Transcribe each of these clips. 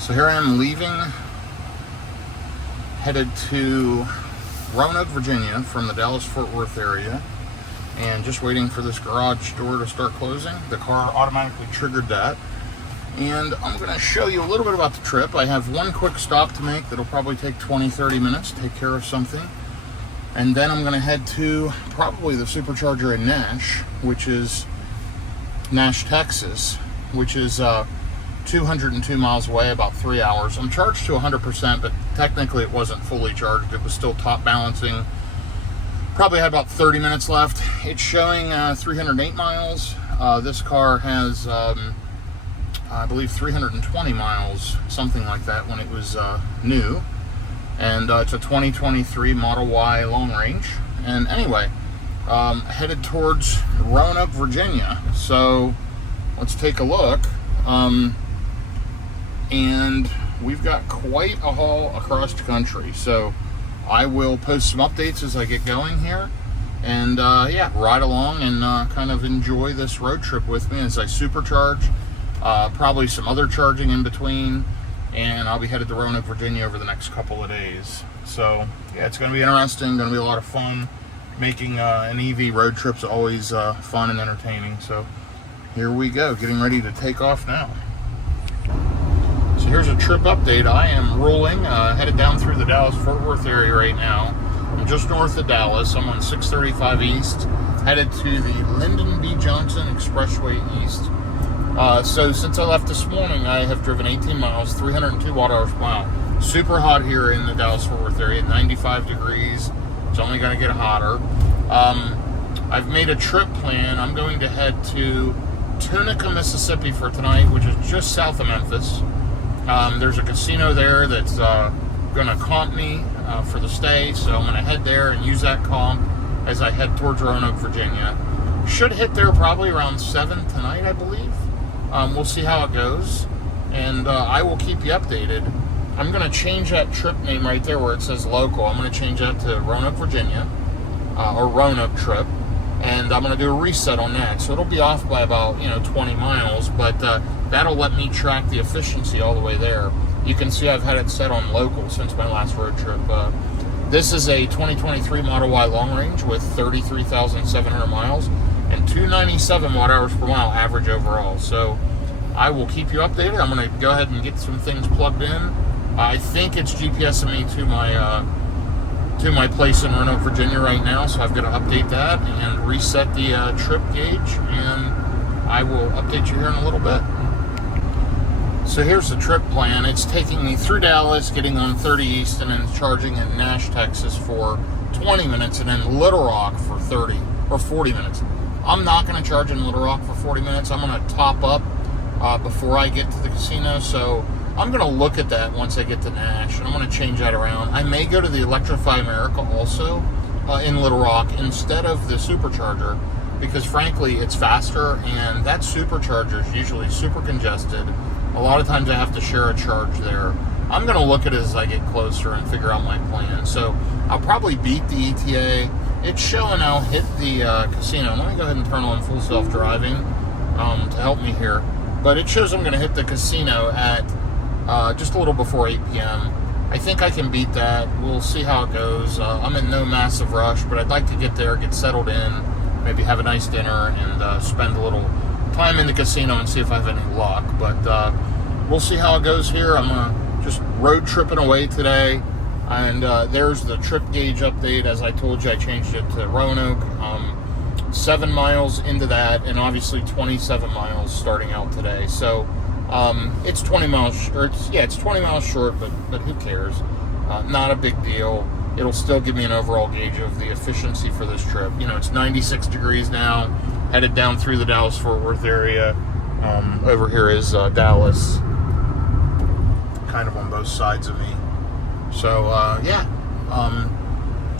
So here I am leaving, headed to Roanoke, Virginia from the Dallas-Fort Worth area, and just waiting for this garage door to start closing. The car automatically triggered that. And I'm going to show you a little bit about the trip. I have one quick stop to make that'll probably take 20-30 minutes to take care of something. And then I'm going to head to probably the supercharger in Nash, which is Nash, Texas, which is 202 miles away, about 3 hours. I'm charged to 100%, but technically it wasn't fully charged. It was still top balancing. Probably had about 30 minutes left. It's showing 308 miles. This car has, I believe, 320 miles, something like that, when it was new. And it's a 2023 Model Y long range. And anyway, headed towards Roanoke, Virginia. So let's take a look. And we've got quite a haul across the country. So I will post some updates as I get going here. And yeah, ride along and kind of enjoy this road trip with me as I supercharge. Probably some other charging in between. And I'll be headed to Roanoke, Virginia over the next couple of days. So yeah, it's going to be interesting, going to be a lot of fun. Making an EV road trip's always fun and entertaining. So here we go, getting ready to take off now. So here's a trip update. I am rolling, headed down through the Dallas-Fort Worth area right now. I'm just north of Dallas. I'm on 635 East, headed to the Lyndon B. Johnson Expressway East. So since I left this morning, I have driven 18 miles, 302 watt-hours per mile. Super hot here in the Dallas-Fort Worth area, 95 degrees. It's only going to get hotter. I've made a trip plan. I'm going to head to Tunica, Mississippi for tonight, which is just south of Memphis. There's a casino there that's going to comp me for the stay, so I'm going to head there and use that comp as I head towards Roanoke, Virginia. Should hit there probably around 7 tonight, I believe. We'll see how it goes, and I will keep you updated. I'm going to change that trip name right there where it says local. I'm going to change that to Roanoke, Virginia, or Roanoke trip, and I'm going to do a reset on that. So it'll be off by about 20 miles, but that'll let me track the efficiency all the way there. You can see I've had it set on local since my last road trip. This is a 2023 Model Y long range with 33,700 miles and 297 watt-hours per mile average overall. So I will keep you updated. I'm going to go ahead and get some things plugged in. I think it's GPSing me to my place in Roanoke, Virginia right now, so I've got to update that and reset the trip gauge, and I will update you here in a little bit. So here's the trip plan. It's taking me through Dallas, getting on 30 East, and then charging in Nash, Texas for 20 minutes, and then Little Rock for 30 or 40 minutes. I'm not going to charge in Little Rock for 40 minutes. I'm going to top up before I get to the casino, so I'm going to look at that once I get to Nash, and I'm going to change that around. I may go to the Electrify American also in Little Rock instead of the supercharger, because frankly it's faster, and that supercharger is usually super congested. A lot of times I have to share a charge there. I'm going to look at it as I get closer and figure out my plan. So I'll probably beat the ETA. It's showing I'll hit the casino. Let me go ahead and turn on full self-driving to help me here. But it shows I'm going to hit the casino at just a little before 8 p.m. I think I can beat that. We'll see how it goes. I'm in no massive rush, but I'd like to get there, get settled in, maybe have a nice dinner, and spend a little time in the casino and see if I have any luck. But we'll see how it goes here. I'm just road tripping away today. And there's the trip gauge update. As I told you, I changed it to Roanoke. 7 miles into that, and obviously 27 miles starting out today. So it's 20 miles, it's 20 miles short, but who cares? Not a big deal. It'll still give me an overall gauge of the efficiency for this trip. It's 96 degrees now, headed down through the Dallas-Fort Worth area. Over here is Dallas, kind of on both sides of me. So, yeah,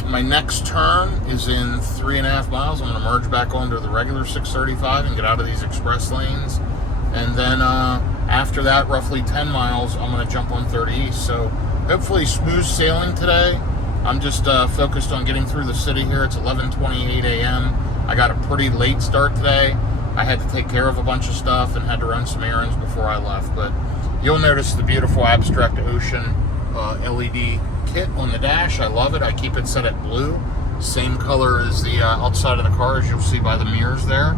my next turn is in 3.5 miles. I'm going to merge back onto the regular 635 and get out of these express lanes. And then after that, roughly 10 miles, I'm going to jump on 30 East. So hopefully smooth sailing today. I'm just focused on getting through the city here. It's 11:28 a.m. I got a pretty late start today. I had to take care of a bunch of stuff and had to run some errands before I left. But You'll notice the beautiful Abstract Ocean LED kit on the dash. I love it. I keep it set at blue, same color as the outside of the car, as you'll see by the mirrors there.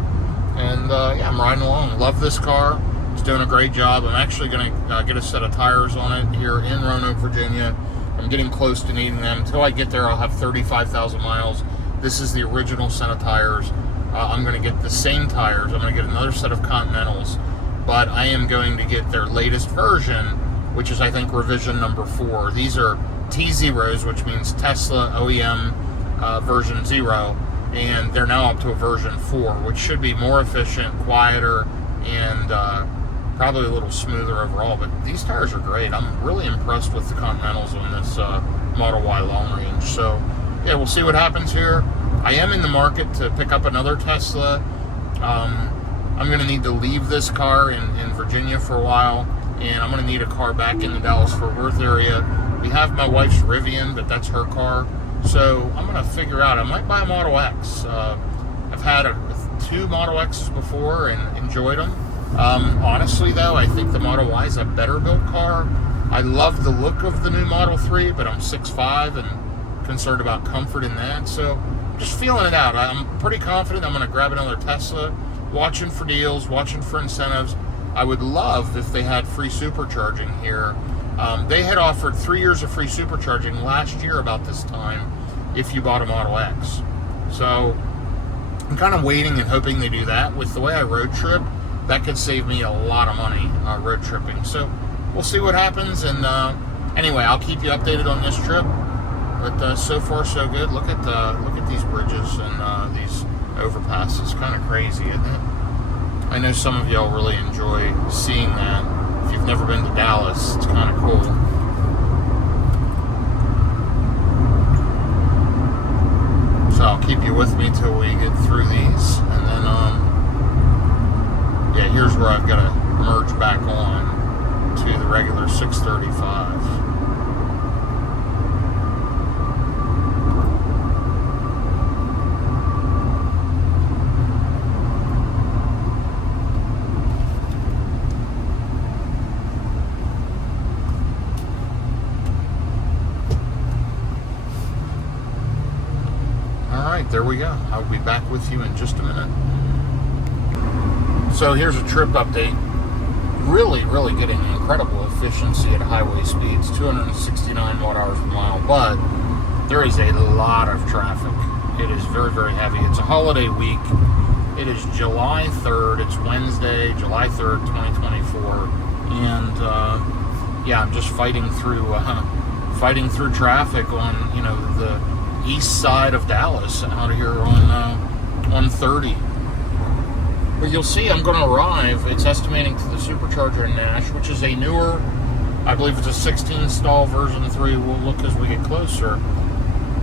And yeah, I'm riding along. Love this car. It's doing a great job. I'm actually going to get a set of tires on it here in Roanoke, Virginia. I'm getting close to needing them. Until I get there, I'll have 35,000 miles. This is the original set of tires. I'm going to get the same tires. I'm going to get another set of Continentals, but I am going to get their latest version, which is, I think, revision number 4. These are T0s, which means Tesla OEM version 0, and they're now up to a version 4, which should be more efficient, quieter, and probably a little smoother overall. But these tires are great. I'm really impressed with the Continentals on this Model Y long range. So yeah, we'll see what happens here. I am in the market to pick up another Tesla. I'm going to need to leave this car in Virginia for a while, and I'm going to need a car back in the Dallas-Fort Worth area. We have my wife's Rivian, but that's her car. So I'm going to figure out, I might buy a Model X. I've had 2 Model X's before and enjoyed them. Honestly, though, I think the Model Y is a better built car. I love the look of the new Model 3, but I'm 6'5" and concerned about comfort in that. So I'm just feeling it out. I'm pretty confident I'm going to grab another Tesla, watching for deals, watching for incentives. I would love if they had free supercharging here. They had offered 3 years of free supercharging last year about this time if you bought a Model X. So I'm kind of waiting and hoping they do that. With the way I road trip, that could save me a lot of money road tripping. So we'll see what happens. And anyway, I'll keep you updated on this trip. But so far, so good. Look at these bridges and these overpasses. Kind of crazy, isn't it? I know some of y'all really enjoy seeing that. If you've never been to Dallas, it's kind of cool. So I'll keep you with me till we get through these, and then yeah, here's where I've got to merge back on to the regular 635. There we go. I'll be back with you in just a minute. So here's a trip update. Really getting incredible efficiency at highway speeds, 269 watt-hours per mile, but there is a lot of traffic. It is very heavy. It's a holiday week. It is July 3rd. It's Wednesday, July 3rd, 2024. And yeah, I'm just fighting through traffic on, the east side of Dallas out here on 30. But you'll see I'm going to arrive, it's estimating to the supercharger in Nash, which is a newer, I believe it's a 16 stall version 3. We'll look as we get closer.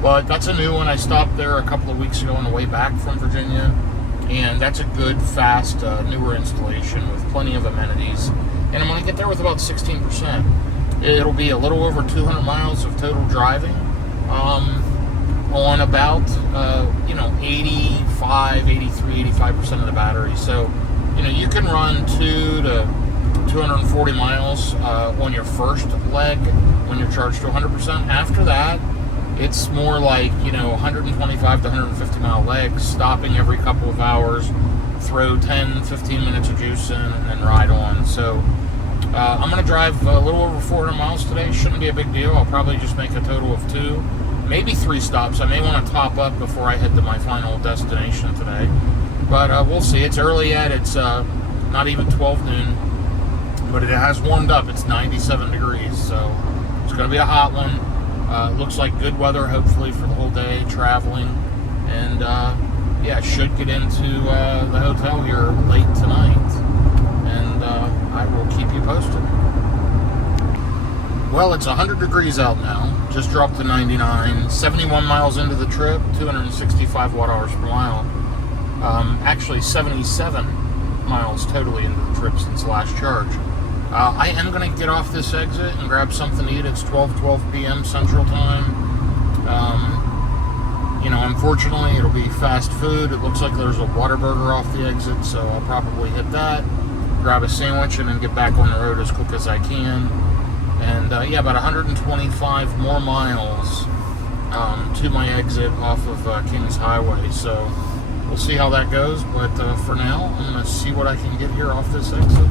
But that's a new one. I stopped there a couple of weeks ago on the way back from Virginia, and that's a good, fast, newer installation with plenty of amenities. And I'm going to get there with about 16%. It'll be a little over 200 miles of total driving. On about 85% of the battery. So you can run 2 to 240 miles on your first leg when you're charged to 100%. After that, it's more like 125 to 150 mile legs, stopping every couple of hours, throw 10-15 minutes of juice in, and then ride on. So I'm going to drive a little over 400 miles today. Shouldn't be a big deal. I'll probably just make a total of 2, maybe 3 stops. I may want to top up before I head to my final destination today. But we'll see. It's early yet. It's not even 12 noon. But it has warmed up. It's 97 degrees. So it's going to be a hot one. Looks like good weather, hopefully, for the whole day traveling. And, yeah, should get into the hotel here late tonight. And I will keep you posted. Well, it's 100 degrees out now. Just dropped to 99. 71 miles into the trip, 265 watt-hours per mile. Actually, 77 miles totally into the trip since the last charge. I am going to get off this exit and grab something to eat. It's 12 p.m. Central Time. Unfortunately, it'll be fast food. It looks like there's a Whataburger off the exit, so I'll probably hit that. grab a sandwich, and then get back on the road as quick as I can. And yeah, about 125 more miles to my exit off of Kings Highway. So we'll see how that goes. But for now, I'm going to see what I can get here off this exit.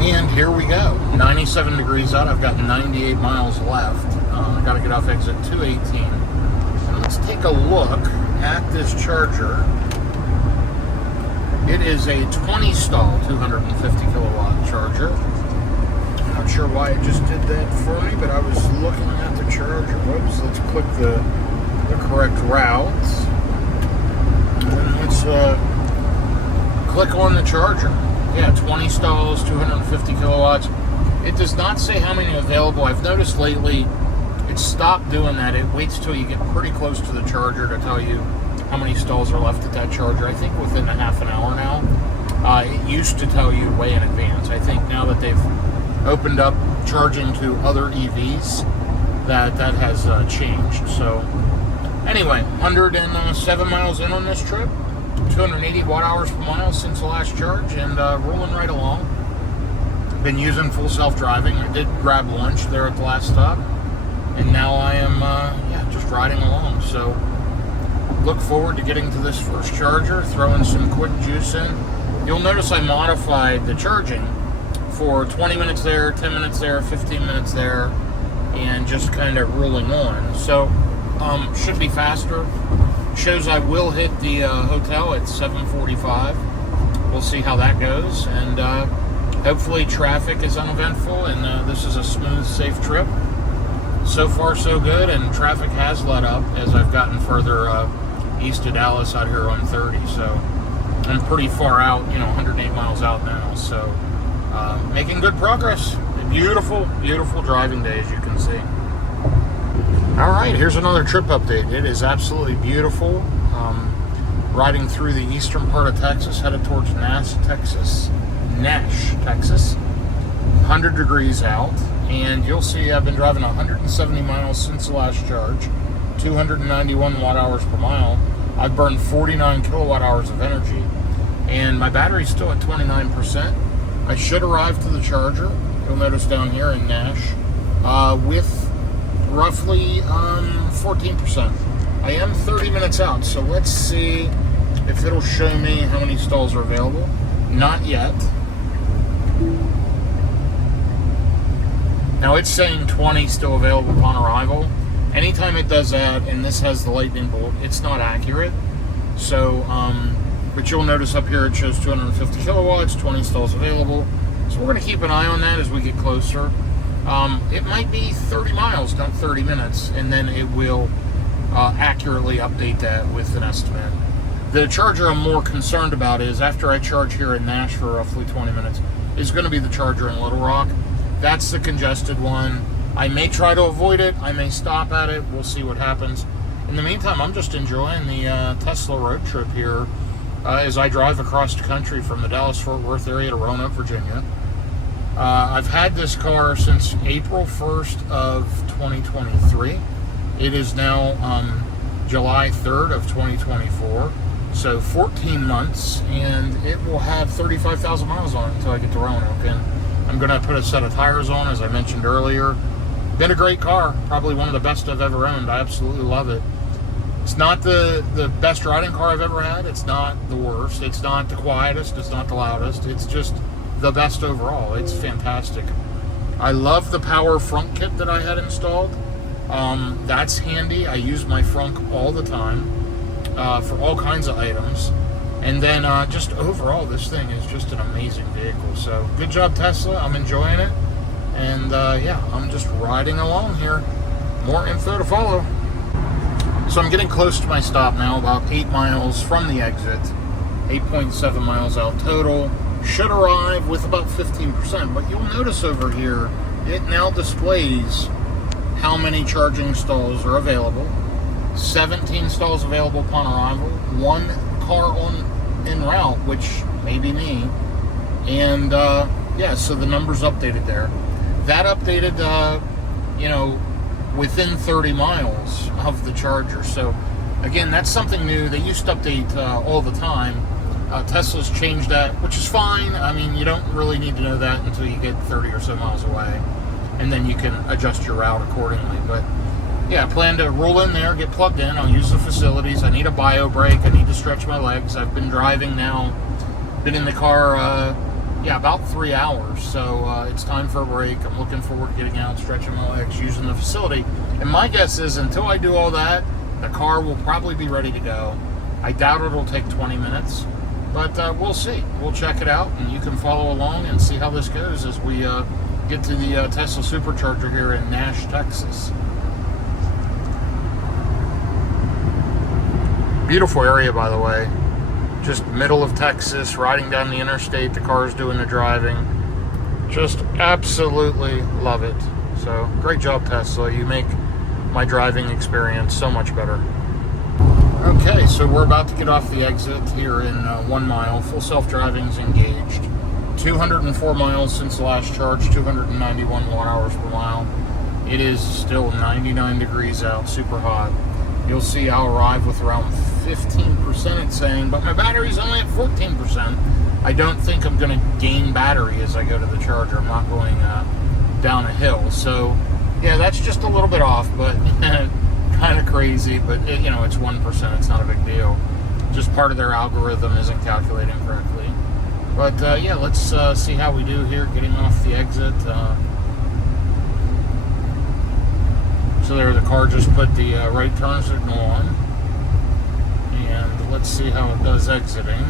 And here we go. 97 degrees out. I've got 98 miles left. I got to get off exit 218. And let's take a look at this charger. It is a 20 stall 250 kilowatt charger. I'm not sure why it just did that for me, but I was looking at the charger. Whoops, let's click the correct routes. And let's click on the charger. Yeah, 20 stalls, 250 kilowatts. It does not say how many available. I've noticed lately it stopped doing that. It waits till you get pretty close to the charger to tell you how many stalls are left at that charger. I think within a half an hour now. It used to tell you way in advance. I think now that they've opened up charging to other EVs, that has changed. So anyway, 107 miles in on this trip. 280 watt hours per mile since the last charge, and rolling right along. Been using full self-driving. I did grab lunch there at the last stop, and now I am just riding along. So look forward to getting to this first charger, throwing some quick juice in. You'll notice I modified the charging for 20 minutes there, 10 minutes there, 15 minutes there, and just kind of rolling on. So should be faster. Shows I will hit the hotel at 7:45. We'll see how that goes, and hopefully traffic is uneventful, and this is a smooth, safe trip. So far, so good, and traffic has let up as I've gotten further east of Dallas out here on 30. So I'm pretty far out, 108 miles out now. So making good progress. A beautiful, beautiful driving day, as you can see. All right, here's another trip update. It is absolutely beautiful. Riding through the eastern part of Texas, headed towards Nash, Texas. 100 degrees out, and you'll see I've been driving 170 miles since the last charge, 291 watt hours per mile. I've burned 49 kilowatt hours of energy, and my battery's still at 29%. I should arrive to the charger, you'll notice down here in Nash, with roughly 14%. I am 30 minutes out, so let's see if it'll show me how many stalls are available. Not yet. Now it's saying 20 still available upon arrival. Anytime it does that, and this has the lightning bolt, it's not accurate. So, but you'll notice up here it shows 250 kilowatts, 20 stalls available. So we're going to keep an eye on that as we get closer. It might be 30 miles, not 30 minutes, and then it will accurately update that with an estimate. The charger I'm more concerned about is after I charge here in Nash for roughly 20 minutes, is going to be the charger in Little Rock. That's the congested one. I may try to avoid it. I may stop at it. We'll see what happens. In the meantime, I'm just enjoying the Tesla road trip here as I drive across the country from the Dallas-Fort Worth area to Roanoke, Virginia. I've had this car since April 1st of 2023. It is now July 3rd of 2024. So 14 months, and it will have 35,000 miles on it until I get to Roanoke. And I'm going to put a set of tires on, as I mentioned earlier. Been a great car, probably one of the best I've ever owned. I absolutely love it. It's not the best riding car I've ever had. It's not the worst. It's not the quietest. It's not the loudest. It's just the best overall. It's fantastic. I love the power front kit that I had installed. That's handy. I use my frunk all the time for all kinds of items. And then just overall, this thing is just an amazing vehicle. So good job, Tesla. I'm enjoying it. And yeah, I'm just riding along here. More info to follow. So I'm getting close to my stop now, about 8 miles from the exit. 8.7 miles out total. Should arrive with about 15%. But you'll notice over here, it now displays how many charging stalls are available. 17 stalls available upon arrival. 1 car en route, which may be me. And yeah, so the number's updated there. That updated, within 30 miles of the charger. So Again, that's something new. They used to update all the time. Tesla's changed that, which is fine. I mean, you don't really need to know that until you get 30 or so miles away, and then you can adjust your route accordingly. But yeah, I plan to roll in there, get plugged in. I'll use the facilities. I need a bio break. I need to stretch my legs. I've been driving now, been in the car, about 3 hours. So it's time for a break. I'm looking forward to getting out, stretching my legs, using the facility. And my guess is until I do all that, the car will probably be ready to go. I doubt it'll take 20 minutes, but we'll see. We'll check it out, and you can follow along and see how this goes as we get to the Tesla supercharger here in Nash, Texas. Beautiful area, by the way. Just middle of Texas, riding down the interstate. The car's doing the driving. Just absolutely love it. So great job, Tesla. You make my driving experience so much better. Okay, so we're about to get off the exit here in 1 mile. Full self-driving's engaged. 204 miles since the last charge, 291 watt hours per mile. It is still 99 degrees out, super hot. You'll see I'll arrive with around 15% it's saying, but my battery's only at 14%. I don't think I'm going to gain battery as I go to the charger. I'm not going down a hill. So, yeah, that's just a little bit off, but kind of crazy. But, it's 1%. It's not a big deal. Just part of their algorithm isn't calculating correctly. But, yeah, let's see how we do here getting off the exit. So there, the car just put the right turn signal on. And let's see how it does exiting.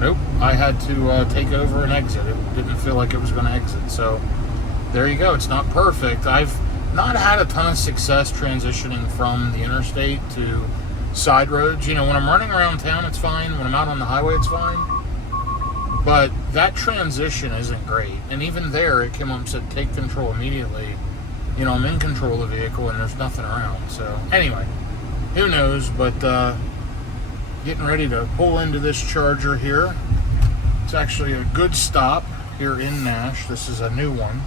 Nope, I had to take over and exit. It didn't feel like it was going to exit. So there you go. It's not perfect. I've not had a ton of success transitioning from the interstate to side roads. When I'm running around town, it's fine. When I'm out on the highway, it's fine. But that transition isn't great. And even there, it came up and said, take control immediately. I'm in control of the vehicle and there's nothing around. So anyway, who knows, but getting ready to pull into this charger here. It's actually a good stop here in Nash. This is a new one.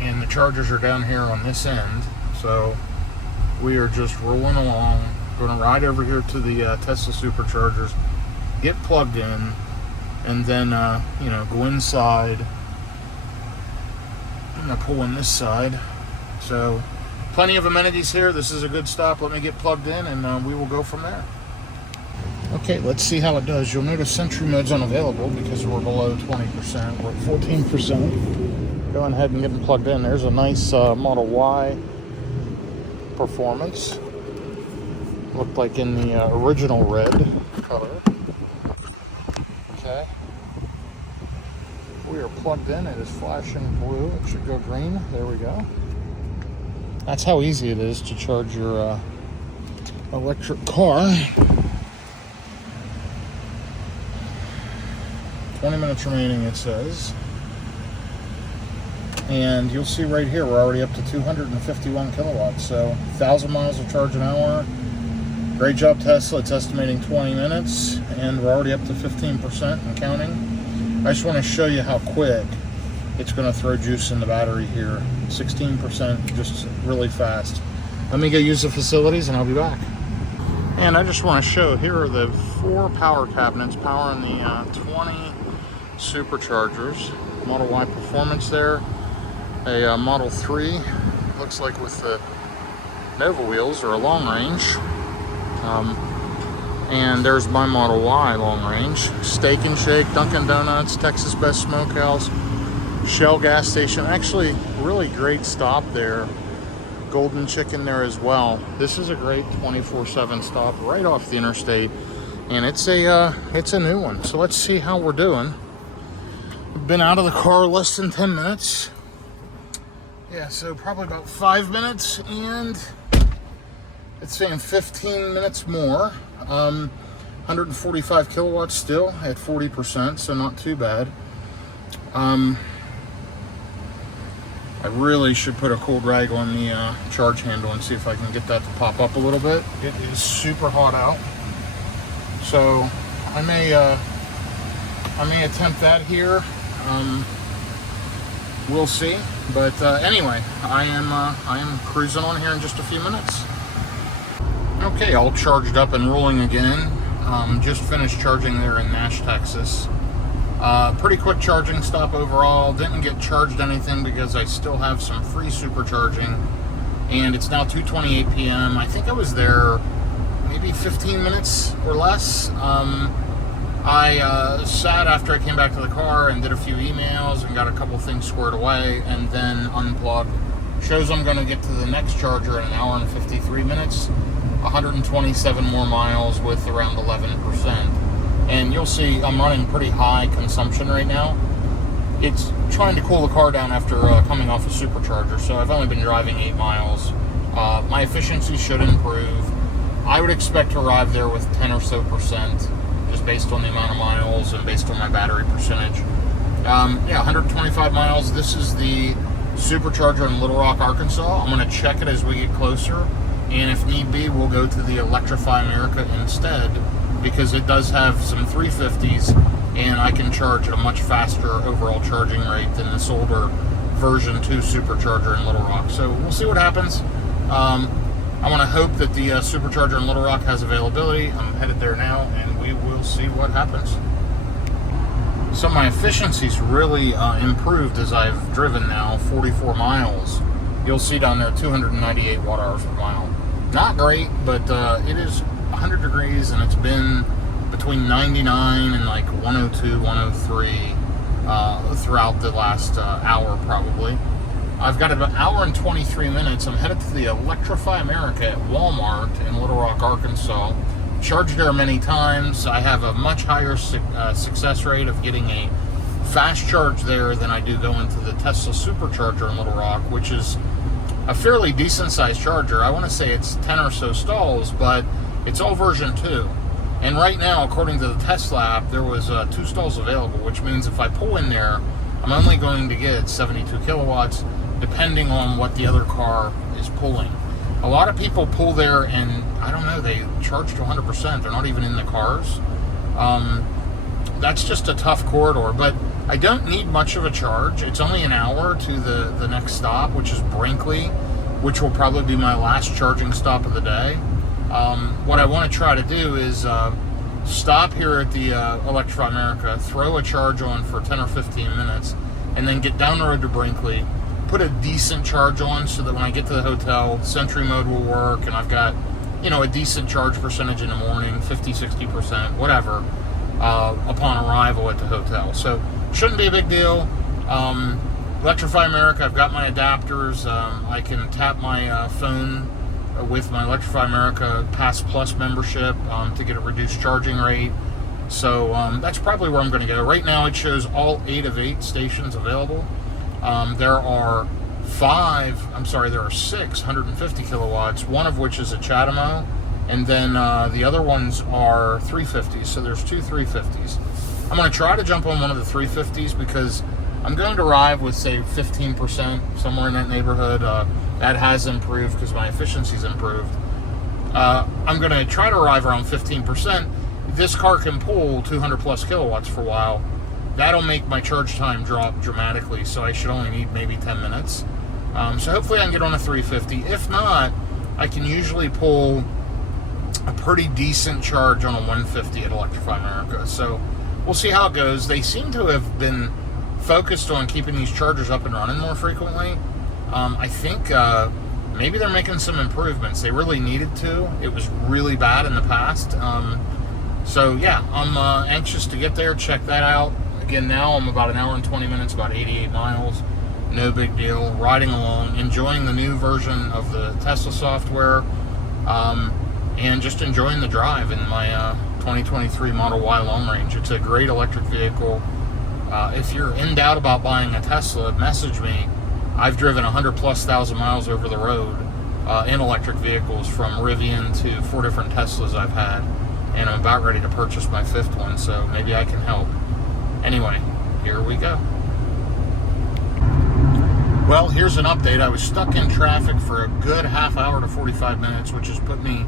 And the chargers are down here on this end. So we are just rolling along. Going to ride over here to the Tesla superchargers, get plugged in, and then, go inside. I'm going to pull in this side. So plenty of amenities here. This is a good stop. Let me get plugged in and we will go from there. Okay, let's see how it does. You'll notice Sentry mode's unavailable because we're below 20%. We're at 14%. Going ahead and getting plugged in. There's a nice Model Y performance. Looked like in the original red color. Okay. We are plugged in. It is flashing blue. It should go green. There we go. That's how easy it is to charge your electric car. 20 minutes remaining, it says. And you'll see right here, we're already up to 251 kilowatts. So 1,000 miles of charge an hour. Great job, Tesla. It's estimating 20 minutes. And we're already up to 15% and counting. I just want to show you how quick it's going to throw juice in the battery here. 16%, just really fast. Let me go use the facilities and I'll be back. And I just want to show, here are the 4 power cabinets powering the 20 superchargers. Model Y performance there. A Model 3, looks like with the Nova wheels, or a long range. And there's my Model Y long range. Steak and Shake, Dunkin' Donuts, Texas Best Smokehouse, Shell gas station. Actually, really great stop there. Golden Chicken there as well. This is a great 24/7 stop right off the interstate, and it's a new one. So let's see how we're doing. Been out of the car less than 10 minutes. Yeah, so probably about 5 minutes, and it's saying 15 minutes more. 145 kilowatts still at 40%, so not too bad. I really should put a cold rag on the charge handle and see if I can get that to pop up a little bit. It is super hot out, so I may attempt that here. we'll see. But anyway, I am cruising on here in just a few minutes. Okay, all charged up and rolling again. Just finished charging there in Nash, Texas. Pretty quick charging stop overall. Didn't get charged anything because I still have some free supercharging. And it's now 2:28 p.m. I think I was there maybe 15 minutes or less. I sat after I came back to the car and did a few emails and got a couple things squared away, and then unplugged. Shows I'm going to get to the next charger in an hour and 53 minutes, 127 more miles with around 11%. And you'll see I'm running pretty high consumption right now. It's trying to cool the car down after coming off a supercharger, so I've only been driving 8 miles. My efficiency should improve. I would expect to arrive there with 10 or so percent, just based on the amount of miles and based on my battery percentage. Yeah, 125 miles. This is the supercharger in Little Rock, Arkansas. I'm going to check it as we get closer, and if need be, we'll go to the Electrify America instead, because it does have some 350s, and I can charge a much faster overall charging rate than this older version 2 supercharger in Little Rock. So we'll see what happens. I want to hope that the supercharger in Little Rock has availability. I'm headed there now, and we will see what happens. So my efficiency's really improved as I've driven now 44 miles. You'll see down there 298 watt hours per mile. Not great, but it is 100 degrees, and it's been between 99 and like 102, 103 throughout the last hour probably. I've got about an hour and 23 minutes. I'm headed to the Electrify America at Walmart in Little Rock, Arkansas. Charged there many times. I have a much higher success rate of getting a fast charge there than I do going to the Tesla supercharger in Little Rock, which is a fairly decent sized charger. I want to say it's 10 or so stalls, but it's all version 2. And right now, according to the Tesla app, there was 2 stalls available, which means if I pull in there, I'm only going to get 72 kilowatts, depending on what the other car is pulling. A lot of people pull there and, I don't know, they charge to 100%. They're not even in the cars. That's just a tough corridor, but I don't need much of a charge. It's only an hour to the next stop, which is Brinkley, which will probably be my last charging stop of the day. What I want to try to do is stop here at the Electrify America, throw a charge on for 10 or 15 minutes, and then get down the road to Brinkley, put a decent charge on so that when I get to the hotel, Sentry mode will work, and I've got, you know, a decent charge percentage in the morning, 50, 60%, whatever, upon arrival at the hotel. So shouldn't be a big deal. Electrify America, I've got my adapters. I can tap my phone with my Electrify America Pass Plus membership to get a reduced charging rate. So that's probably where I'm going to go. Right now it shows all 8 of 8 stations available. There are 6 150 kilowatts, one of which is a Chatamo, and then the other ones are 350s, so there's 2 350s. I'm going to try to jump on one of the 350s because I'm going to arrive with, say, 15%, somewhere in that neighborhood. That has improved because my efficiency's improved. I'm going to try to arrive around 15%. This car can pull 200 plus kilowatts for a while. That'll make my charge time drop dramatically, so I should only need maybe 10 minutes. So hopefully I can get on a 350. If not, I can usually pull a pretty decent charge on a 150 at Electrify America. So we'll see how it goes. They seem to have been focused on keeping these chargers up and running more frequently. I think maybe they're making some improvements. They really needed to. It was really bad in the past. So yeah, I'm anxious to get there, check that out. Again, now I'm about an hour and 20 minutes, about 88 miles. No big deal. Riding along, enjoying the new version of the Tesla software, and just enjoying the drive in my 2023 Model Y long range. It's a great electric vehicle. If you're in doubt about buying a Tesla, message me. I've driven 100,000+ miles over the road in electric vehicles, from Rivian to 4 different Teslas I've had, and I'm about ready to purchase my 5th one, so maybe I can help. Anyway, here we go. Well, here's an update. I was stuck in traffic for a good half hour to 45 minutes, which has put me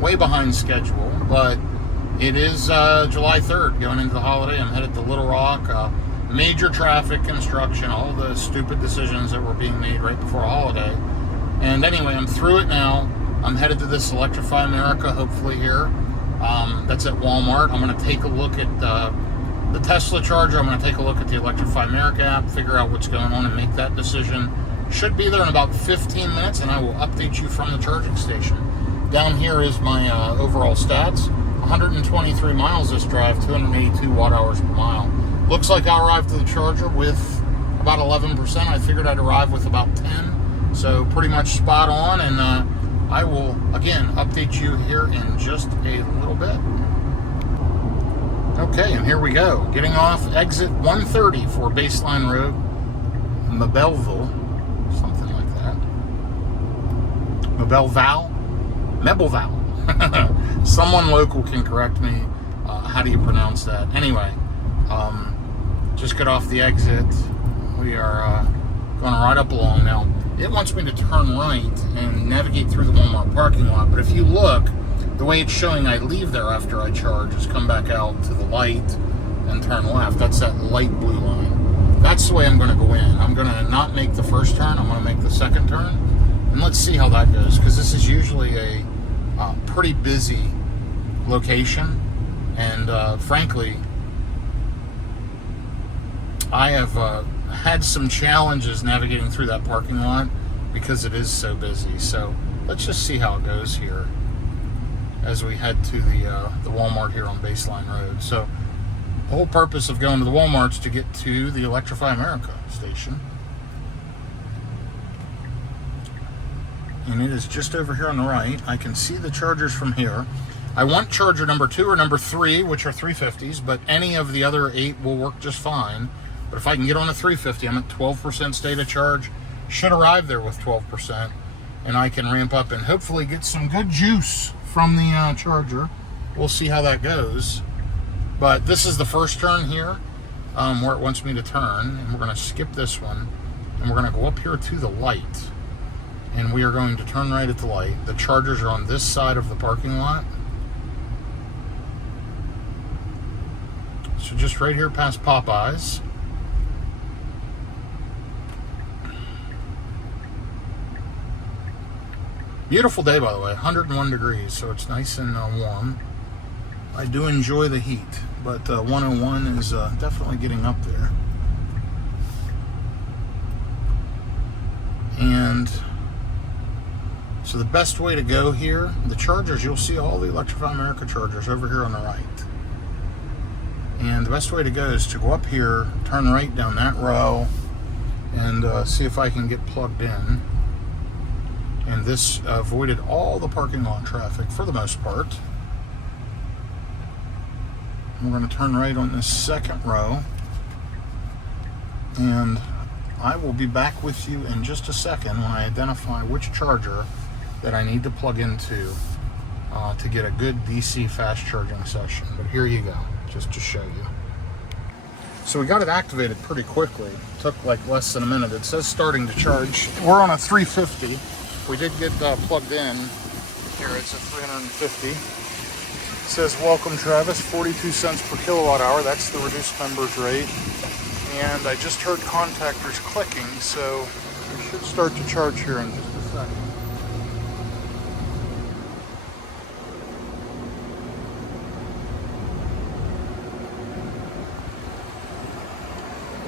way behind schedule, but it is July 3rd, going into the holiday. I'm headed to Little Rock. major traffic construction, all the stupid decisions that were being made right before a holiday. And anyway, I'm through it now. I'm headed to this Electrify America, hopefully here. That's at Walmart. I'm going to take a look at the Tesla charger. I'm going to take a look at the Electrify America app, figure out what's going on, and make that decision. Should be there in about 15 minutes, and I will update you from the charging station. Down here is my overall stats. 123 miles this drive, 282 watt hours per mile. Looks like I arrived to the charger with about 11%. I figured I'd arrive with about 10. So pretty much spot on, and I will, again, update you here in just a little bit. Okay, and here we go. Getting off exit 130 for Baseline Road, Mabelville, something like that. Mebelval. Someone local can correct me. How do you pronounce that? Anyway, just got off the exit. We are going right up along now. It wants me to turn right and navigate through the Walmart parking lot, but if you look, the way it's showing I leave there after I charge is come back out to the light and turn left. That's that light blue line. That's the way I'm going to go in. I'm going to not make the first turn. I'm going to make the second turn. And let's see how that goes, because this is usually a pretty busy location. And frankly, I have had some challenges navigating through that parking lot because it is so busy. So let's just see how it goes here as we head to the Walmart here on Baseline Road. So the whole purpose of going to the Walmart is to get to the Electrify America station. And it is just over here on the right. I can see the chargers from here. I want charger number 2 or number 3, which are 350s, but any of the other 8 will work just fine. But if I can get on a 350, I'm at 12% state of charge. Should arrive there with 12%. And I can ramp up and hopefully get some good juice from the charger. We'll see how that goes. But this is the first turn here where it wants me to turn. And we're going to skip this one. And we're going to go up here to the light. And we are going to turn right at the light. The chargers are on this side of the parking lot. So just right here past Popeyes. Beautiful day, by the way, 101 degrees, so it's nice and warm. I do enjoy the heat, but 101 is definitely getting up there. And so the best way to go here, the chargers, you'll see all the Electrify America chargers over here on the right. And the best way to go is to go up here, turn right down that row, and see if I can get plugged in. And this avoided all the parking lot traffic for the most part. We're going to turn right on this second row. And I will be back with you in just a second when I identify which charger that I need to plug into to get a good DC fast charging session. But here you go, just to show you. So we got it activated pretty quickly. It took like less than a minute. It says starting to charge. We're on a 350. We did get plugged in. Here it's at 350. It says, welcome Travis, 42 cents per kilowatt hour. That's the reduced members rate. And I just heard contactors clicking, so we should start to charge here in just a second.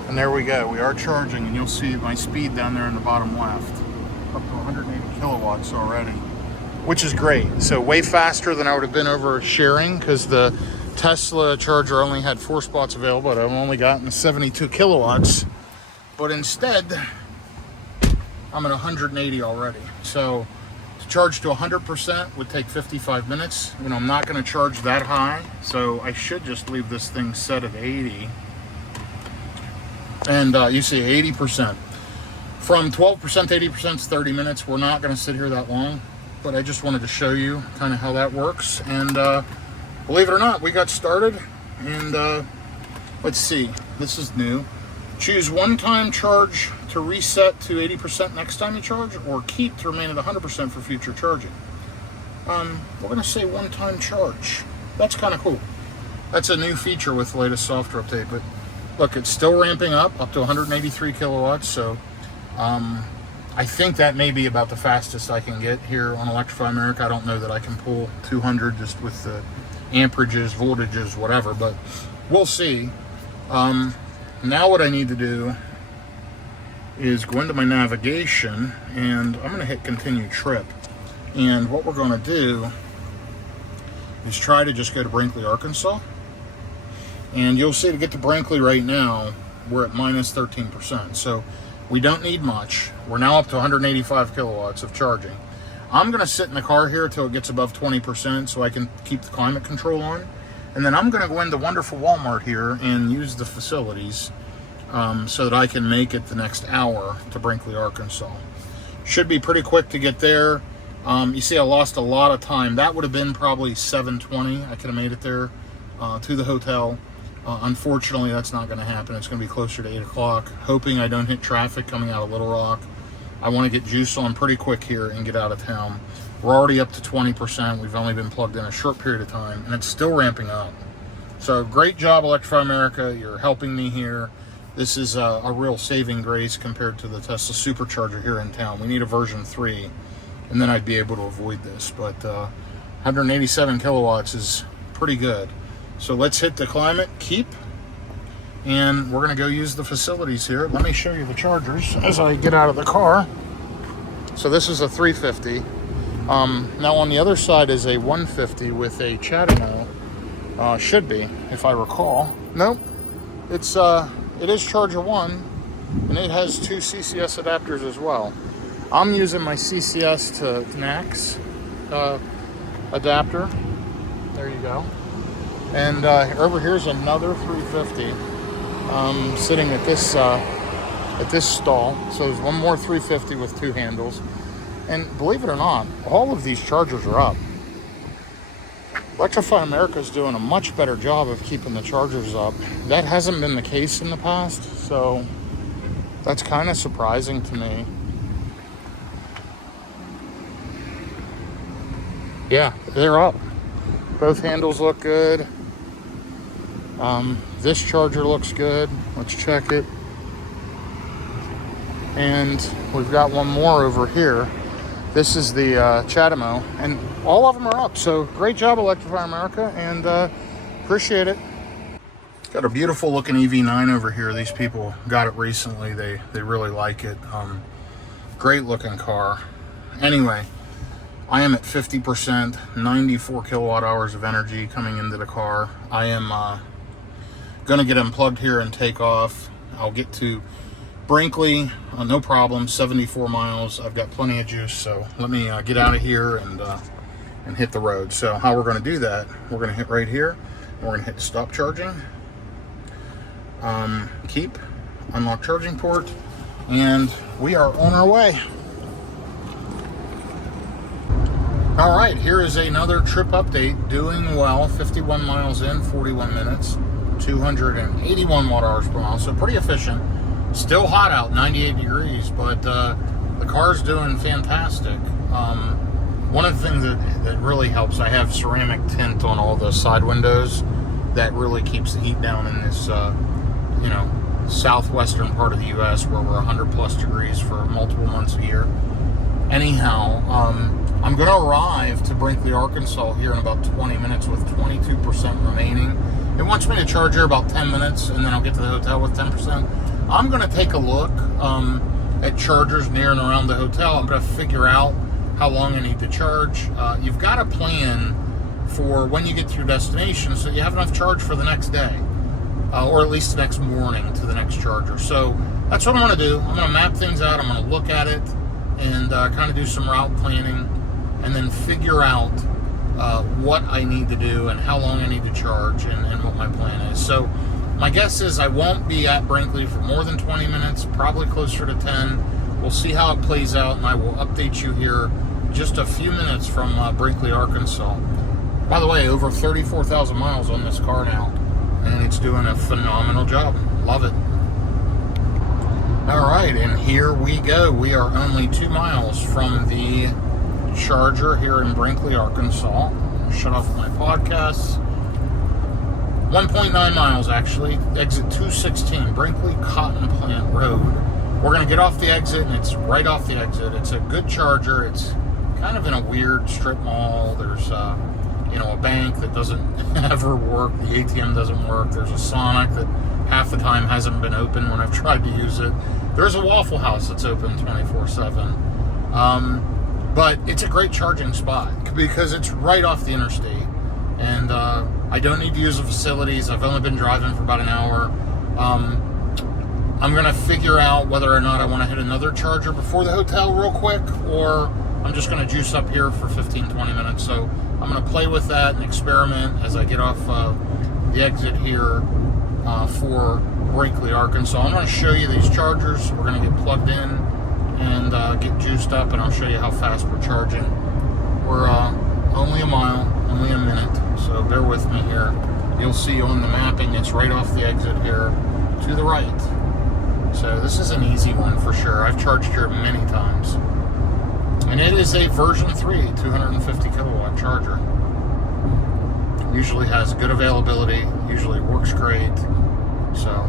And there we go. We are charging, and you'll see my speed down there in the bottom left. Up to 180 kilowatts already, which is great. So way faster than I would have been over sharing, because the Tesla charger only had 4 spots available, but I've only gotten 72 kilowatts. But instead, I'm at 180 already. So to charge to 100% would take 55 minutes. You know, I'm not going to charge that high, so I should just leave this thing set at 80. And you see 80%. From 12% to 80% is 30 minutes. We're not going to sit here that long, but I just wanted to show you kind of how that works. And believe it or not, we got started. And let's see, this is new. Choose one-time charge to reset to 80% next time you charge, or keep to remain at 100% for future charging. We're going to say one-time charge. That's kind of cool. That's a new feature with the latest software update, but look, it's still ramping up to 183 kilowatts. So I think that may be about the fastest I can get here on Electrify America. I don't know that I can pull 200 just with the amperages, voltages, whatever, but we'll see. Now what I need to do is go into my navigation, and I'm going to hit continue trip. And what we're going to do is try to just go to Brinkley, Arkansas. And you'll see to get to Brinkley right now, we're at minus 13%. So we don't need much. We're now up to 185 kilowatts of charging. I'm going to sit in the car here until it gets above 20% so I can keep the climate control on. And then I'm going to go into wonderful Walmart here and use the facilities so that I can make it the next hour to Brinkley, Arkansas. Should be pretty quick to get there. You see I lost a lot of time. That would have been probably 7:20. I could have made it there to the hotel. Unfortunately, that's not going to happen. It's going to be closer to 8 o'clock. Hoping I don't hit traffic coming out of Little Rock. I want to get juice on pretty quick here and get out of town. We're already up to 20%. We've only been plugged in a short period of time, and it's still ramping up. So great job, Electrify America. You're helping me here. This is a real saving grace compared to the Tesla supercharger here in town. We need a version 3, and then I'd be able to avoid this. But 187 kilowatts is pretty good. So let's hit the climate, keep, and we're going to go use the facilities here. Let me show you the chargers as I get out of the car. So this is a 350. Now on the other side is a 150 with a Chattanooga. Should be, if I recall. Nope. It is Charger 1, and it has 2 CCS adapters as well. I'm using my CCS to Nash adapter. There you go. And over here's another 350 sitting at this stall. So there's one more 350 with 2 handles. And believe it or not, all of these chargers are up. Electrify America is doing a much better job of keeping the chargers up. That hasn't been the case in the past, so that's kind of surprising to me. Yeah, they're up. Both handles look good. This charger looks good. Let's check it. And we've got one more over here. This is the Chattanooga, and all of them are up. So great job, Electrify America, and appreciate it. Got a beautiful looking EV9 over here. These people got it recently. They really like it. Great looking car. Anyway, I am at 50%, 94 kilowatt hours of energy coming into the car. I am going to get unplugged here and take off. I'll get to Brinkley, no problem, 74 miles. I've got plenty of juice, so let me get out of here and hit the road. So how we're going to do that, we're going to hit right here, and we're going to hit stop charging, keep, unlock charging port, and we are on our way. All right, here is another trip update. Doing well, 51 miles in, 41 minutes, 281 watt hours per mile, so pretty efficient. Still hot out, 98 degrees, but the car's doing fantastic. One of the things that really helps, I have ceramic tint on all the side windows. That really keeps the heat down in this, southwestern part of the U.S. where we're 100 plus degrees for multiple months a year. Anyhow, I'm going to arrive to Brinkley, Arkansas here in about 20 minutes with 22% remaining. It wants me to charge here about 10 minutes, and then I'll get to the hotel with 10%. I'm going to take a look at chargers near and around the hotel. I'm going to figure out how long I need to charge. You've got to plan for when you get to your destination so you have enough charge for the next day, or at least the next morning to the next charger. So that's what I'm going to do. I'm going to map things out. I'm going to look at it and kind of do some route planning, and then figure out what I need to do and how long I need to charge and what my plan is. So my guess is I won't be at Brinkley for more than 20 minutes, probably closer to 10. We'll see how it plays out, and I will update you here just a few minutes from Brinkley, Arkansas. By the way, over 34,000 miles on this car now, and it's doing a phenomenal job. Love it. All right, and here we go. We are only 2 miles from the charger here in Brinkley, Arkansas. Shut off my podcasts. 1.9 miles actually. Exit 216, Brinkley Cotton Plant Road. We're going to get off the exit, and it's right off the exit. It's a good charger. It's kind of in a weird strip mall. There's a bank that doesn't ever work. The ATM doesn't work. There's a Sonic that half the time hasn't been open when I've tried to use it. There's a Waffle House that's open 24/7. But it's a great charging spot because it's right off the interstate. And I don't need to use the facilities. I've only been driving for about an hour. I'm going to figure out whether or not I want to hit another charger before the hotel real quick, or I'm just going to juice up here for 15-20 minutes. So I'm going to play with that and experiment as I get off the exit here for Brinkley, Arkansas. I'm going to show you these chargers. We're going to get plugged in and get juiced up, and I'll show you how fast we're charging. We're only a mile, only a minute, so bear with me here. You'll see on the mapping it's right off the exit here to the right. So this is an easy one for sure. I've charged here many times. And it is a version 3 250 kilowatt charger. Usually has good availability, usually works great. So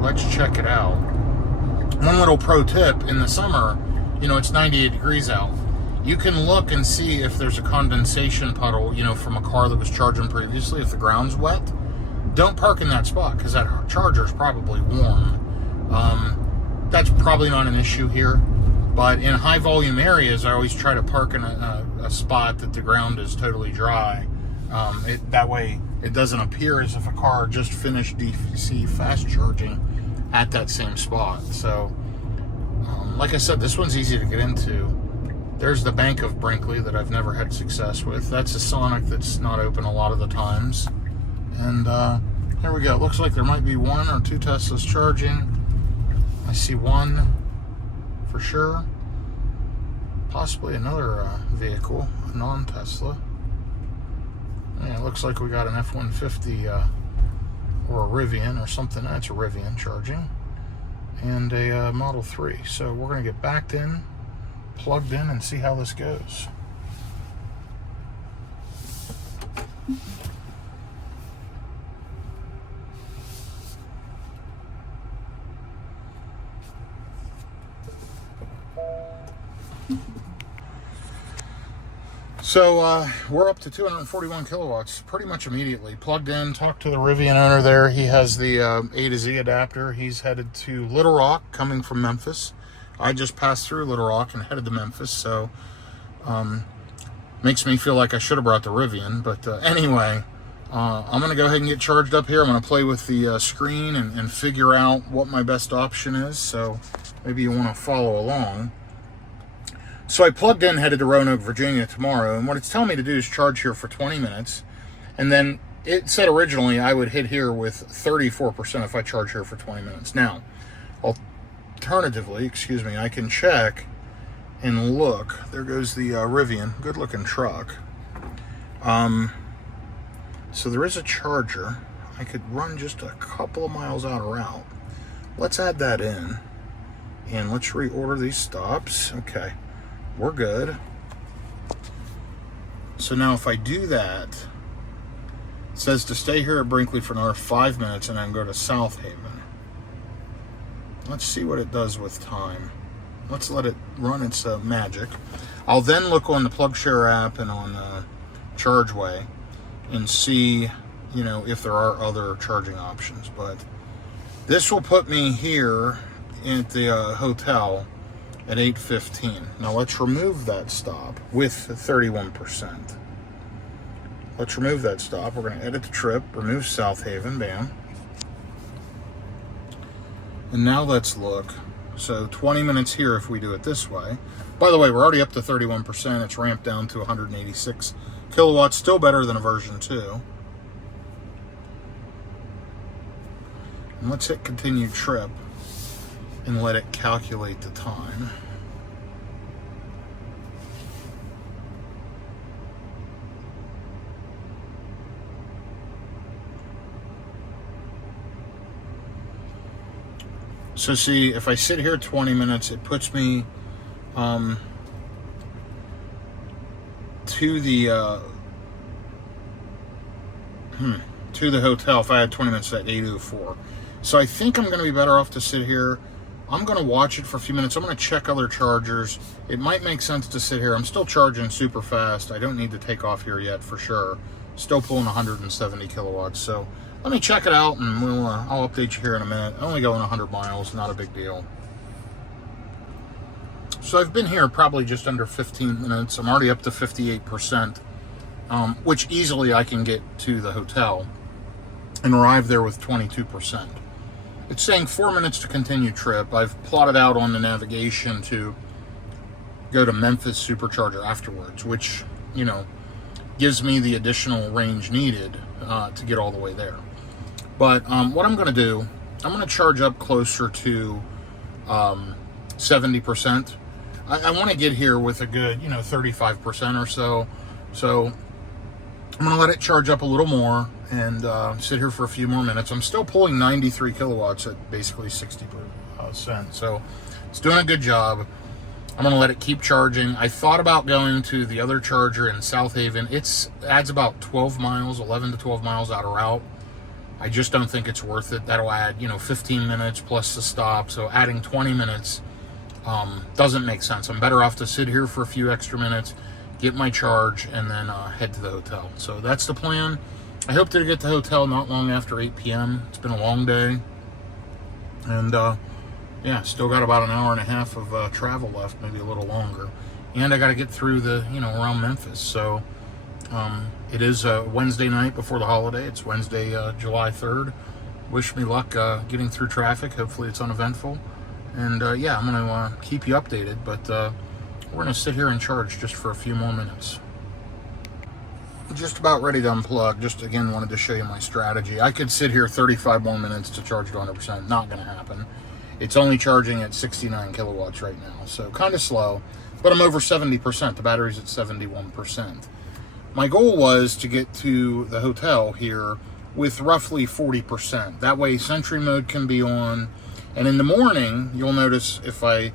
let's check it out. One little pro tip: in the summer, it's 98 degrees out. You can look and see if there's a condensation puddle, from a car that was charging previously. If the ground's wet, don't park in that spot because that charger is probably warm. That's probably not an issue here, but in high volume areas, I always try to park in a spot that the ground is totally dry. That way it doesn't appear as if a car just finished DC fast charging at that same spot. So, like I said, this one's easy to get into. There's the Bank of Brinkley that I've never had success with. That's a Sonic that's not open a lot of the times. And here we go. It looks like there might be 1 or 2 Teslas charging. I see one for sure. Possibly another vehicle, a non-Tesla. Yeah, it looks like we got an F-150 or a Rivian or something. That's a Rivian charging. And a Model 3. So we're going to get backed in, plugged in, and see how this goes. So we're up to 241 kilowatts pretty much immediately. Plugged in, talked to the Rivian owner there. He has the A to Z adapter. He's headed to Little Rock, coming from Memphis. I just passed through Little Rock and headed to Memphis, so makes me feel like I should have brought the Rivian. But anyway, I'm going to go ahead and get charged up here. I'm going to play with the screen and figure out what my best option is, so maybe you want to follow along. So I plugged in, headed to Roanoke, Virginia tomorrow, and what it's telling me to do is charge here for 20 minutes, and then it said originally I would hit here with 34% if I charge here for 20 minutes. Now, alternatively, I can check and look. There goes the Rivian, good looking truck. So there is a charger. I could run just a couple of miles out of route. Let's add that in, and let's reorder these stops. Okay. We're good. So now if I do that, it says to stay here at Brinkley for another 5 minutes and then go to South Haven. Let's see what it does with time. Let's let it run its magic. I'll then look on the PlugShare app and on ChargeWay and see, if there are other charging options. But this will put me here at the hotel at 8:15. Now let's remove that stop with 31%. Let's remove that stop. We're going to edit the trip, remove South Haven, bam. And now let's look. So 20 minutes here if we do it this way. By the way, we're already up to 31%. It's ramped down to 186 kilowatts, still better than a version 2. And let's hit continue trip and let it calculate the time. So see, if I sit here 20 minutes, it puts me to to the hotel if I had 20 minutes at 8:04. So I think I'm going to be better off to sit here. I'm going to watch it for a few minutes. I'm going to check other chargers. It might make sense to sit here. I'm still charging super fast. I don't need to take off here yet for sure. Still pulling 170 kilowatts. So let me check it out, and I'll update you here in a minute. Only going 100 miles, not a big deal. So I've been here probably just under 15 minutes. I'm already up to 58%, which easily I can get to the hotel and arrive there with 22%. It's saying 4 minutes to continue trip. I've plotted out on the navigation to go to Memphis supercharger afterwards, which, you know, gives me the additional range needed to get all the way there. But what I'm going to do, I'm going to charge up closer to 70%. I want to get here with a good, 35% or so. So I'm going to let it charge up a little more and sit here for a few more minutes. I'm still pulling 93 kilowatts at basically 60%. So it's doing a good job. I'm going to let it keep charging. I thought about going to the other charger in South Haven. It adds about 12 miles, 11 to 12 miles out of route. I just don't think it's worth it. That'll add, 15 minutes plus the stop. So adding 20 minutes doesn't make sense. I'm better off to sit here for a few extra minutes, get my charge, and then head to the hotel. So that's the plan. I hope to get to the hotel not long after 8 p.m. It's been a long day. And, yeah, still got about an hour and a half of travel left, maybe a little longer. And I got to get through the, around Memphis. So it is Wednesday night before the holiday. It's Wednesday, July 3rd. Wish me luck getting through traffic. Hopefully it's uneventful. And, yeah, I'm going to keep you updated. But we're going to sit here and charge just for a few more minutes. Just about ready to unplug. Just, again, wanted to show you my strategy. I could sit here 35 more minutes to charge to 100%. Not going to happen. It's only charging at 69 kilowatts right now, so kind of slow, but I'm over 70%. The battery's at 71%. My goal was to get to the hotel here with roughly 40%. That way Sentry mode can be on, and in the morning, you'll notice if I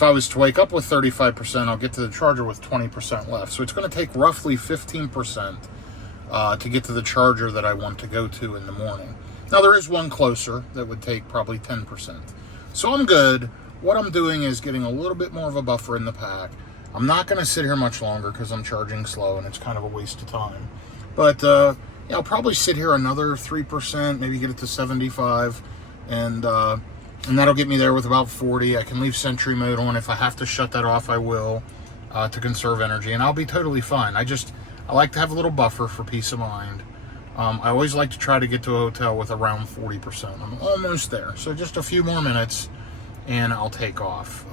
was to wake up with 35%, I'll get to the charger with 20% left. So it's going to take roughly 15% to get to the charger that I want to go to in the morning. Now, there is one closer that would take probably 10%. So I'm good. What I'm doing is getting a little bit more of a buffer in the pack. I'm not going to sit here much longer because I'm charging slow and it's kind of a waste of time. But yeah, I'll probably sit here another 3%, maybe get it to 75, and that'll get me there with about 40. I can leave Sentry mode on. If I have to shut that off, I will, to conserve energy, and I'll be totally fine. I like to have a little buffer for peace of mind. I always like to try to get to a hotel with around 40%. I'm almost there. So just a few more minutes and I'll take off.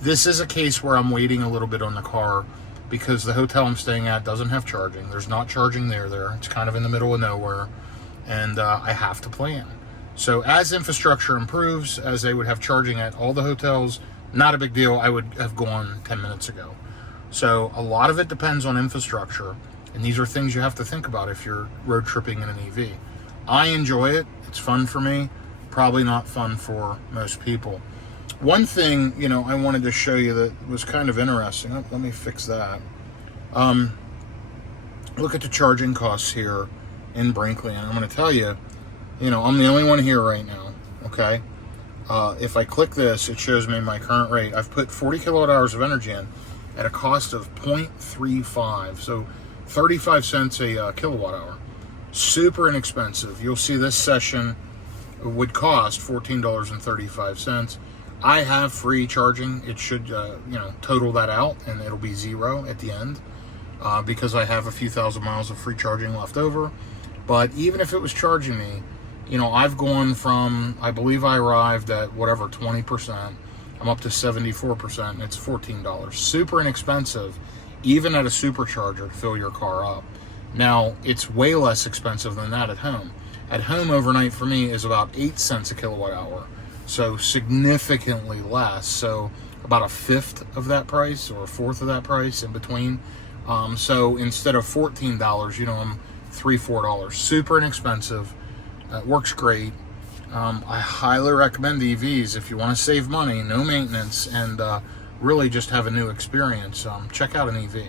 This is a case where I'm waiting a little bit on the car because the hotel I'm staying at doesn't have charging. There's not charging there. It's kind of in the middle of nowhere, and I have to plan. So as infrastructure improves, as they would have charging at all the hotels, not a big deal. I would have gone 10 minutes ago. So a lot of it depends on infrastructure. And these are things you have to think about if you're road tripping in an EV. I enjoy it. It's fun for me. Probably not fun for most people. One thing, I wanted to show you that was kind of interesting. Let me fix that. Look at the charging costs here in Brinkley. And I'm going to tell you, I'm the only one here right now, okay? If I click this, it shows me my current rate. I've put 40 kilowatt hours of energy in at a cost of 0.35. So 35 cents a kilowatt hour. Super inexpensive. You'll see this session would cost $14.35. I have free charging. It should, total that out, and it'll be zero at the end because I have a few thousand miles of free charging left over. But even if it was charging me, I've gone from, I believe I arrived at 20%. I'm up to 74%, and it's $14. Super inexpensive, even at a supercharger, to fill your car up. Now, it's way less expensive than that at home. At home, overnight for me is about 8 cents a kilowatt hour. So significantly less. So about a fifth of that price or a fourth of that price in between. So instead of $14, I'm $3-4. Super inexpensive. It works great. I highly recommend EVs if you want to save money, no maintenance, and really just have a new experience. Check out an EV.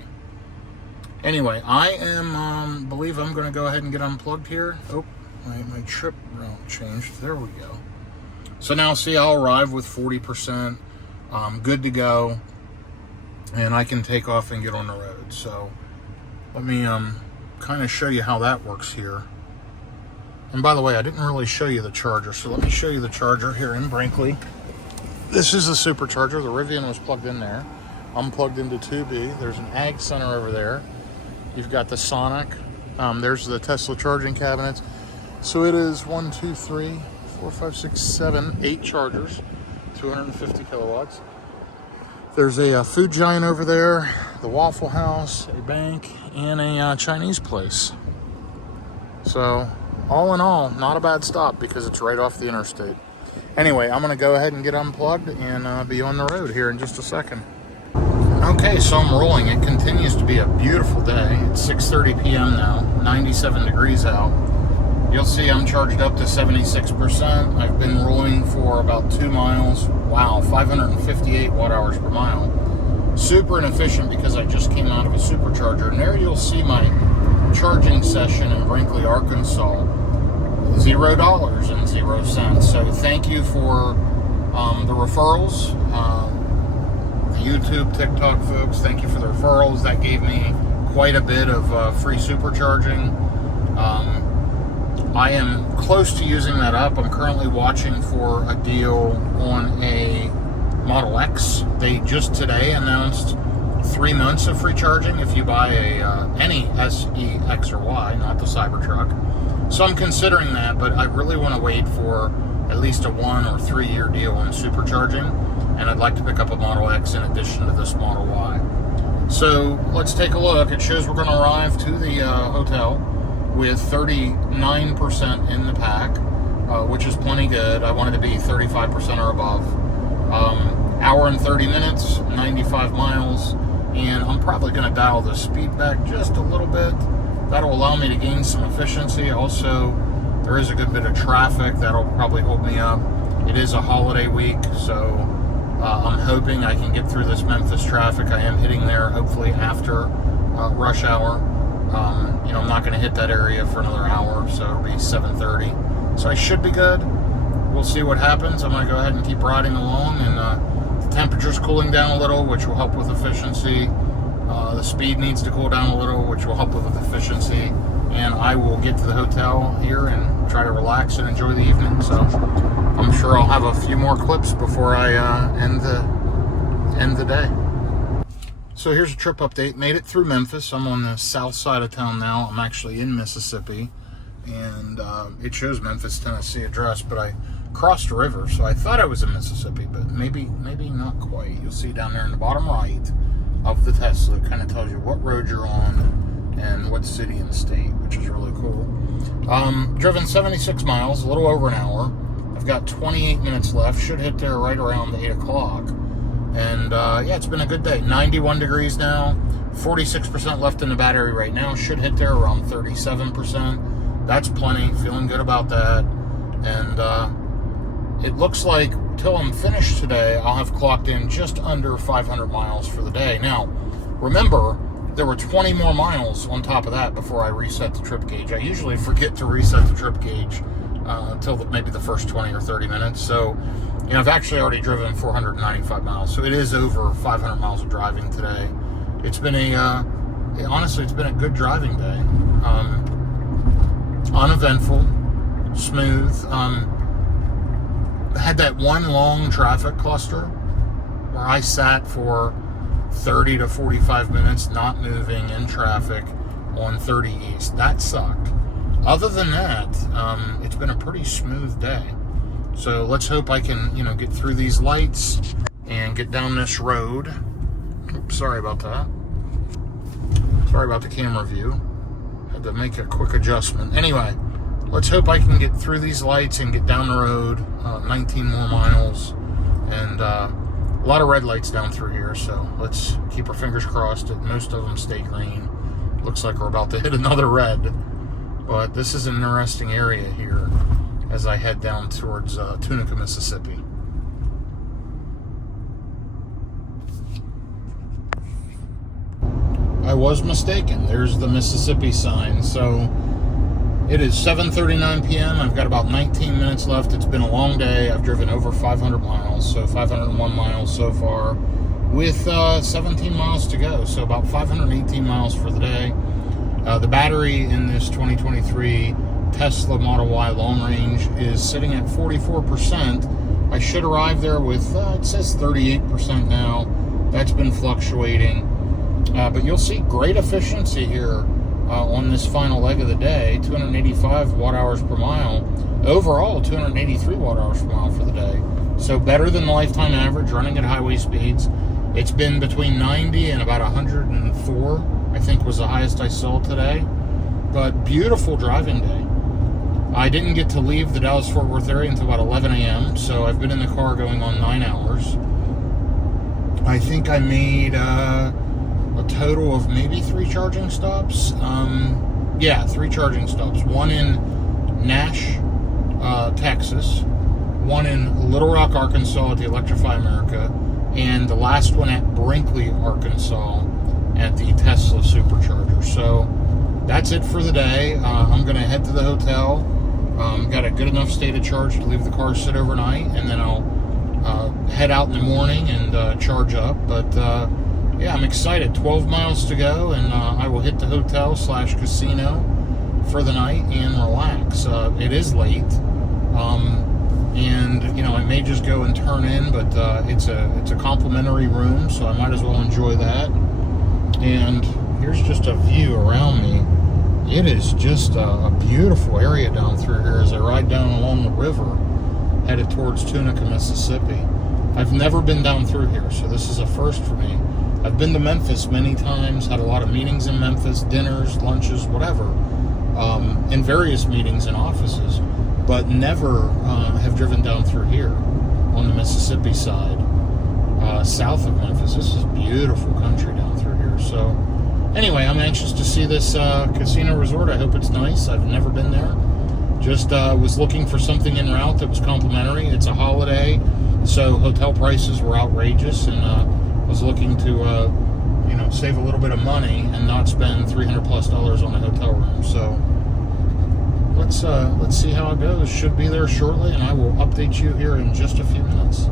Anyway, I am, believe I'm going to go ahead and get unplugged here. Oh, my trip route changed. There we go. So now, see, I'll arrive with 40%. Good to go. And I can take off and get on the road. So let me kind of show you how that works here. And by the way, I didn't really show you the charger. So let me show you the charger here in Brinkley. This is the supercharger. The Rivian was plugged in there. I'm plugged into 2B. There's an Ag Center over there. You've got the Sonic. There's the Tesla charging cabinets. So it is 1, 2, 3, 4, 5, 6, 7, 8 chargers, 250 kilowatts. There's a food giant over there, the Waffle House, a bank, and a Chinese place. So all in all, not a bad stop because it's right off the interstate. Anyway, I'm going to go ahead and get unplugged and be on the road here in just a second. Okay, so I'm rolling. It continues to be a beautiful day. It's 6:30 p.m. now, 97 degrees out. You'll see I'm charged up to 76%. I've been rolling for about 2 miles. Wow, 558 watt hours per mile. Super inefficient because I just came out of a supercharger. And there you'll see my charging session in Brinkley, Arkansas. $0.00. So thank you for the referrals. YouTube, TikTok folks, thank you for the referrals. That gave me quite a bit of free supercharging. I am close to using that up. I'm currently watching for a deal on a Model X. They just today announced 3 months of free charging if you buy any SE, X, or Y, not the Cybertruck. So I'm considering that, but I really want to wait for at least a 1 or 3 year deal on supercharging. And I'd like to pick up a Model X in addition to this Model Y. So let's take a look. It shows we're going to arrive to the hotel with 39% in the pack, which is plenty good. I wanted to be 35% or above. Hour and 30 minutes, 95 miles, and I'm probably going to dial the speed back just a little bit. That'll allow me to gain some efficiency. Also, there is a good bit of traffic that'll probably hold me up. It is a holiday week, so I'm hoping I can get through this Memphis traffic. I am hitting there hopefully after rush hour. I'm not going to hit that area for another hour, so it'll be 7:30. So I should be good. We'll see what happens. I'm going to go ahead and keep riding along, and the temperature's cooling down a little, which will help with efficiency. The speed needs to cool down a little, which will help with efficiency. And I will get to the hotel here and try to relax and enjoy the evening. So I'm sure I'll have a few more clips before I end the day. So here's a trip update. Made it through Memphis. I'm on the south side of town now. I'm actually in Mississippi, and it shows Memphis, Tennessee address, but I crossed a river, so I thought I was in Mississippi, but maybe not quite. You'll see down there in the bottom right of the Tesla, it kind of tells you what road you're on and what city and state, which is really cool. Driven 76 miles, a little over an hour. I've got 28 minutes left. Should hit there right around 8 o'clock. And yeah, it's been a good day. 91 degrees now. 46% left in the battery right now. Should hit there around 37%. That's plenty. Feeling good about that. And it looks like till I'm finished today, I'll have clocked in just under 500 miles for the day. Now, remember, there were 20 more miles on top of that before I reset the trip gauge. I usually forget to reset the trip gauge until maybe the first 20 or 30 minutes. So, I've actually already driven 495 miles. So it is over 500 miles of driving today. It's been honestly, it's been a good driving day. Uneventful, smooth. Had that one long traffic cluster where I sat for 30 to 45 minutes not moving in traffic on 30 East. That sucked. Other than that, it's been a pretty smooth day. So let's hope I can, get through these lights and get down this road. Oops, sorry about that. Sorry about the camera view. Had to make a quick adjustment. Anyway, let's hope I can get through these lights and get down the road. 19 more miles. And a lot of red lights down through here. So let's keep our fingers crossed that most of them stay green. Looks like we're about to hit another red. But this is an interesting area here as I head down towards Tunica, Mississippi. I was mistaken. There's the Mississippi sign. So it is 7:39 p.m. I've got about 19 minutes left. It's been a long day. I've driven over 500 miles, so 501 miles so far, with 17 miles to go. So about 518 miles for the day. The battery in this 2023 Tesla Model Y long range is sitting at 44%. I should arrive there with, it says 38% now. That's been fluctuating. But you'll see great efficiency here on this final leg of the day. 285 watt-hours per mile. Overall, 283 watt-hours per mile for the day. So better than the lifetime average, running at highway speeds. It's been between 90 and about 104, I think was the highest I saw today. But beautiful driving day. I didn't get to leave the Dallas-Fort Worth area until about 11 a.m., so I've been in the car going on 9 hours. I think I made a total of maybe 3 charging stops. 3 charging stops. One in Nash, Texas. One in Little Rock, Arkansas at the Electrify American. And the last one at Brinkley, Arkansas at the Tesla supercharger. So that's it for the day. I'm going to head to the hotel. Got a good enough state of charge to leave the car sit overnight, and then I'll head out in the morning and charge up. But yeah, I'm excited. 12 miles to go, and I will hit the hotel / casino for the night and relax. It is late, and I may just go and turn in, but it's a complimentary room, so I might as well enjoy that. And here's just a view around me. It is just a beautiful area down through here as I ride down along the river, headed towards Tunica, Mississippi. I've never been down through here, so this is a first for me. I've been to Memphis many times, had a lot of meetings in Memphis, dinners, lunches, whatever, in various meetings and offices, but never have driven down through here on the Mississippi side, south of Memphis. This is beautiful country down through here. So anyway, I'm anxious to see this casino resort. I hope it's nice. I've never been there. Just was looking for something en route that was complimentary. It's a holiday, so hotel prices were outrageous, and was looking to save a little bit of money and not spend $300+ on a hotel room. So let's see how it goes. Should be there shortly, and I will update you here in just a few minutes.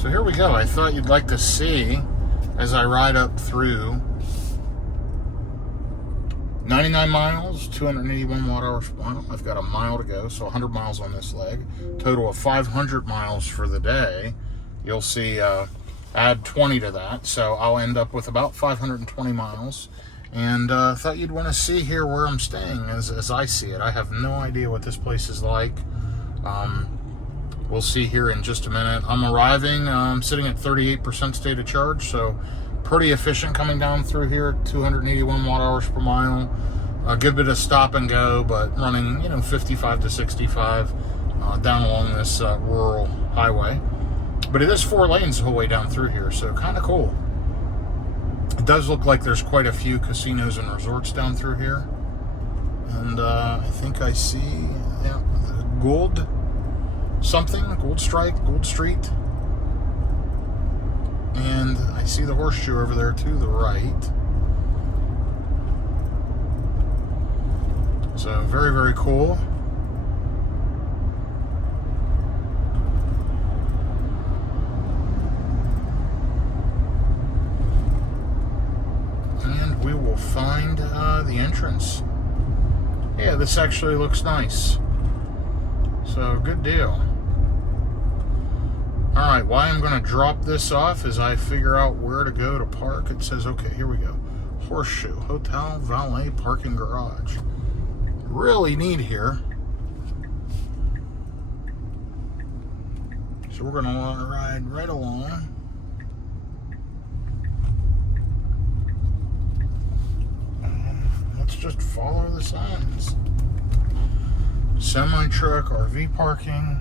So here we go. I thought you'd like to see as I ride up through 99 miles, 281 watt-hours per mile. I've got a mile to go, so 100 miles on this leg. Total of 500 miles for the day. You'll see add 20 to that, so I'll end up with about 520 miles. And thought you'd want to see here where I'm staying as I see it. I have no idea what this place is like. We'll see here in just a minute. I'm arriving, sitting at 38% state of charge, so pretty efficient coming down through here, 281 watt-hours per mile. A good bit of stop and go, but running, 55 to 65 down along this rural highway. But it is 4 lanes the whole way down through here, so kind of cool. It does look like there's quite a few casinos and resorts down through here. And I think I see Gold Strike, Gold Street. And I see the Horseshoe over there to the right. So very, very cool. And we will find the entrance. Yeah, this actually looks nice. So good deal. Alright, why I'm going to drop this off as I figure out where to go to park. It says, okay, here we go. Horseshoe, Hotel, Valet, Parking Garage. Really neat here. So we're going to want to ride right along. Let's just follow the signs. Semi-truck, RV parking.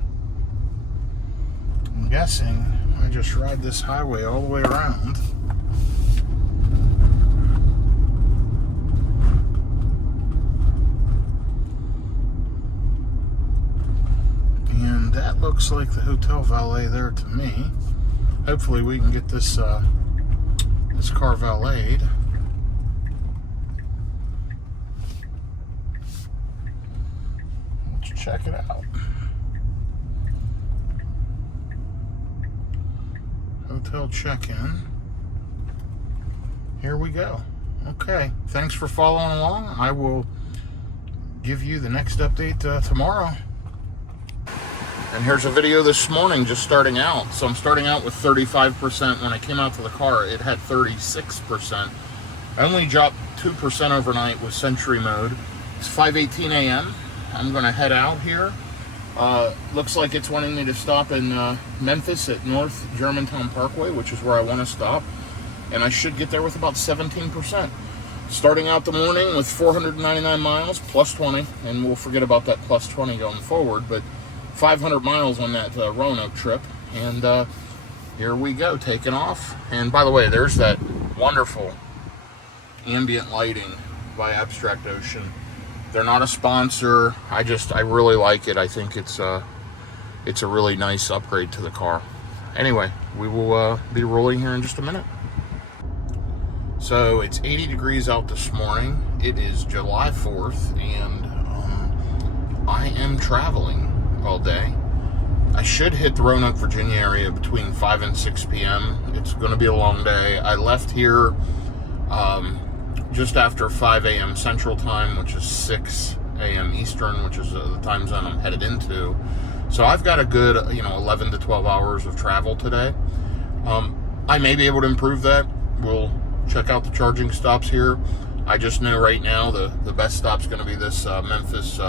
I'm guessing I just ride this highway all the way around. And that looks like the Hotel Valet there to me. Hopefully we can get this this car valeted. check it out. Hotel check-in. Here we go. Okay, thanks for following along. I will give you the next update tomorrow. And here's a video this morning just starting out. So I'm starting out with 35%. When I came out to the car, it had 36%. I only dropped 2% overnight with Sentry mode. It's 5:18 a.m. I'm going to head out here. Looks like it's wanting me to stop in Memphis at North Germantown Parkway, which is where I want to stop. And I should get there with about 17%. Starting out the morning with 499 miles, plus 20. And we'll forget about that plus 20 going forward. But 500 miles on that Roanoke trip. And here we go, taking off. And by the way, there's that wonderful ambient lighting by Abstract Ocean. They're not a sponsor. I really like it. I think it's a really nice upgrade to the car. Anyway, we will be rolling here in just a minute. So it's 80 degrees out this morning. It is July 4th, and I am traveling all day. I should hit the Roanoke, Virginia area between 5 and 6 p.m. It's going to be a long day. I left here just after 5 a.m. Central Time, which is 6 a.m. Eastern, which is the time zone I'm headed into. So I've got a good, 11 to 12 hours of travel today. I may be able to improve that. We'll check out the charging stops here. I just know right now the best stop's going to be this Memphis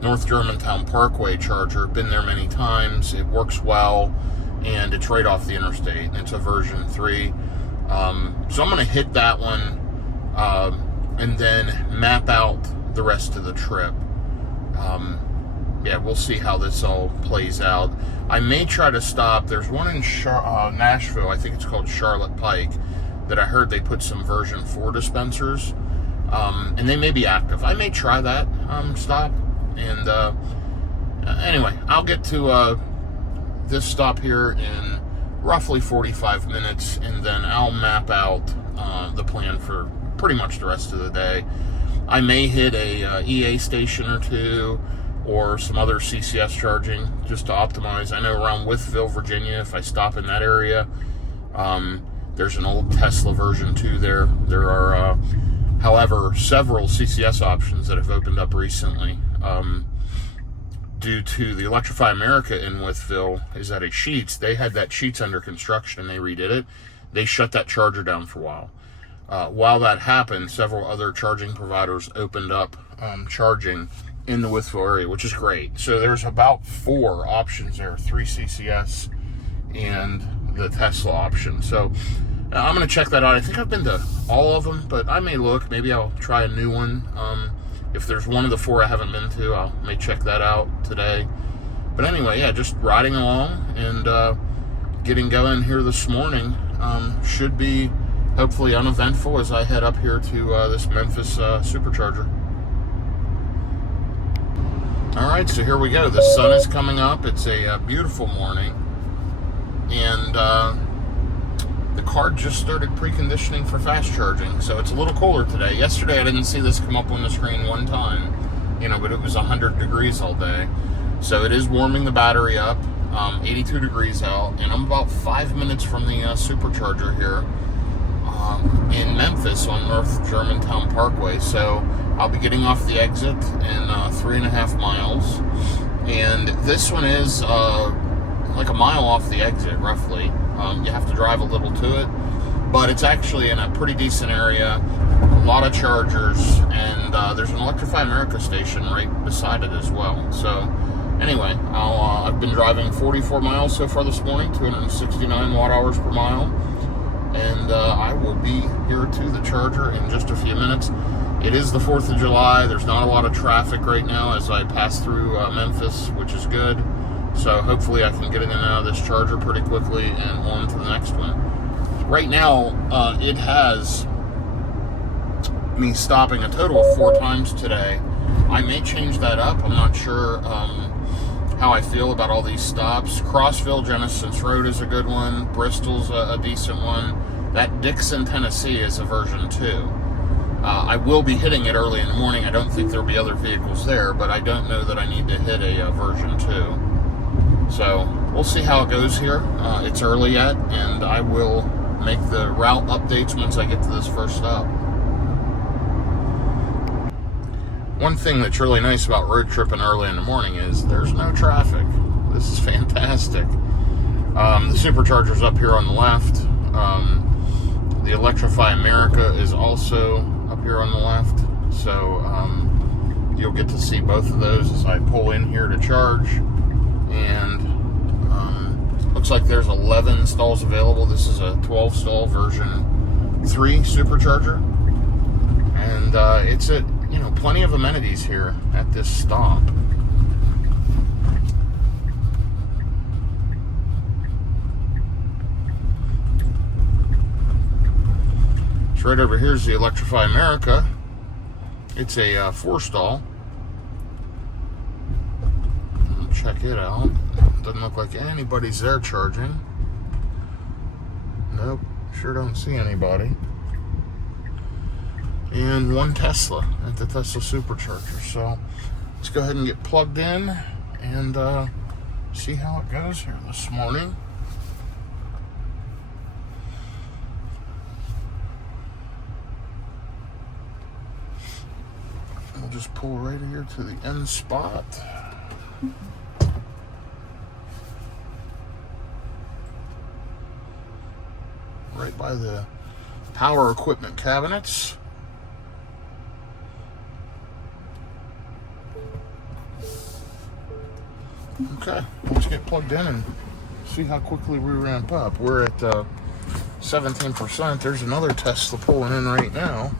North Germantown Parkway charger. Been there many times. It works well, and it's right off the interstate. It's a version 3. So I'm going to hit that one and then map out the rest of the trip. Yeah, we'll see how this all plays out. I may try to stop. There's one in Nashville. I think it's called Charlotte Pike, that I heard they put some version 4 dispensers, and they may be active. I may try that stop. And anyway, I'll get to this stop here in roughly 45 minutes, and then I'll map out the plan for pretty much the rest of the day. I may hit a EA station or two, or some other CCS charging, just to optimize. I know around Wytheville, Virginia, if I stop in that area, there's an old Tesla version 2 there. There are, however, several CCS options that have opened up recently. Due to the Electrify America in Wytheville is at a Sheets. They had that Sheets under construction and they redid it. They shut that charger down for a while. While that happened, several other charging providers opened up charging in the Wytheville area, which is great. So there's about 4 options there, 3 CCS and the Tesla option. So I'm going to check that out. I think I've been to all of them, but I may look. Maybe I'll try a new one. If there's one of the 4 I haven't been to, I may check that out today. But anyway, yeah, just riding along and getting going here this morning. Should be hopefully uneventful as I head up here to this Memphis supercharger. All right, so here we go. The sun is coming up. It's a beautiful morning. And the car just started preconditioning for fast charging, so it's a little cooler today. Yesterday I didn't see this come up on the screen one time, but it was 100 degrees all day. So it is warming the battery up, 82 degrees out, and I'm about 5 minutes from the supercharger here in Memphis on North Germantown Parkway. So I'll be getting off the exit in 3.5 miles, and this one is like a mile off the exit, roughly. You have to drive a little to it, but it's actually in a pretty decent area, a lot of chargers, and there's an Electrify America station right beside it as well. So anyway, I've been driving 44 miles so far this morning, 269 watt hours per mile, and I will be here to the charger in just a few minutes. It is the 4th of July. There's not a lot of traffic right now as I pass through Memphis, which is good. So hopefully I can get in and out of this charger pretty quickly and on to the next one. Right now, it has me stopping a total of 4 times today. I may change that up. I'm not sure how I feel about all these stops. Crossville, Genesis Road is a good one. Bristol's a decent one. That Dixon, Tennessee is a version 2. I will be hitting it early in the morning. I don't think there'll be other vehicles there, but I don't know that I need to hit a version 2. So we'll see how it goes here. It's early yet, and I will make the route updates once I get to this first stop. One thing that's really nice about road tripping early in the morning is there's no traffic. This is fantastic. The supercharger's up here on the left. The Electrify America is also up here on the left. So you'll get to see both of those as I pull in here to charge. And looks like there's 11 stalls available. This is a 12 stall version 3 supercharger. And it's at, plenty of amenities here at this stop. So right over here is the Electrify America. It's a 4 stall. Check it out. Doesn't look like anybody's there charging. Nope, sure don't see anybody. And 1 Tesla at the Tesla supercharger. So let's go ahead and get plugged in and see how it goes here this morning. We'll just pull right here to the end spot. Right by the power equipment cabinets. Okay, let's get plugged in and see how quickly we ramp up. We're at 17%. There's another Tesla pulling in right now.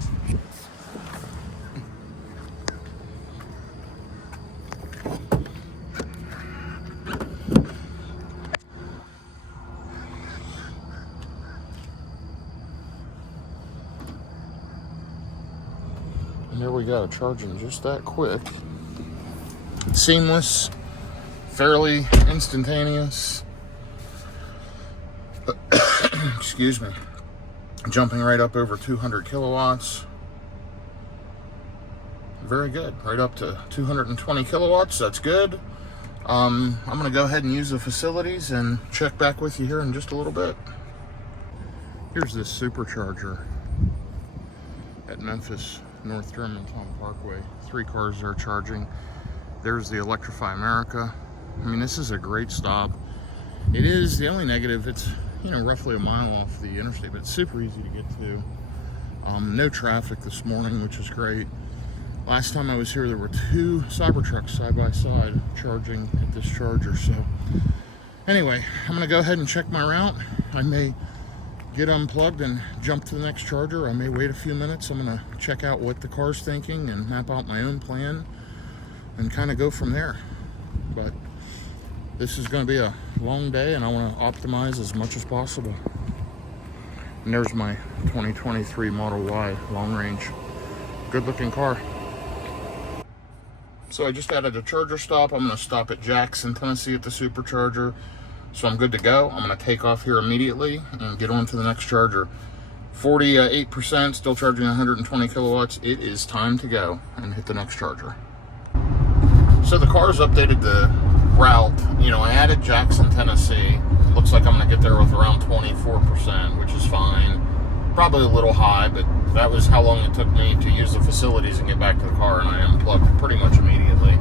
And there we go, charging just that quick. Seamless. Fairly instantaneous. Excuse me. Jumping right up over 200 kilowatts. Very good. Right up to 220 kilowatts. That's good. I'm going to go ahead and use the facilities and check back with you here in just a little bit. Here's this supercharger at Memphis, North Germantown Parkway. 3 cars are charging. There's the Electrify America. I mean, this is a great stop. It is, the only negative, it's, roughly a mile off the interstate, but it's super easy to get to. No traffic this morning, which is great. Last time I was here, there were 2 Cybertrucks side by side charging at this charger. So anyway, I'm gonna go ahead and check my route. I may get unplugged and jump to the next charger. I may wait a few minutes. I'm gonna check out what the car's thinking and map out my own plan and kind of go from there. But this is going to be a long day, and I want to optimize as much as possible. And there's my 2023 Model Y long range. Good looking car. So I just added a charger stop. I'm going to stop at Jackson, Tennessee at the supercharger. So I'm good to go. I'm going to take off here immediately and get on to the next charger. 48%, still charging 120 kilowatts. It is time to go and hit the next charger. So the car's updated the route. I added Jackson, Tennessee. Looks like I'm going to get there with around 24%, which is fine. Probably a little high, but that was how long it took me to use the facilities and get back to the car, and I unplugged pretty much immediately.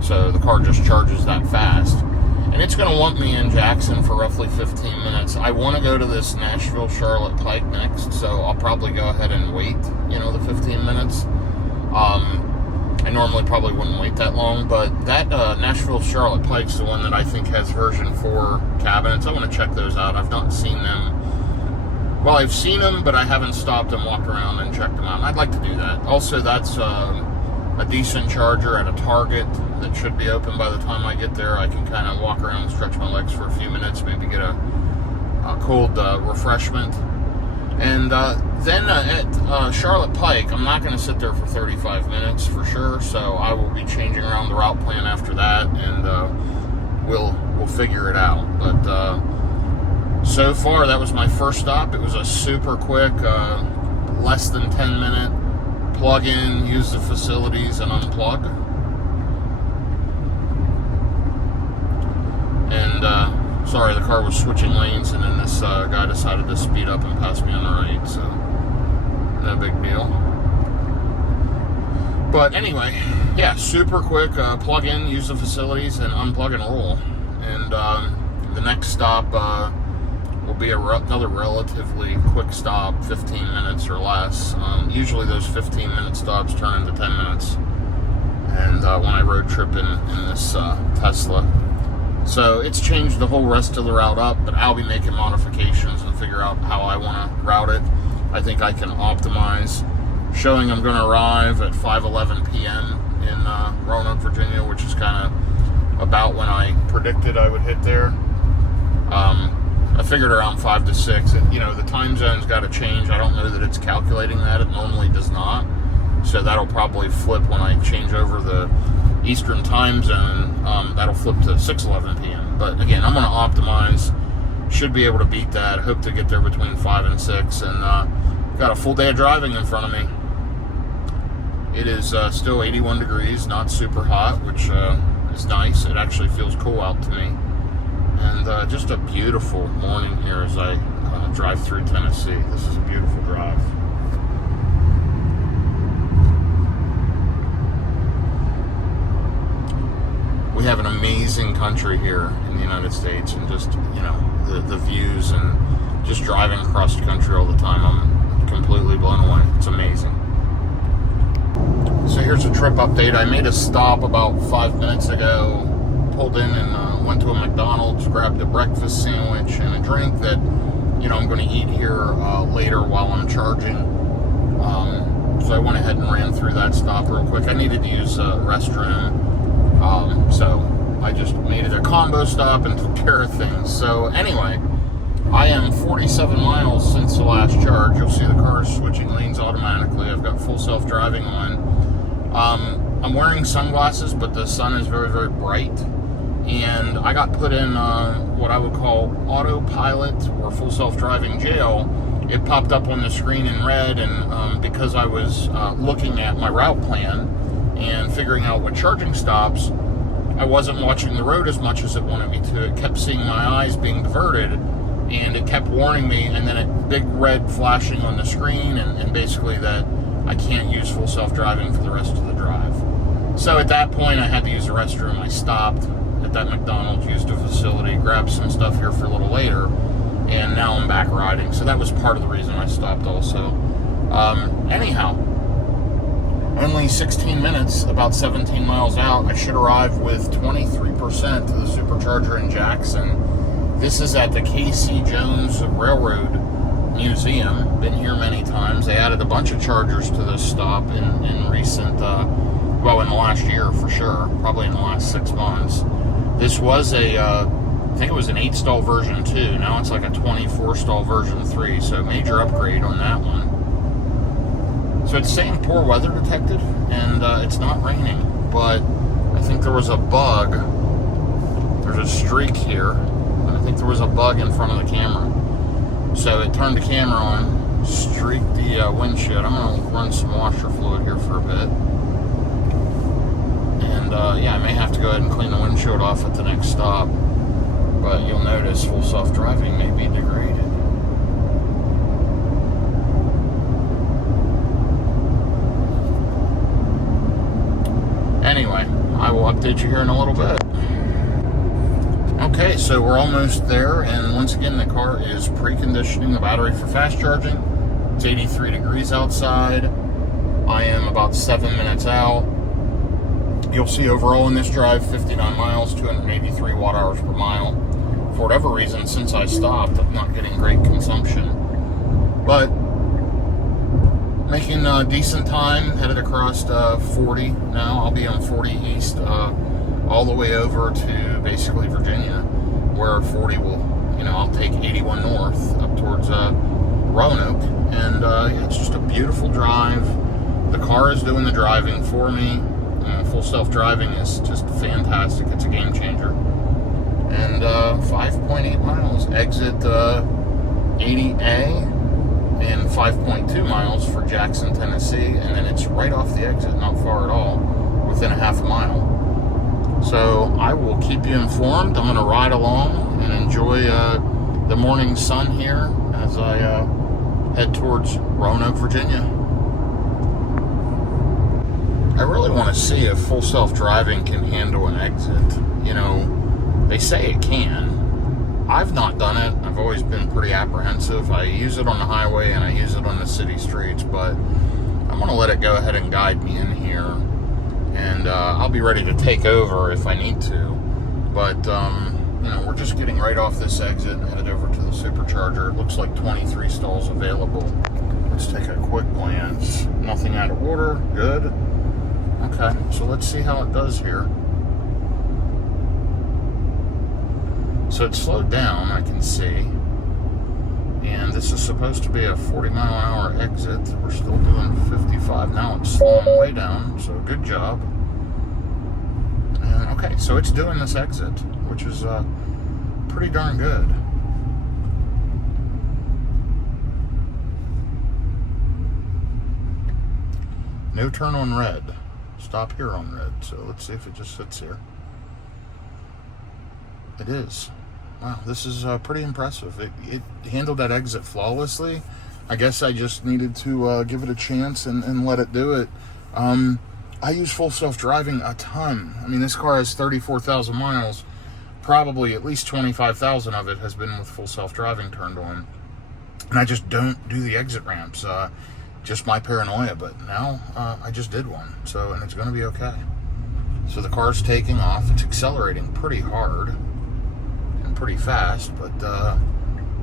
So the car just charges that fast. And it's going to want me in Jackson for roughly 15 minutes. I want to go to this Nashville Charlotte Pike next, so I'll probably go ahead and wait, the 15 minutes. I normally probably wouldn't wait that long, but that Nashville Charlotte Pike's the one that I think has version 4 cabinets. I want to check those out. I've not seen them. Well, I've seen them, but I haven't stopped and walked around and checked them out. And I'd like to do that. Also, that's a decent charger at a Target that should be open by the time I get there. I can kind of walk around and stretch my legs for a few minutes, maybe get a cold refreshment. And then at Charlotte Pike, I'm not going to sit there for 35 minutes for sure, so I will be changing around the route plan after that, and we'll figure it out. But so far, that was my first stop. It was a super quick, less than 10-minute plug in, use the facilities, and unplug. And sorry, the car was switching lanes, and then this guy decided to speed up and pass me on the right, so no big deal. But anyway, yeah, super quick. Plug in, use the facilities, and unplug and roll. And the next stop will be another relatively quick stop, 15 minutes or less. Usually those 15-minute stops turn into 10 minutes. And when I road trip in this Tesla. So it's changed the whole rest of the route up, but I'll be making modifications and figure out how I want to route it. I think I can optimize, showing I'm going to arrive at 5:11 p.m. in Roanoke, Virginia, which is kind of about when I predicted I would hit there. I figured around 5 to 6. The time zone's got to change. I don't know that it's calculating that. It normally does not. So that'll probably flip when I change over the Eastern time zone. That'll flip to 6:11 p.m. But again, I'm going to optimize. Should be able to beat that. Hope to get there between 5 and 6. And got a full day of driving in front of me. It is still 81 degrees, not super hot, which is nice. It actually feels cool out to me. And just a beautiful morning here as I drive through Tennessee. This is a beautiful drive. We have an amazing country here in the United States, and just, the views, and just driving across the country all the time, I'm completely blown away. It's amazing. So here's a trip update. I made a stop about 5 minutes ago, pulled in and went to a McDonald's, grabbed a breakfast sandwich and a drink that, I'm going to eat here later while I'm charging. So I went ahead and ran through that stop real quick. I needed to use a restroom. So I just made it a combo stop and took care of things. So anyway, I am 47 miles since the last charge. You'll see the car is switching lanes automatically. I've got full self-driving on. I'm wearing sunglasses, but the sun is very, very bright. And I got put in what I would call autopilot or full self-driving jail. It popped up on the screen in red, and because I was looking at my route plan and figuring out what charging stops, I wasn't watching the road as much as it wanted me to. It kept seeing my eyes being diverted, and it kept warning me, and then it big red flashing on the screen, and basically that I can't use full self-driving for the rest of the drive. So at that point, I had to use the restroom. I stopped at that McDonald's, used a facility, grabbed some stuff here for a little later, and now I'm back riding. So that was part of the reason I stopped also. Anyhow, only 16 minutes, about 17 miles out. I should arrive with 23% to the supercharger in Jackson. This is at the K.C. Jones Railroad Museum. Been here many times. They added a bunch of chargers to this stop in recent, in the last year for sure, probably in the last 6 months. This was I think it was an 8-stall version 2. Now it's like a 24-stall version 3, so major upgrade on that one. So it's saying poor weather detected, and it's not raining, but I think there was a bug. There's a streak here, and I think there was a bug in front of the camera. So it turned the camera on, streaked the windshield. I'm going to run some washer fluid here for a bit. And I may have to go ahead and clean the windshield off at the next stop. But you'll notice full self-driving may be degraded. Anyway, I will update you here in a little bit. Okay, so we're almost there, and once again, the car is preconditioning the battery for fast charging. It's 83 degrees outside. I am about 7 minutes out. You'll see overall in this drive, 59 miles, 283 watt hours per mile. For whatever reason, since I stopped, I'm not getting great consumption. But making decent time, headed across 40 now. I'll be on 40 east, all the way over to basically Virginia, where 40 will, I'll take 81 north up towards Roanoke. And it's just a beautiful drive. The car is doing the driving for me. Full self-driving is just fantastic. It's a game changer. And 5.8 miles. Exit 80A. and 5.2 miles for Jackson, Tennessee, and then it's right off the exit, not far at all, within a half a mile. So I will keep you informed. I'm going to ride along and enjoy the morning sun here as I head towards Roanoke, Virginia. I really want to see if full self-driving can handle an exit. You know, they say it can. I've not done it. I've always been pretty apprehensive. I use it on the highway and I use it on the city streets, but I'm going to let it go ahead and guide me in here. And I'll be ready to take over if I need to. But, you know, we're just getting right off this exit and headed over to the supercharger. It looks like 23 stalls available. Let's take a quick glance. Nothing out of order. Good. Okay, so let's see how it does here. So it slowed down, I can see. And this is supposed to be a 40-mile-an-hour exit. We're still doing 55. Now it's slowing way down, so good job. And okay, so it's doing this exit, which is pretty darn good. No turn on red. Stop here on red. So let's see if it just sits here. It is. Wow, this is pretty impressive. It handled that exit flawlessly. I guess I just needed to give it a chance and let it do it. I use full self-driving a ton. I mean, this car has 34,000 miles. Probably at least 25,000 of it has been with full self-driving turned on. And I just don't do the exit ramps. Just my paranoia, but now I just did one. So, and it's going to be okay. So the car's taking off. It's accelerating pretty hard. Pretty fast, but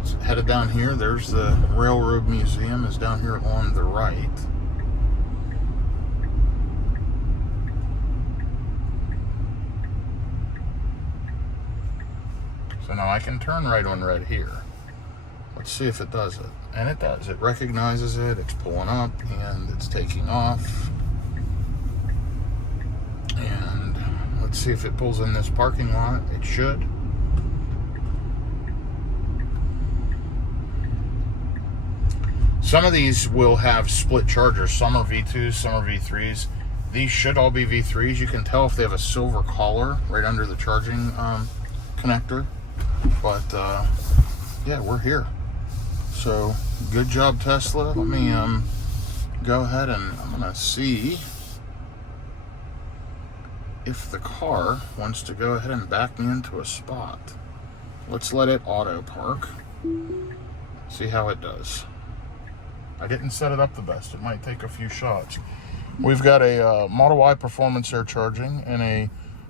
it's headed down here. There's the Railroad Museum is down here on the right. So now I can turn right on red here. Let's see if it does it. And it does. It recognizes it. It's pulling up and it's taking off. And let's see if it pulls in this parking lot. It should. Some of these will have split chargers. Some are V2s, some are V3s. These should all be V3s. You can tell if they have a silver collar right under the charging connector. But yeah, we're here. So good job, Tesla. Let me go ahead and I'm gonna see if the car wants to go ahead and back me into a spot. Let's let it auto park. See how it does. I didn't set it up the best. It might take a few shots. We've got a Model Y Performance Air charging and a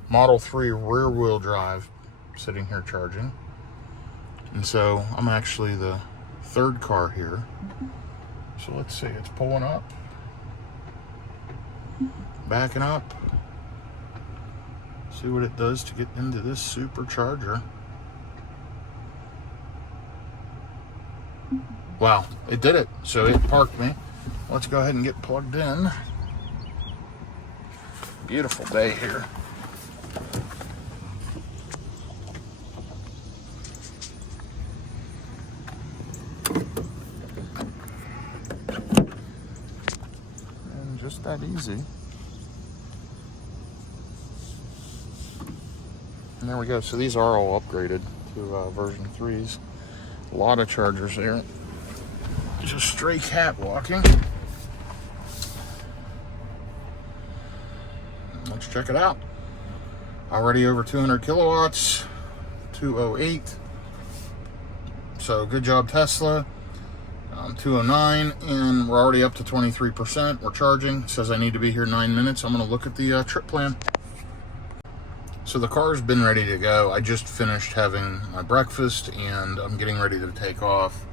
Model 3 rear wheel drive sitting here charging. And so I'm actually the third car here. So let's see, it's pulling up. Backing up. See what it does to get into this supercharger. Wow, it did it. So it parked me. Let's go ahead and get plugged in. Beautiful day here. And just that easy. And there we go. So these are all upgraded to version 3s. A lot of chargers there. Just stray cat walking. Let's check it out. Already over 200 kilowatts, 208. So good job, Tesla. 209, and we're already up to 23%. We're charging. It says I need to be here 9 minutes. I'm going to look at the trip plan. So the car's been ready to go. I just finished having my breakfast, and I'm getting ready to take off.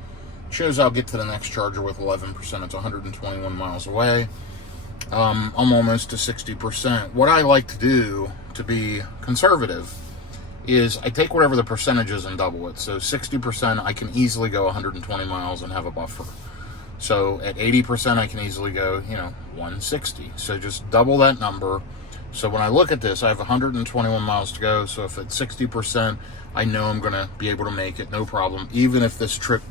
Shows I'll get to the next charger with 11%. It's 121 miles away. I'm almost to 60%. What I like to do to be conservative is I take whatever the percentage is and double it. So 60%, I can easily go 120 miles and have a buffer. So at 80%, I can easily go, 160. So just double that number. So when I look at this, I have 121 miles to go. So if it's 60%, I know I'm going to be able to make it, no problem. Even if this trip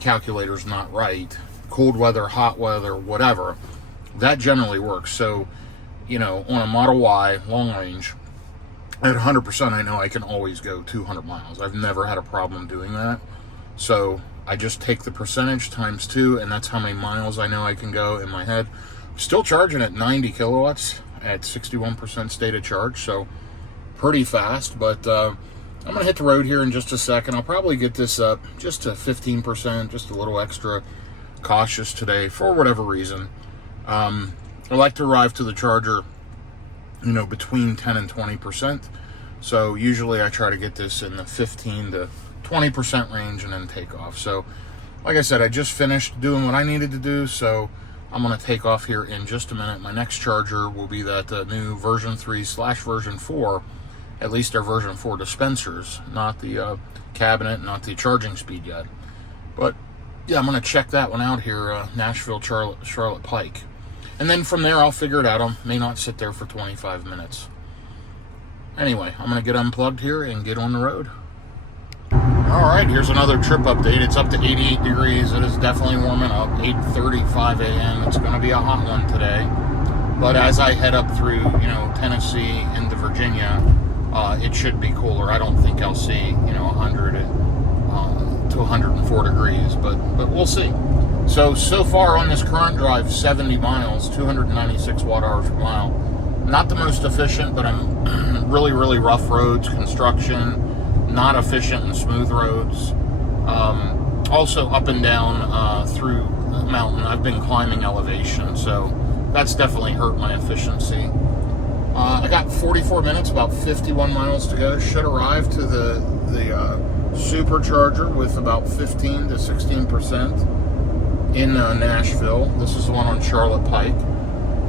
calculator's not right, cold weather, hot weather, whatever, that generally works. So, you know, on a Model Y long range, at 100%, I know I can always go 200 miles. I've never had a problem doing that. So I just take the percentage times 2, and that's how many miles I know I can go in my head. Still charging at 90 kilowatts at 61% state of charge, so pretty fast. But I'm going to hit the road here in just a second. I'll probably get this up just to 15%, just a little extra cautious today for whatever reason. I like to arrive to the charger, you know, between 10 and 20%. So usually I try to get this in the 15 to 20% range and then take off. So like I said, I just finished doing what I needed to do, so I'm going to take off here in just a minute. My next charger will be that new version 3/version 4, at least our version 4 dispensers, not the cabinet, not the charging speed yet. But yeah, I'm going to check that one out here, Nashville, Charlotte Pike. And then from there, I'll figure it out. I may not sit there for 25 minutes. Anyway, I'm going to get unplugged here and get on the road. All right, here's another trip update. It's up to 88 degrees. It is definitely warming up. 8:35 a.m. It's going to be a hot one today. But as I head up through, you know, Tennessee into Virginia, it should be cooler. I don't think I'll see, you know, 100 to 104 degrees, but we'll see. So far on this current drive, 70 miles, 296 watt-hours per mile. Not the most efficient, but I'm really, really rough roads, construction, not efficient and smooth roads. Also up and down through the mountain. I've been climbing elevation, so that's definitely hurt my efficiency. I got 44 minutes, about 51 miles to go. Should arrive to the supercharger with about 15 to 16% in Nashville. This is the one on Charlotte Pike.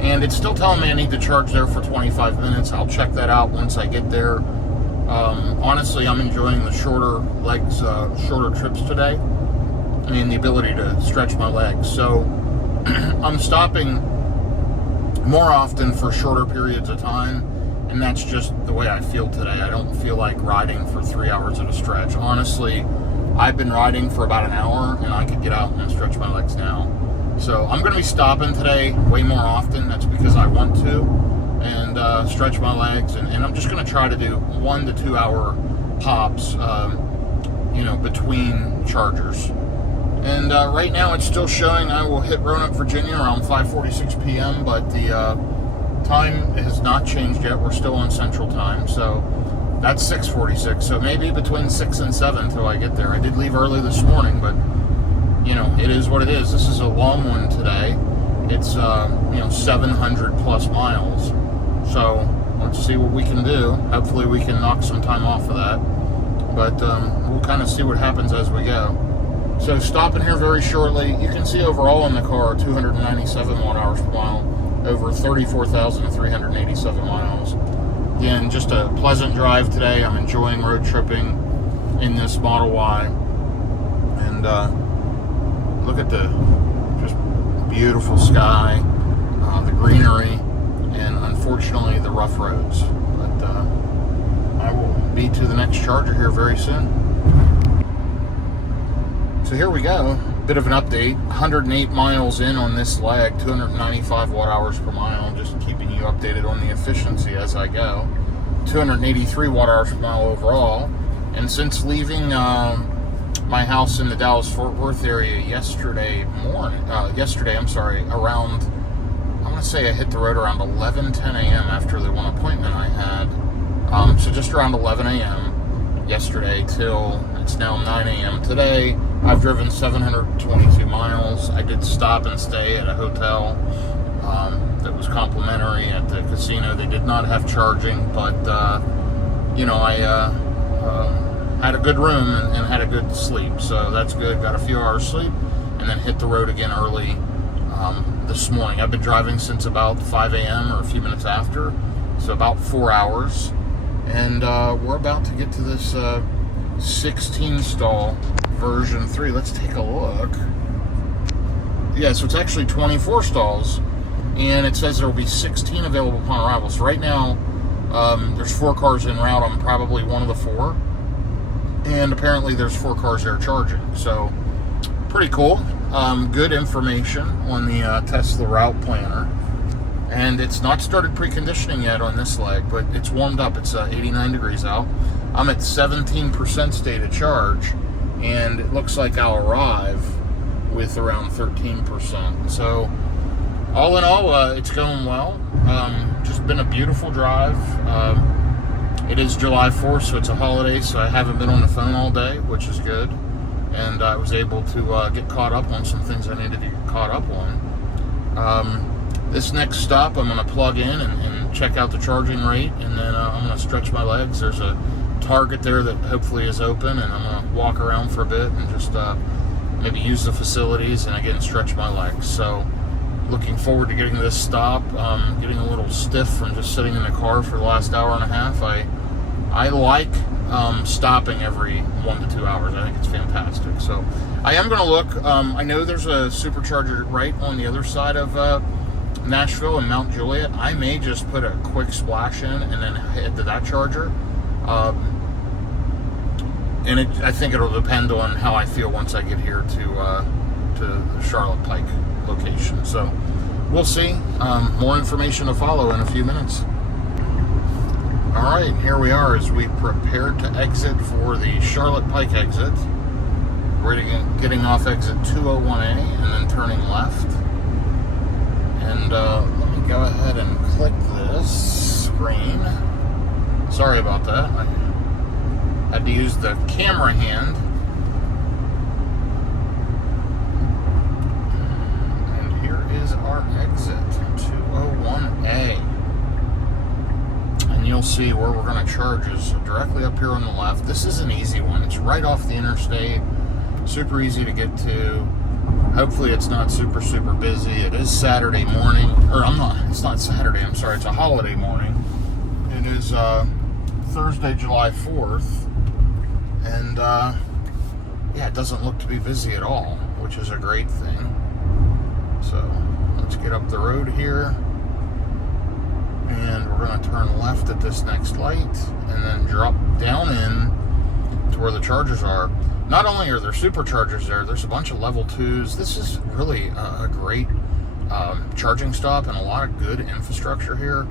And it's still telling me I need to charge there for 25 minutes. I'll check that out once I get there. Honestly, I'm enjoying the shorter legs, shorter trips today, and the ability to stretch my legs. So I'm stopping more often for shorter periods of time, and that's just the way I feel today. I don't feel like riding for 3 hours at a stretch. Honestly, I've been riding for about an hour, and I could get out and stretch my legs now. So I'm going to be stopping today way more often. That's because I want to, and stretch my legs, and I'm just going to try to do 1 to 2 hour pops, you know, between chargers. And right now it's still showing I will hit Roanoke, Virginia around 5:46 p.m., but the time has not changed yet. We're still on Central Time, so that's 6:46. So maybe between 6 and 7 till I get there. I did leave early this morning, but you know, it is what it is. This is a long one today. It's you know, 700 plus miles. So let's see what we can do. Hopefully we can knock some time off of that. But we'll kind of see what happens as we go. So stopping here very shortly. You can see overall in the car 297 watt-hours per mile, over 34,387 miles. Again, just a pleasant drive today. I'm enjoying road tripping in this Model Y. And look at the just beautiful sky, the greenery, and unfortunately the rough roads. But I will be to the next charger here very soon. So here we go, bit of an update. 108 miles in on this leg, 295 watt-hours per mile, just keeping you updated on the efficiency as I go. 283 watt-hours per mile overall. And since leaving my house in the Dallas-Fort Worth area yesterday, around, I want to say I hit the road around 11:10 a.m. after the one appointment I had. So just around 11 a.m. yesterday till it's now 9 a.m. today. I've driven 722 miles. I did stop and stay at a hotel that was complimentary at the casino. They did not have charging, but you know, I had a good room and had a good sleep, so that's good. Got a few hours sleep, and then hit the road again early this morning. I've been driving since about 5 a.m. or a few minutes after, so about 4 hours, and we're about to get to this 16 stall version 3. Let's take a look. Yeah, so it's actually 24 stalls, and it says there will be 16 available upon arrival. So right now, there's 4 cars en route. I'm probably one of the 4, and apparently there's 4 cars there charging. So pretty cool. Good information on the Tesla route planner. And it's not started preconditioning yet on this leg, but it's warmed up. It's 89 degrees out. I'm at 17% state of charge, and it looks like I'll arrive with around 13%. So all in all, it's going well. Just been a beautiful drive. It is July 4th, so it's a holiday, so I haven't been on the phone all day, which is good. And I was able to get caught up on some things I needed to get caught up on. This next stop, I'm going to plug in and check out the charging rate, and then I'm going to stretch my legs. There's a Target there that hopefully is open, and I'm going to walk around for a bit and just maybe use the facilities and again stretch my legs. So looking forward to getting this stop. Getting a little stiff from just sitting in the car for the last hour and a half. I like stopping every 1 to 2 hours. I think it's fantastic. So I am going to look. I know there's a supercharger right on the other side of Nashville and Mount Juliet. I may just put a quick splash in and then head to that charger. And I think it'll depend on how I feel once I get here to the Charlotte Pike location. So we'll see. More information to follow in a few minutes. All right, here we are as we prepare to exit for the Charlotte Pike exit. We're getting off exit 201A and then turning left. And let me go ahead and click this screen. Sorry about that. I had to use the camera hand. And here is our exit, 201A. And you'll see where we're going to charge is directly up here on the left. This is an easy one. It's right off the interstate. Super easy to get to. Hopefully it's not super busy. It is Saturday morning. It's not Saturday, I'm sorry. It's a holiday morning. It is Thursday, July 4th. And yeah, it doesn't look to be busy at all, which is a great thing. So let's get up the road here. And we're going to turn left at this next light and then drop down in to where the chargers are. Not only are there superchargers there, there's a bunch of level 2s. This is really a great charging stop and a lot of good infrastructure here.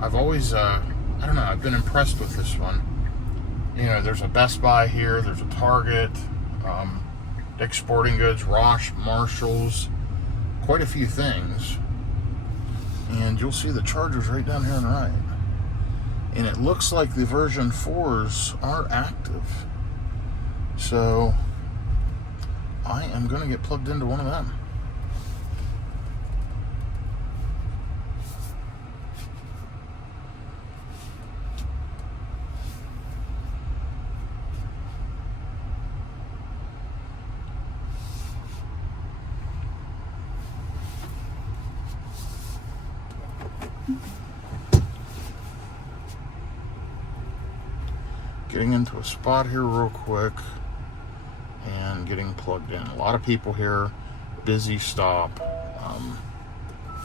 I've always, I don't know, I've been impressed with this one. You know, there's a Best Buy here, there's a Target, Dick's Sporting Goods, Roche, Marshalls, quite a few things. And you'll see the chargers right down here on the right. And it looks like the version 4s are active. So I am going to get plugged into one of them. Getting into a spot here real quick and getting plugged in. A lot of people here, busy stop,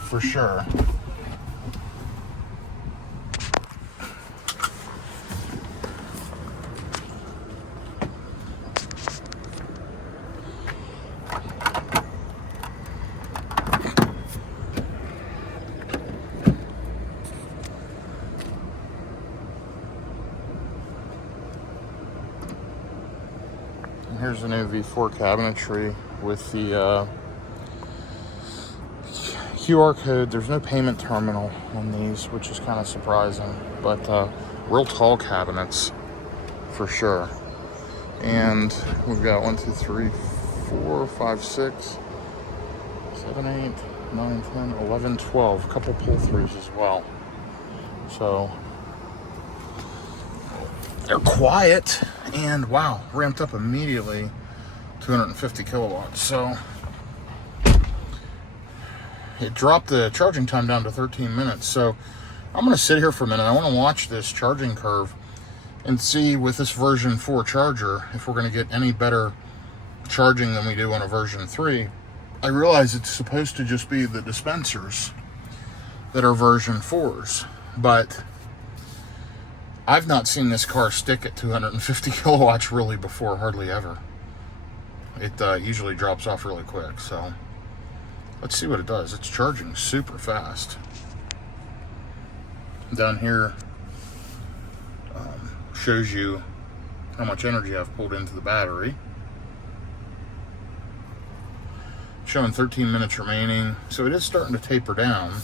for sure. Here's the new V4 cabinetry with the QR code. There's no payment terminal on these, which is kind of surprising, but real tall cabinets for sure. And we've got 1, 2, 3, 4, 5, 6, 7, 8, 9, 10, 11, 12. A couple pull-throughs as well. So they're quiet and wow, ramped up immediately, 250 kilowatts. So it dropped the charging time down to 13 minutes. So I'm going to sit here for a minute. I want to watch this charging curve and see with this version 4 charger if we're going to get any better charging than we do on a version 3. I realize it's supposed to just be the dispensers that are version 4s, but I've not seen this car stick at 250 kilowatts really before, hardly ever. it usually drops off really quick. So let's see what it does. It's charging super fast. Down here shows you how much energy I've pulled into the battery. Showing 13 minutes remaining, so it is starting to taper down.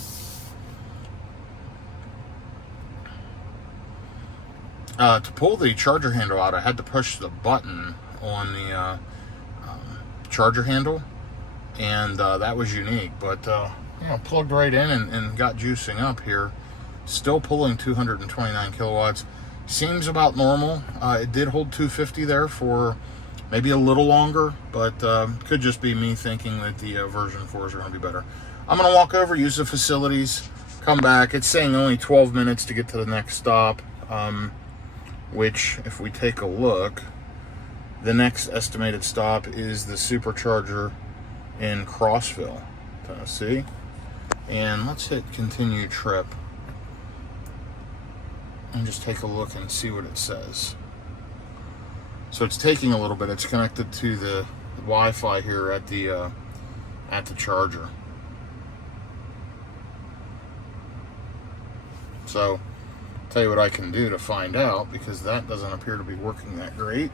To pull the charger handle out, I had to push the button on the charger handle, and that was unique, but plugged right in and got juicing up here. Still pulling 229 kilowatts. Seems about normal. It did hold 250 there for maybe a little longer, but could just be me thinking that the version 4s are going to be better. I'm going to walk over, use the facilities, come back. It's saying only 12 minutes to get to the next stop, which, if we take a look, the next estimated stop is the supercharger in Crossville, Tennessee. And let's hit continue trip and just take a look and see what it says. So it's taking a little bit. It's connected to the Wi-Fi here at the charger. So I'll tell you what I can do to find out, because that doesn't appear to be working that great.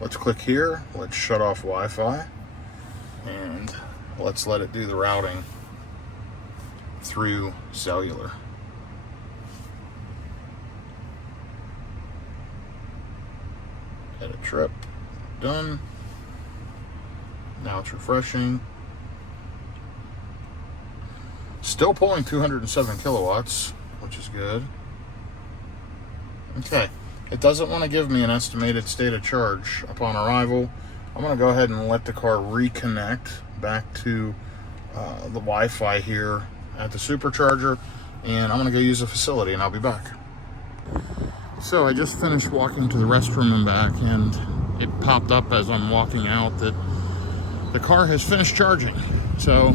Let's click here. Let's shut off Wi-Fi, and let's let it do the routing through cellular. Edit trip, done. Now it's refreshing. Still pulling 207 kilowatts, which is good. Okay, it doesn't want to give me an estimated state of charge upon arrival. I'm going to go ahead and let the car reconnect back to the Wi-Fi here at the supercharger, and I'm going to go use the facility, and I'll be back. So I just finished walking to the restroom and back, and it popped up as I'm walking out that the car has finished charging. So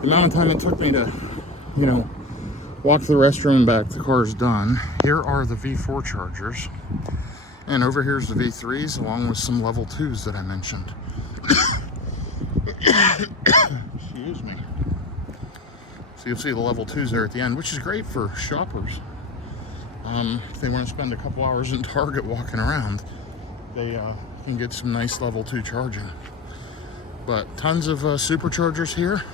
the amount of time it took me to, walk to the restroom and back, the car is done. Here are the V4 chargers, and over here's the V3s, along with some level 2s that I mentioned. Excuse me. So you'll see the level 2s there at the end, which is great for shoppers. If they want to spend a couple hours in Target walking around, they can get some nice level 2 charging. But tons of superchargers here,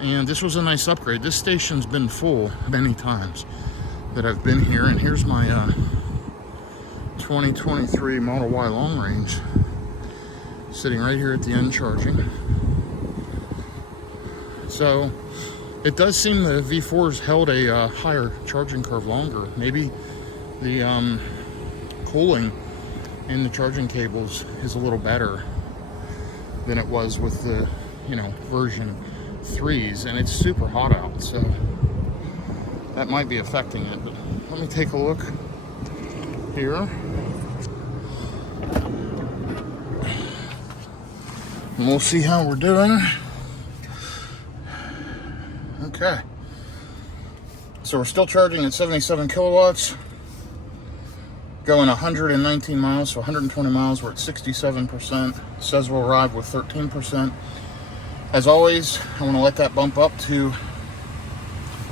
and this was a nice upgrade. This station's been full many times that I've been here, and here's my 2023 Model Y long range sitting right here at the end charging. So it does seem the V4's held a higher charging curve longer. Maybe the cooling in the charging cables is a little better than it was with the, version 3s, and it's super hot out, so that might be affecting it. But let me take a look here. And we'll see how we're doing. Okay, so we're still charging at 77 kilowatts, going 119 miles, so 120 miles, we're at 67%. It says we'll arrive with 13%. As always, I want to let that bump up to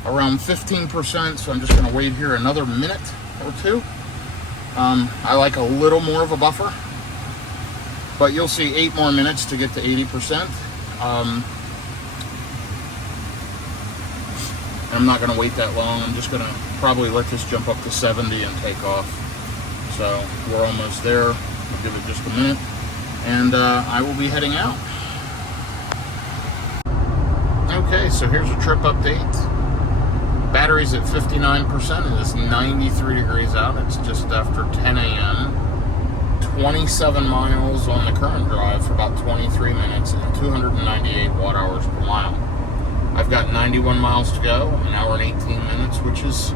around 15%, so I'm just going to wait here another minute or two. I like a little more of a buffer, but you'll see 8 more minutes to get to 80%. I'm not going to wait that long. I'm just going to probably let this jump up to 70 and take off. So we're almost there. We'll give it just a minute, and I will be heading out. Okay, so here's a trip update. Battery's at 59%. It is 93 degrees out. It's just after 10 a.m. 27 miles on the current drive for about 23 minutes and 298 watt hours per mile. I've got 91 miles to go, an hour and 18 minutes, which is,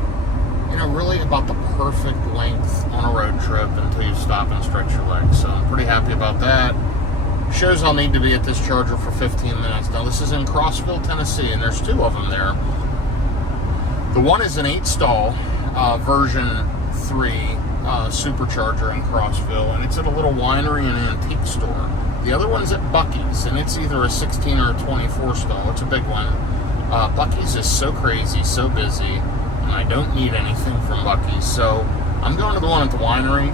really about the perfect length on a road trip until you stop and stretch your legs. So I'm pretty happy about that. Shows I'll need to be at this charger for 15 minutes. Now, this is in Crossville, Tennessee, and there's 2 of them there. The one is an 8-stall version 3 supercharger in Crossville, and it's at a little winery and antique store. The other one's at Buc-ee's, and it's either a 16 or a 24 stall. It's a big one. Buc-ee's is so crazy, so busy, and I don't need anything from Buc-ee's, so I'm going to the one at the winery.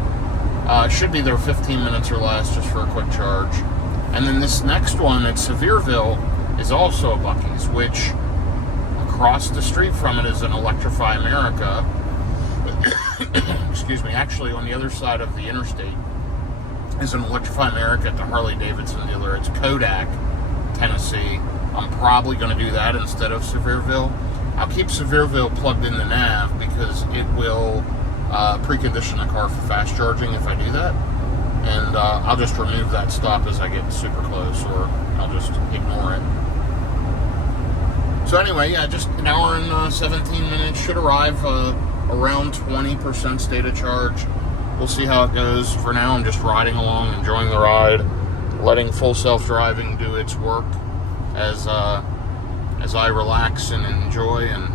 It should be there 15 minutes or less, just for a quick charge. And then this next one at Sevierville is also a Buc-ee's, which across the street from it is an Electrify America. Excuse me, actually on the other side of the interstate is an Electrify America at the Harley-Davidson dealer. It's Kodak, Tennessee. I'm probably going to do that instead of Sevierville. I'll keep Sevierville plugged in the nav because it will precondition the car for fast charging if I do that. And I'll just remove that stop as I get super close, or I'll just ignore it. So anyway, yeah, just an hour and 17 minutes. Should arrive around 20% state of charge. We'll see how it goes. For now, I'm just riding along, enjoying the ride, letting full self-driving do its work as I relax and enjoy and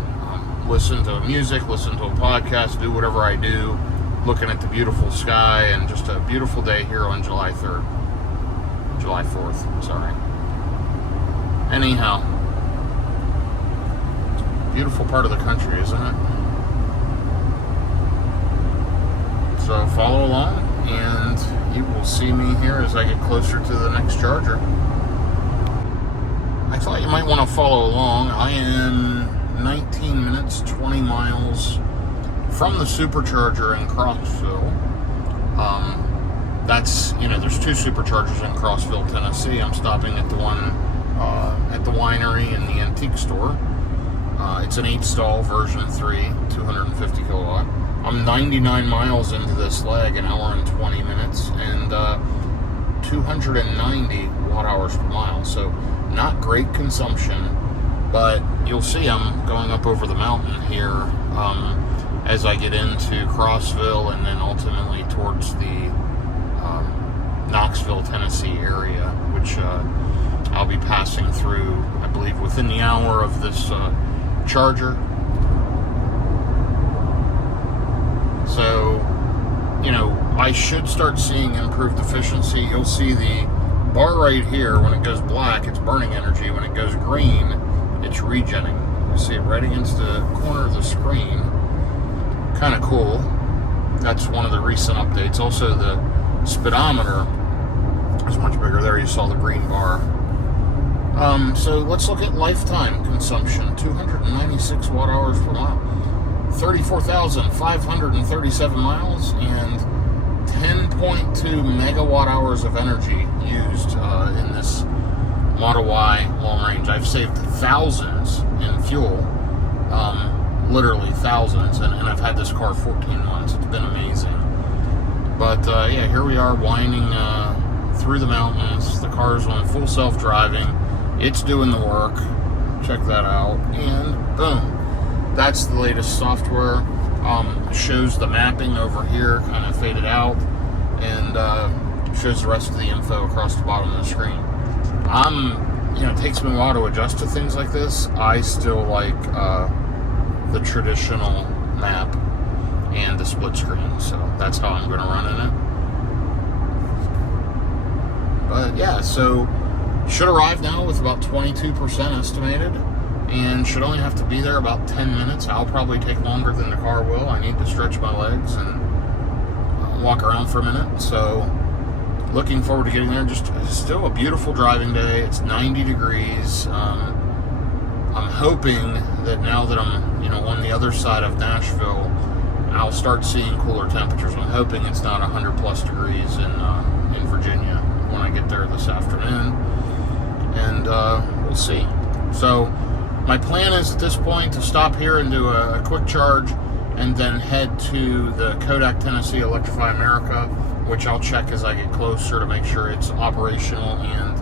listen to music, listen to a podcast, do whatever I do, looking at the beautiful sky, and just a beautiful day here on July 4th, sorry. Anyhow, beautiful part of the country, isn't it? So follow along, and you will see me here as I get closer to the next charger. I thought you might want to follow along. I am 19 minutes, 20 miles from the supercharger in Crossville. That's, there's two superchargers in Crossville, Tennessee. I'm stopping at the one at the winery and the antique store. It's an 8-stall version 3, 250 kilowatt. I'm 99 miles into this leg, an hour and 20 minutes, and 290 watt hours per mile. So not great consumption, but you'll see I'm going up over the mountain here as I get into Crossville and then ultimately towards the Knoxville, Tennessee area, which I'll be passing through, I believe, within the hour of this charger. So, I should start seeing improved efficiency. You'll see the bar right here. When it goes black, it's burning energy. When it goes green, it's regenning. You see it right against the corner of the screen. Kind of cool. That's one of the recent updates. Also, the speedometer is much bigger. There you saw the green bar. So let's look at lifetime consumption. 296 watt hours per mile. 34,537 miles and 10.2 megawatt hours of energy used in this Model Y long range. I've saved thousands in fuel, literally thousands, and I've had this car 14 months. It's been amazing. But yeah, here we are winding through the mountains. The car's on full self-driving. It's doing the work. Check that out. And boom. That's the latest software. Shows the mapping over here, kind of faded out, and shows the rest of the info across the bottom of the screen. It takes me a while to adjust to things like this. I still like the traditional map and the split screen, so that's how I'm going to run in it. But yeah, so should arrive now with about 22% estimated, and should only have to be there about 10 minutes. I'll probably take longer than the car will. I need to stretch my legs and walk around for a minute. So looking forward to getting there. Just still a beautiful driving day. It's 90 degrees. I'm hoping that now that I'm on the other side of Nashville, I'll start seeing cooler temperatures. I'm hoping it's not 100 plus degrees in Virginia when I get there this afternoon, and we'll see. So my plan is at this point to stop here and do a quick charge, and then head to the Kodak, Tennessee Electrify America, which I'll check as I get closer to make sure it's operational and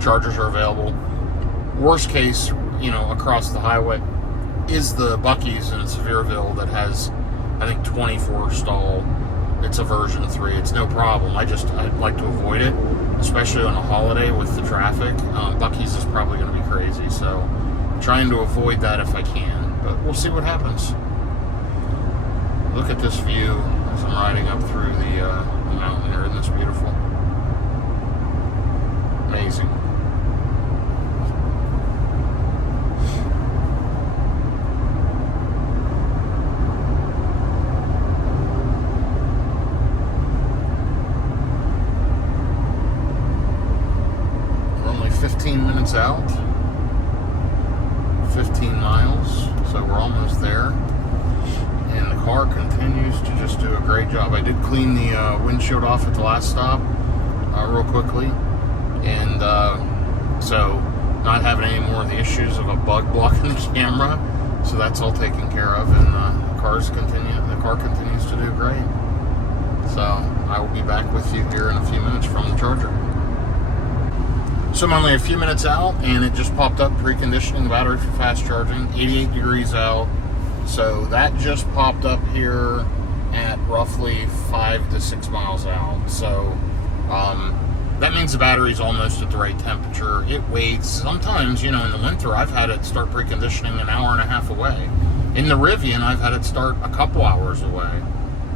chargers are available. Worst case, across the highway is the Buc-ee's in Sevierville that has, I think, 24 stall. It's a version 3. It's no problem. I'd like to avoid it, especially on a holiday with the traffic. Buc-ee's is probably going to be crazy, so trying to avoid that if I can, but we'll see what happens. Look at this view as I'm riding up through the mountain here. Isn't this beautiful? Amazing. We're only 15 minutes out. 15 miles, so we're almost there. And the car continues to just do a great job. I did clean the windshield off at the last stop real quickly, and so not having any more of the issues of a bug blocking the camera. So that's all taken care of, and the car continues to do great. So I will be back with you here in a few minutes from the charger. So I'm only a few minutes out, and it just popped up preconditioning the battery for fast charging, 88 degrees out. So that just popped up here at roughly 5 to 6 miles out. So that means the battery's almost at the right temperature. It waits. Sometimes, in the winter, I've had it start preconditioning an hour and a half away. In the Rivian, I've had it start a couple hours away.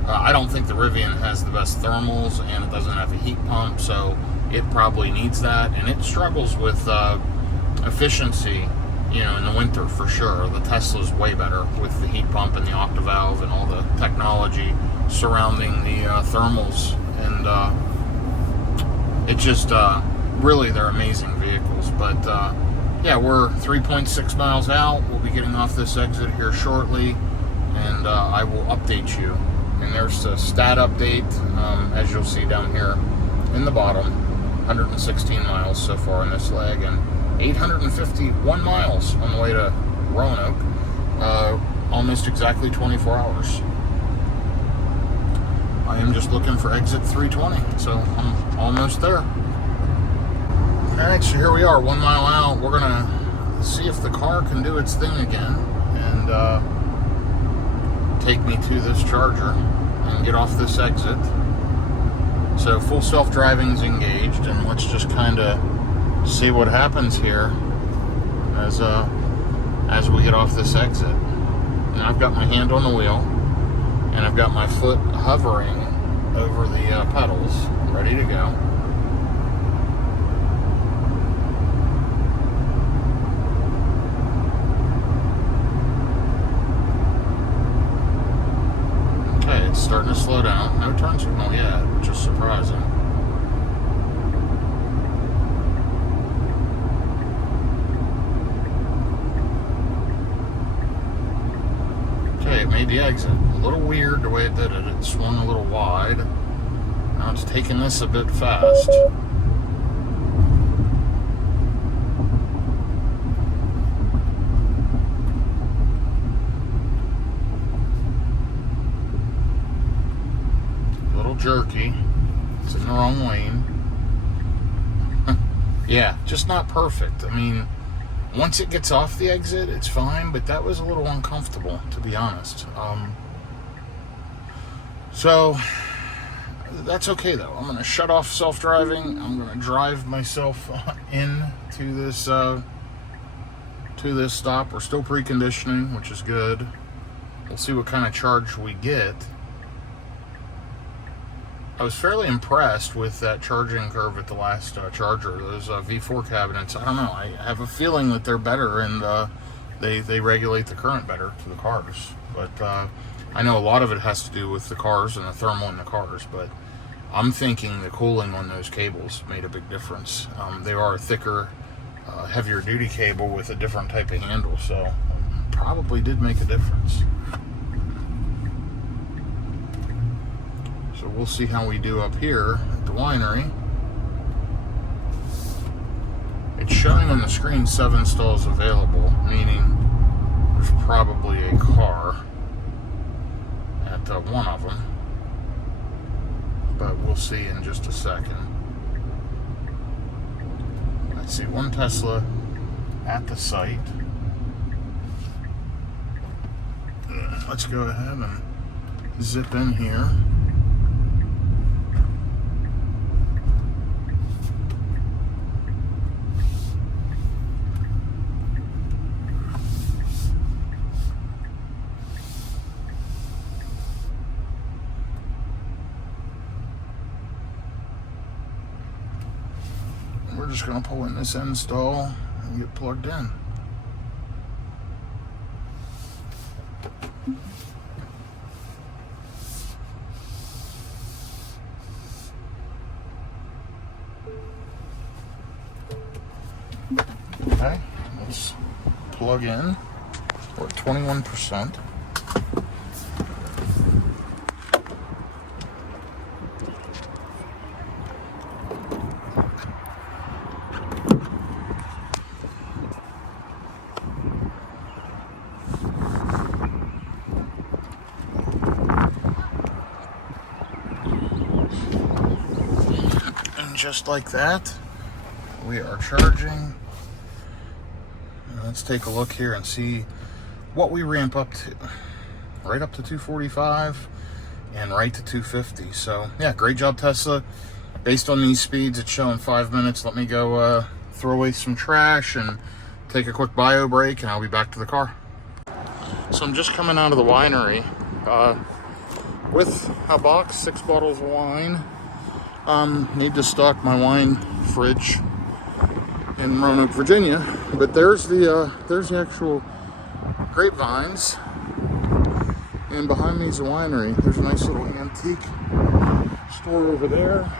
I don't think the Rivian has the best thermals, and it doesn't have a heat pump, so it probably needs that, and it struggles with efficiency, in the winter for sure. The Tesla's way better with the heat pump and the octavalve and all the technology surrounding the thermals, and it just really, they're amazing vehicles. But yeah, we're 3.6 miles out. We'll be getting off this exit here shortly, and I will update you. And there's the stat update, as you'll see down here in the bottom. 116 miles so far in this leg, and 851 miles on the way to Roanoke. Almost exactly 24 hours. I am just looking for exit 320, so I'm almost there. Alright, so here we are, 1 mile out. We're gonna see if the car can do its thing again and take me to this charger and get off this exit. So full self-driving is engaged, and let's just kind of see what happens here as we get off this exit. And I've got my hand on the wheel, and I've got my foot hovering over the pedals, ready to go. Okay, it's starting to slow down. No turn signal yet, which is surprising. It made the exit. A little weird the way it did it. It swung a little wide. Now it's taking this a bit fast. A little jerky. It's in the wrong lane. Yeah, just not perfect. I mean, once it gets off the exit, it's fine, but that was a little uncomfortable, to be honest. So that's okay, though. I'm going to shut off self-driving. I'm going to drive myself in to this stop. We're still preconditioning, which is good. We'll see what kind of charge we get. I was fairly impressed with that charging curve at the last charger. Those V4 cabinets, I don't know. I have a feeling that they're better, and they regulate the current better to the cars. But I know a lot of it has to do with the cars and the thermal in the cars. But I'm thinking the cooling on those cables made a big difference. They are a thicker, heavier duty cable with a different type of handle, so probably did make a difference. So we'll see how we do up here at the winery. It's showing on the screen 7 stalls available, meaning there's probably a car at one of them. But we'll see in just a second. I see one Tesla at the site. Let's go ahead and zip in here. we're just going to pull in this install and get plugged in. Okay, let's plug in. We're at 21%. And just like that, we are charging. Let's take a look here and see what we ramp up to. Right up to 245 and right to 250. So yeah, great job, Tesla. Based on these speeds, it's showing 5 minutes. Let me go throw away some trash and take a quick bio break, and I'll be back to the car. So I'm just coming out of the winery with a box, 6 bottles of wine. Need to stock my wine fridge in Roanoke, Virginia, but there's the actual grapevines, and behind me is a winery. There's a nice little antique store over there.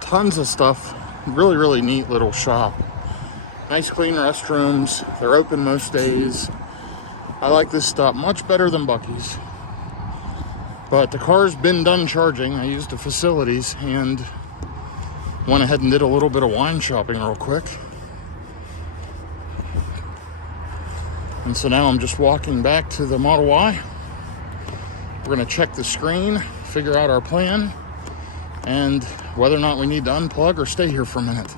Tons of stuff. Really neat little shop. Nice clean restrooms. They're open most days. I like this stop much better than Buc-ee's. But the car's been done charging. I used the facilities and went ahead and did a little bit of wine shopping real quick. And so now I'm just walking back to the Model Y. We're going to check the screen, figure out our plan, and whether or not we need to unplug or stay here for a minute.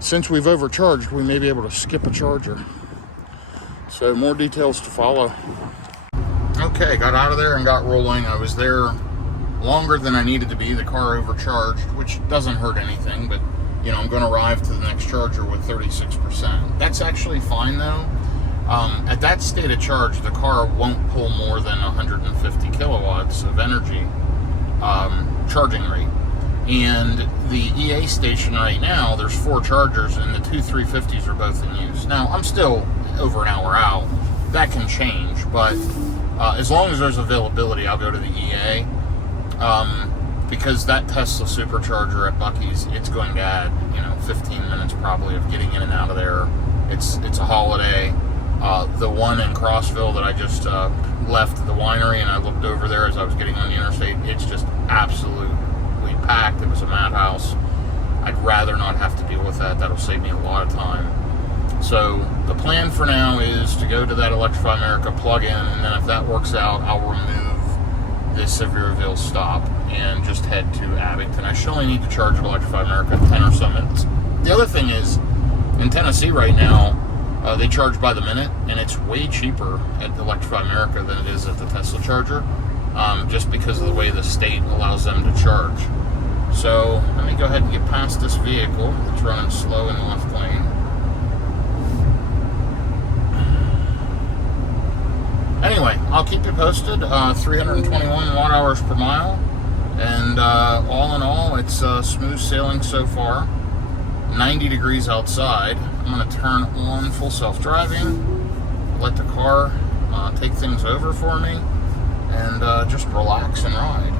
Since we've overcharged, we may be able to skip a charger. So more details to follow. Okay, got out of there and got rolling. I was there longer than I needed to be. The car overcharged, which doesn't hurt anything, but you know, I'm going to arrive to the next charger with 36%. That's actually fine though. At that state of charge, the car won't pull more than 150 kilowatts of energy charging rate. And the EA station right now, there's 4 chargers, and the 2 350s are both in use. Now, I'm still over an hour out. That can change, but as long as there's availability, I'll go to the EA. Because that Tesla supercharger at Buc-ee's, it's going to add, 15 minutes probably of getting in and out of there. It's a holiday. The one in Crossville that I just left the winery, and I looked over there as I was getting on the interstate, it's just absolutely packed. It was a madhouse. I'd rather not have to deal with that. That'll save me a lot of time. So the plan for now is to go to that Electrify America plug-in, and then if that works out, I'll remove this Sevierville stop and just head to Abington. I should only need to charge at Electrify America 10 or so minutes. The other thing is, in Tennessee right now, they charge by the minute, and it's way cheaper at Electrify America than it is at the Tesla charger, just because of the way the state allows them to charge. So let me go ahead and get past this vehicle that's running slow in the left lane. Anyway, I'll keep you posted. 321 watt hours per mile, and all in all, it's smooth sailing so far. 90 degrees outside. I'm going to turn on full self-driving, let the car take things over for me, and just relax and ride.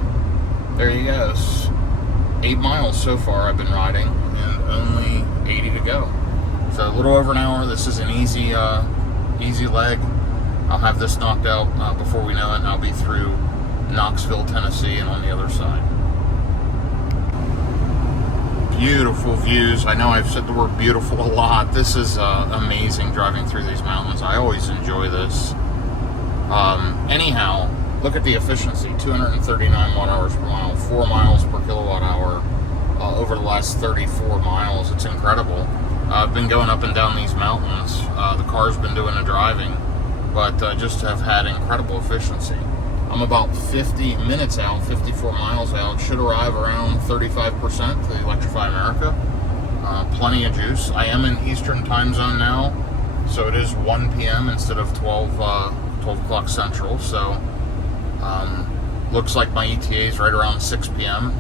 There you go. 8 miles so far I've been riding, and only 80 to go. So a little over an hour. This is an easy leg. I'll have this knocked out before we know it, and I'll be through Knoxville, Tennessee, and on the other side. Beautiful views. I know I've said the word beautiful a lot. This is amazing driving through these mountains. I always enjoy this. Anyhow, look at the efficiency. 239 watt hours per mile, 4 miles per kilowatt hour over the last 34 miles. It's incredible. I've been going up and down these mountains. The car's been doing the driving, but just have had incredible efficiency. I'm about 50 minutes out, 54 miles out. Should arrive around 35% to the Electrify America. Plenty of juice. I am in Eastern time zone now, so it is 1 p.m. instead of 12 o'clock Central. So Looks like my ETA is right around 6 p.m.,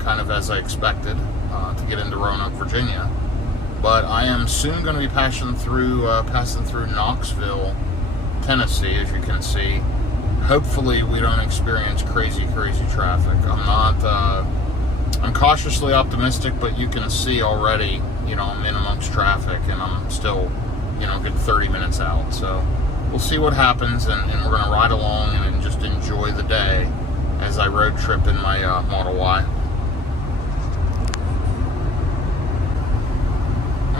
kind of as I expected, to get into Roanoke, Virginia. But I am soon going to be passing through Knoxville, Tennessee, as you can see. Hopefully we don't experience crazy traffic. I'm cautiously optimistic, but you can see already, I'm in amongst traffic, and I'm still, good 30 minutes out. So we'll see what happens, and we're going to ride along and just enjoy the day as I road trip in my Model Y.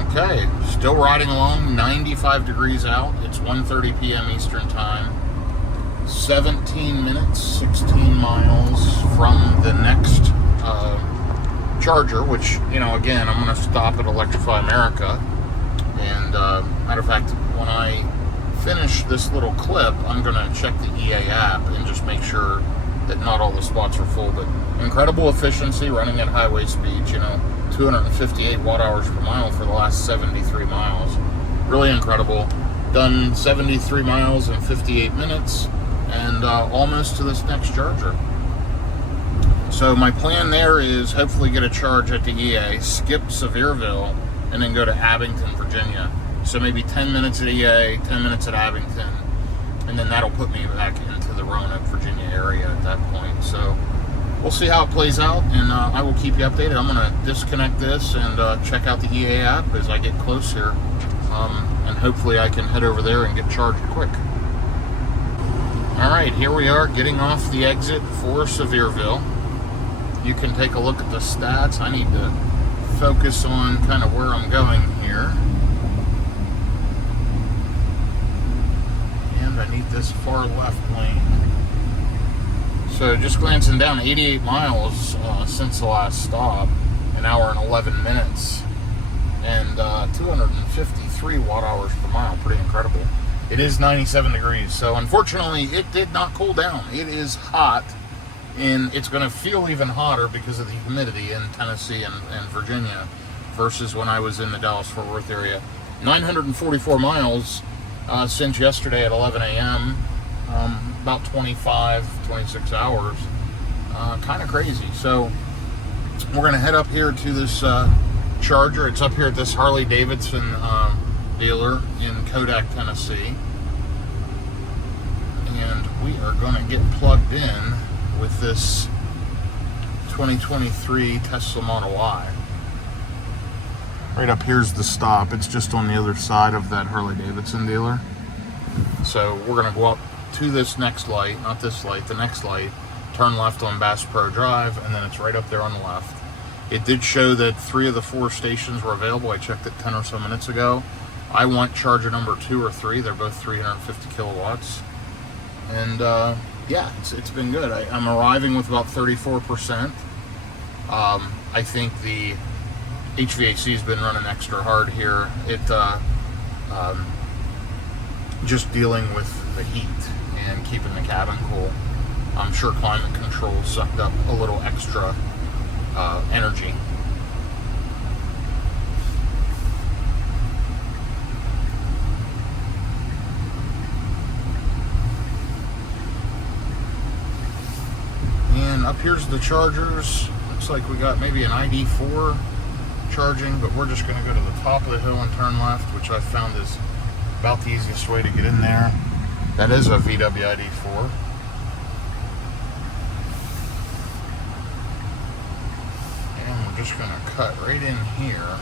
Okay, still riding along, 95 degrees out. It's 1:30 p.m. Eastern Time. 17 minutes, 16 miles from the next charger, which, again, I'm going to stop at Electrify America. And matter of fact, when I finish this little clip, I'm going to check the EA app and just make sure that not all the spots are full. But incredible efficiency, running at highway speeds, 258 watt-hours per mile for the last 73 miles. Really incredible. Done 73 miles in 58 minutes. And almost to this next charger. So my plan there is hopefully get a charge at the EA, skip Sevierville, and then go to Abington, Virginia. So maybe 10 minutes at EA, 10 minutes at Abington, and then that'll put me back into the Roanoke, Virginia area at that point. So we'll see how it plays out, and I will keep you updated. I'm going to disconnect this and check out the EA app as I get close here, and hopefully I can head over there and get charged quick. Alright, here we are getting off the exit for Sevierville. You can take a look at the stats. I need to focus on kind of where I'm going here. And I need this far left lane. So just glancing down, 88 miles since the last stop, an hour and 11 minutes, and 253 watt-hours per mile. Pretty incredible. It is 97 degrees, so unfortunately it did not cool down. It is hot, and it's going to feel even hotter because of the humidity in Tennessee and Virginia versus when I was in the Dallas-Fort Worth area. 944 miles since yesterday at 11 a.m., about 26 hours. Kind of crazy. So we're going to head up here to this charger. It's up here at this Harley-Davidson dealer in Kodak, Tennessee, and we are going to get plugged in with this 2023 Tesla Model Y. Right up here's the stop. It's just on the other side of that Harley-Davidson dealer. So we're going to go up to this next light, not this light, the next light, turn left on Bass Pro Drive, and then it's right up there on the left. It did show that 3 of the 4 stations were available. I checked it 10 or so minutes ago. I want charger number 2 or 3. They're both 350 kilowatts. And yeah, it's been good. I'm arriving with about 34%. I think the HVAC has been running extra hard here. Just dealing with the heat and keeping the cabin cool. I'm sure climate control sucked up a little extra energy. And up here's the chargers. Looks like we got maybe an ID4 charging, but we're just going to go to the top of the hill and turn left, which I found is about the easiest way to get in there. That is a VW ID4. And we're just going to cut right in here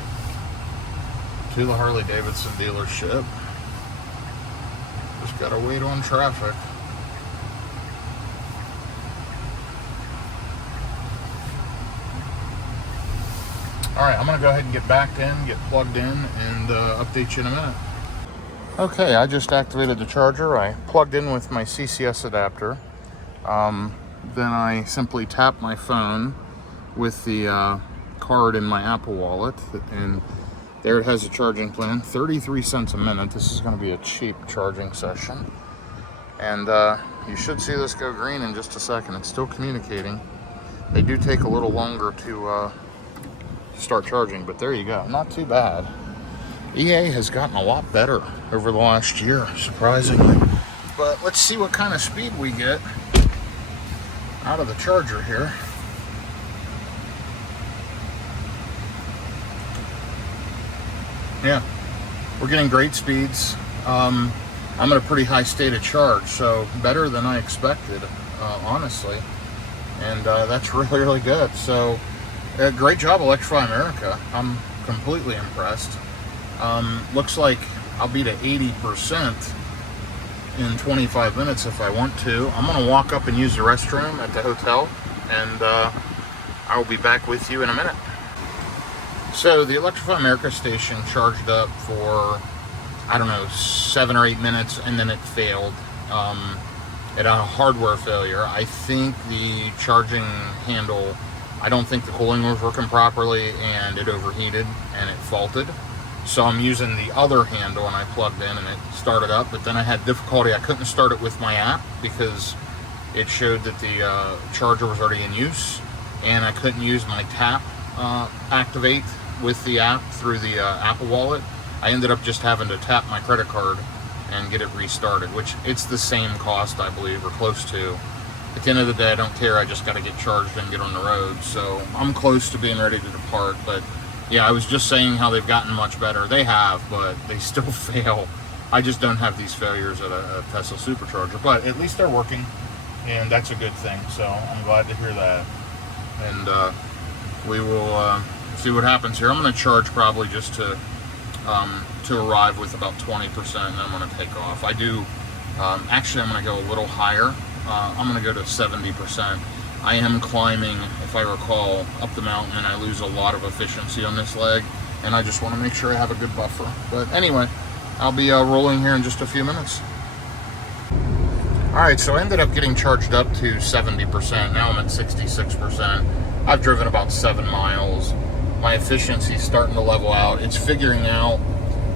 to the Harley-Davidson dealership. Just got to wait on traffic. Alright, I'm going to go ahead and get backed in, get plugged in, and update you in a minute. Okay, I just activated the charger. I plugged in with my CCS adapter. Then I simply tap my phone with the card in my Apple Wallet, and there it has a charging plan, 33 cents a minute. This is going to be a cheap charging session. And you should see this go green in just a second. It's still communicating. They do take a little longer to start charging, but there you go. Not too bad. EA has gotten a lot better over the last year, surprisingly. But let's see what kind of speed we get. out of the charger here. Yeah, we're getting great speeds. I'm at a pretty high state of charge, so better than I expected, honestly. And that's really, really good. So, great job, Electrify America. I'm completely impressed. Looks like I'll be to 80% in 25 minutes if I want to. I'm going to walk up and use the restroom at the hotel, and I will be back with you in a minute. So the Electrify America station charged up for, I don't know, 7 or 8 minutes, and then it failed. It had a hardware failure. I think the charging handle, I don't think the cooling was working properly, and it overheated and it faulted. So I'm using the other handle, and I plugged in and it started up, but then I had difficulty. I couldn't start it with my app because it showed that the charger was already in use, and I couldn't use my tap activate with the app through the Apple Wallet. I ended up just having to tap my credit card and get it restarted, which it's the same cost, I believe, or close to. At the end of the day, I don't care. I just got to get charged and get on the road. So I'm close to being ready to depart. But yeah, I was just saying how they've gotten much better. They have, but they still fail. I just don't have these failures at a Tesla supercharger. But at least they're working, and that's a good thing. So I'm glad to hear that. And we will see what happens here. I'm going to charge probably just to arrive with about 20%, and then I'm going to take off. I do, actually I'm going to go a little higher. I'm going to go to 70%. I am climbing, if I recall, up the mountain, and I lose a lot of efficiency on this leg, and I just want to make sure I have a good buffer. But anyway, I'll be rolling here in just a few minutes. Alright, so I ended up getting charged up to 70%. Now I'm at 66%. I've driven about 7 miles. My efficiency is starting to level out. It's figuring out,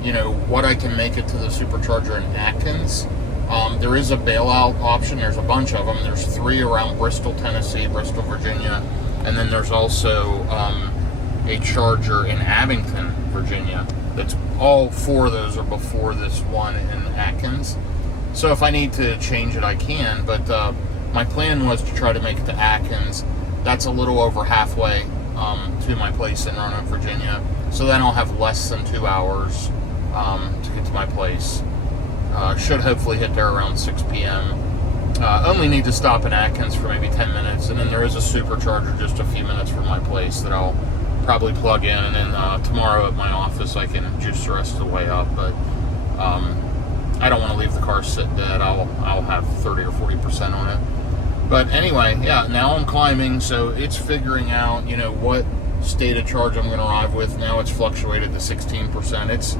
you know, what I can make it to the supercharger in Atkins. There is a bailout option. There's a bunch of them. There's 3 around Bristol, Tennessee, Bristol, Virginia, and then there's also a charger in Abington, Virginia. That's all 4 of those are before this one in Atkins. So if I need to change it, I can. But my plan was to try to make it to Atkins. That's a little over halfway to my place in Roanoke, Virginia. So then I'll have less than 2 hours to get to my place. Should hopefully hit there around 6 p.m. Only need to stop in Atkins for maybe 10 minutes, and then there is a supercharger just a few minutes from my place that I'll probably plug in, and then tomorrow at my office I can juice the rest of the way up. But I don't want to leave the car sit dead. I'll have 30 or 40% on it. But anyway, yeah, now I'm climbing, so it's figuring out, you know, what state of charge I'm going to arrive with. Now it's fluctuated to 16%.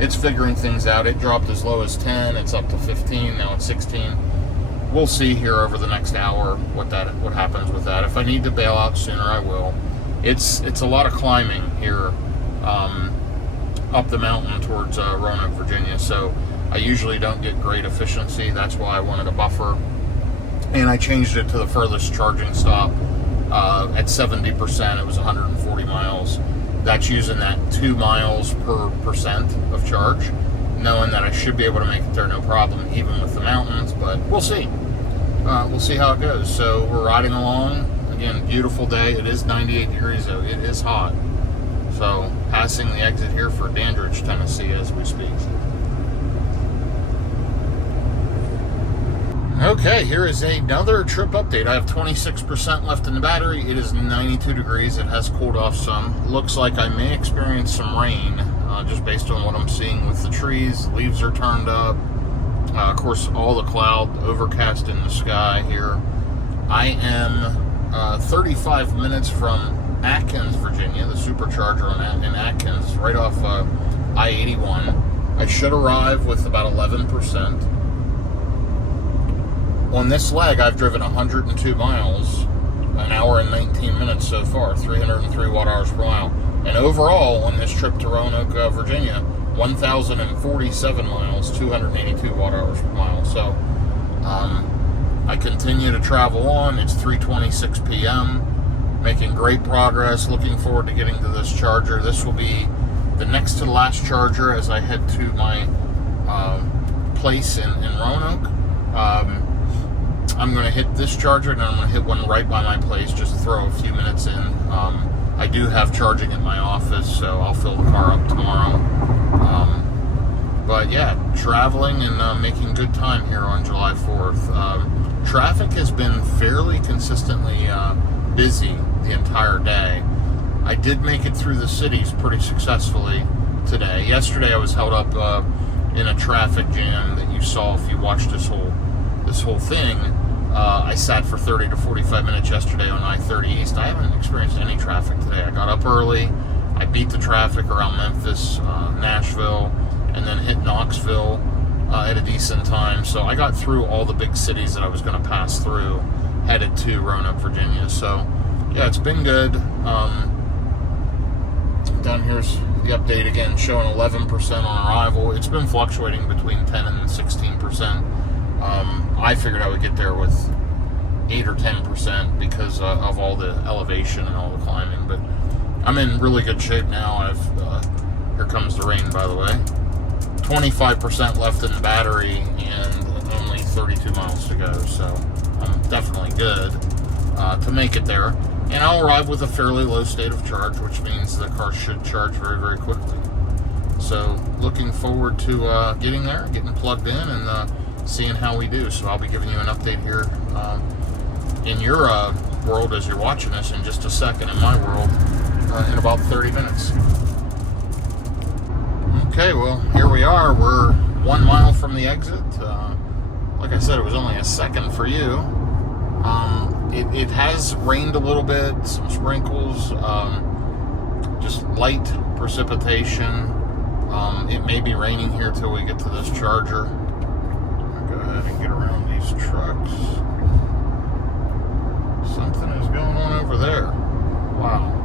It's figuring things out. It dropped as low as 10. It's up to 15. Now it's 16. We'll see here over the next hour what happens with that. If I need to bail out sooner, I will. It's a lot of climbing here up the mountain towards Roanoke, Virginia. So I usually don't get great efficiency. That's why I wanted a buffer. And I changed it to the furthest charging stop at 70%. It was 140 miles. That's using that 2 miles per percent of charge, knowing that I should be able to make it there no problem, even with the mountains. But we'll see. We'll see how it goes. So we're riding along. Again, beautiful day. It is 98 degrees though. It is hot. So passing the exit here for Dandridge, Tennessee as we speak. Okay, here is another trip update. I have 26% left in the battery. It is 92 degrees. It has cooled off some. Looks like I may experience some rain, just based on what I'm seeing with the trees. Leaves are turned up. Of course, all the cloud overcast in the sky here. I am 35 minutes from Atkins, Virginia, the supercharger in Atkins, right off I-81. I should arrive with about 11%. On this leg, I've driven 102 miles, an hour and 19 minutes so far, 303 watt-hours per mile. And overall, on this trip to Roanoke, Virginia, 1,047 miles, 282 watt-hours per mile. So, I continue to travel on. It's 3:26 p.m., making great progress. Looking forward to getting to this charger. This will be the next to the last charger as I head to my place in Roanoke. I'm going to hit this charger, and then I'm going to hit one right by my place, just throw a few minutes in. I do have charging at my office, so I'll fill the car up tomorrow. But yeah, traveling and making good time here on July 4th. Traffic has been fairly consistently busy the entire day. I did make it through the cities pretty successfully today. Yesterday I was held up in a traffic jam that you saw if you watched this whole thing. I sat for 30 to 45 minutes yesterday on I-30 East. I haven't experienced any traffic today. I got up early. I beat the traffic around Memphis, Nashville, and then hit Knoxville at a decent time. So I got through all the big cities that I was going to pass through, headed to Roanoke, Virginia. So yeah, it's been good. Down here's the update again, showing 11% on arrival. It's been fluctuating between 10 and 16%. I figured I would get there with 8 or 10% because of all the elevation and all the climbing. But I'm in really good shape now. Here comes the rain, by the way. 25% left in the battery and only 32 miles to go. So I'm definitely good to make it there. And I'll arrive with a fairly low state of charge, which means the car should charge very, very quickly. So looking forward to getting there, getting plugged in, and seeing how we do. So I'll be giving you an update here in your world as you're watching this in just a second. In my world, in about 30 minutes. Okay, well, here we are. We're 1 mile from the exit. Like I said, it was only a second for you. It has rained a little bit, some sprinkles, just light precipitation. It may be raining here till we get to this charger. I'll go ahead and get around these trucks. Something is going on over there. Wow.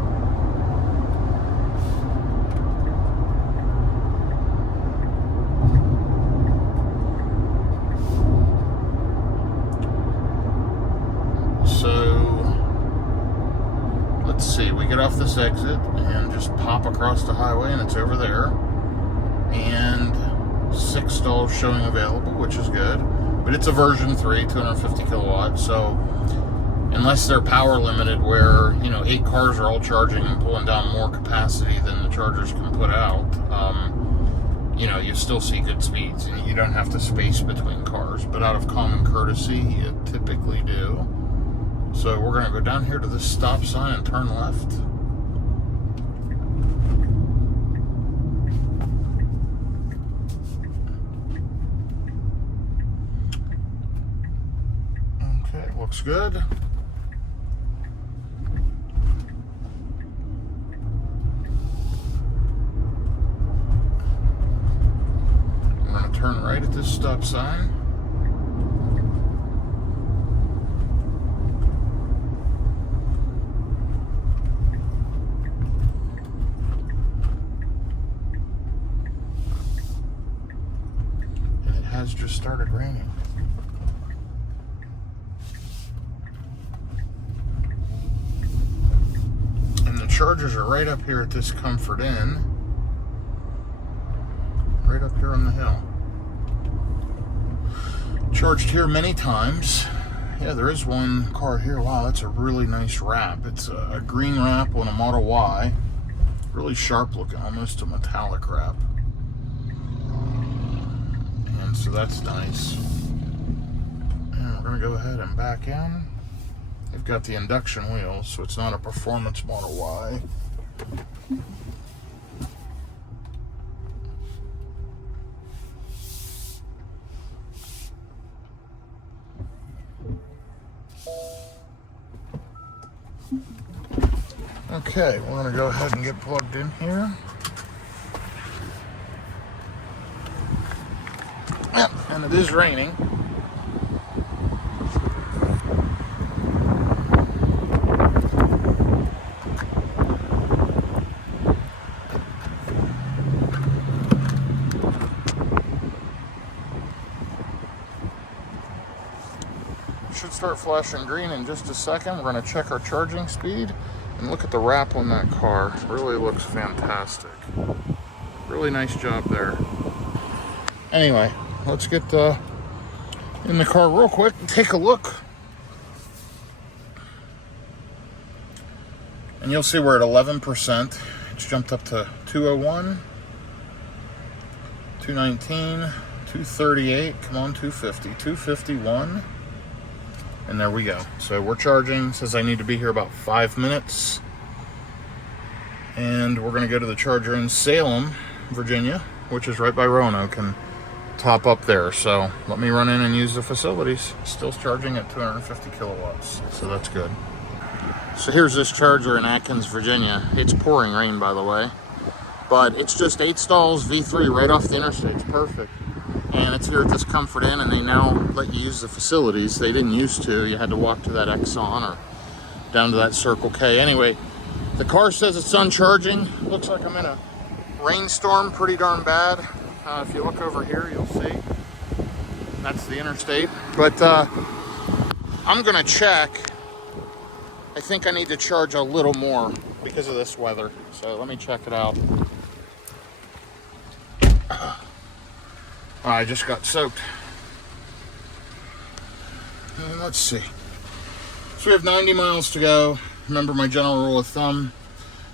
We get off this exit and just pop across the highway, and it's over there. And 6 stalls showing available, which is good. But it's a version 3, 250 kilowatts. So unless they're power limited, where 8 cars are all charging and pulling down more capacity than the chargers can put out, you still see good speeds, and you don't have to space between cars. But out of common courtesy, you typically do. So we're going to go down here to this stop sign and turn left. Okay, looks good. We're going to turn right at this stop sign. Just started raining. And the chargers are right up here at this Comfort Inn. Right up here on the hill. Charged here many times. Yeah, there is one car here. Wow, that's a really nice wrap. It's a green wrap on a Model Y. Really sharp looking, almost a metallic wrap. So that's nice. And we're going to go ahead and back in. They've got the induction wheels, so it's not a performance Model Y. Okay, we're going to go ahead and get plugged in here. And it is raining. Should start flashing green in just a second. We're going to check our charging speed and look at the wrap on that car. It really looks fantastic. Really nice job there. Anyway, let's get in the car real quick and take a look And you'll see we're at 11%. It's jumped up to 201, 219, 238, come on, 250, 251. And there we go. So we're charging. It says I need to be here about 5 minutes. And we're going to go to the charger in Salem, Virginia, which is right by Roanoke, and top up there. So let me run in and use the facilities. Still charging at 250 kilowatts. So that's good. So here's this charger in Atkins, Virginia. It's pouring rain, by the way. But it's just 8 stalls, V3, right off the interstate. It's perfect. And it's here at this Comfort Inn, and they now let you use the facilities. They didn't used to. You had to walk to that Exxon or down to that Circle K. Anyway, the car says it's uncharging. Looks like I'm in a rainstorm, pretty darn bad. If you look over here, you'll see. That's the interstate. But I'm going to check. I think I need to charge a little more because of this weather. So let me check it out. I just got soaked. And let's see. So we have 90 miles to go. Remember my general rule of thumb.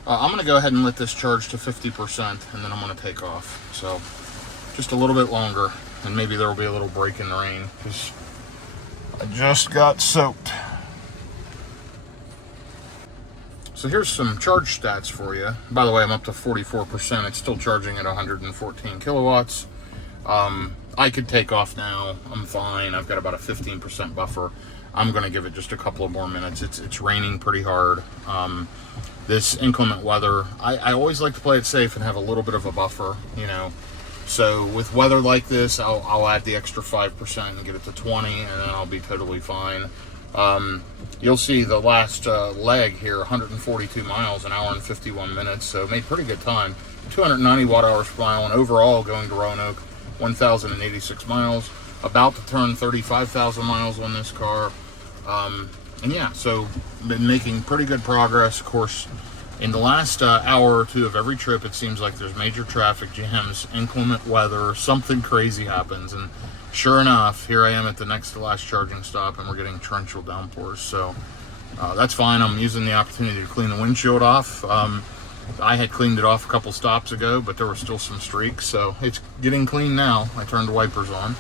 I'm going to go ahead and let this charge to 50%, and then I'm going to take off. So just a little bit longer, and maybe there will be a little break in the rain because I just got soaked. So here's some charge stats for you. By the way, I'm up to 44%. It's still charging at 114 kilowatts. I could take off now. I'm fine. I've got about a 15% buffer. I'm going to give it just a couple of more minutes. It's raining pretty hard. This inclement weather, I always like to play it safe and have a little bit of a buffer, you know. So with weather like this, I'll add the extra 5% and get it to 20, and then I'll be totally fine. You'll see the last leg here, 142 miles, an hour and 51 minutes, so made pretty good time. 290 watt hours per mile, and overall going to Roanoke, 1,086 miles. About to turn 35,000 miles on this car. And yeah, so been making pretty good progress. Of course, in the last hour or two of every trip, it seems like there's major traffic jams, inclement weather, something crazy happens, and sure enough, here I am at the next to last charging stop, and we're getting torrential downpours. So that's fine. I'm using the opportunity to clean the windshield off. I had cleaned it off a couple stops ago, but there were still some streaks, so it's getting clean now. I turned the wipers on,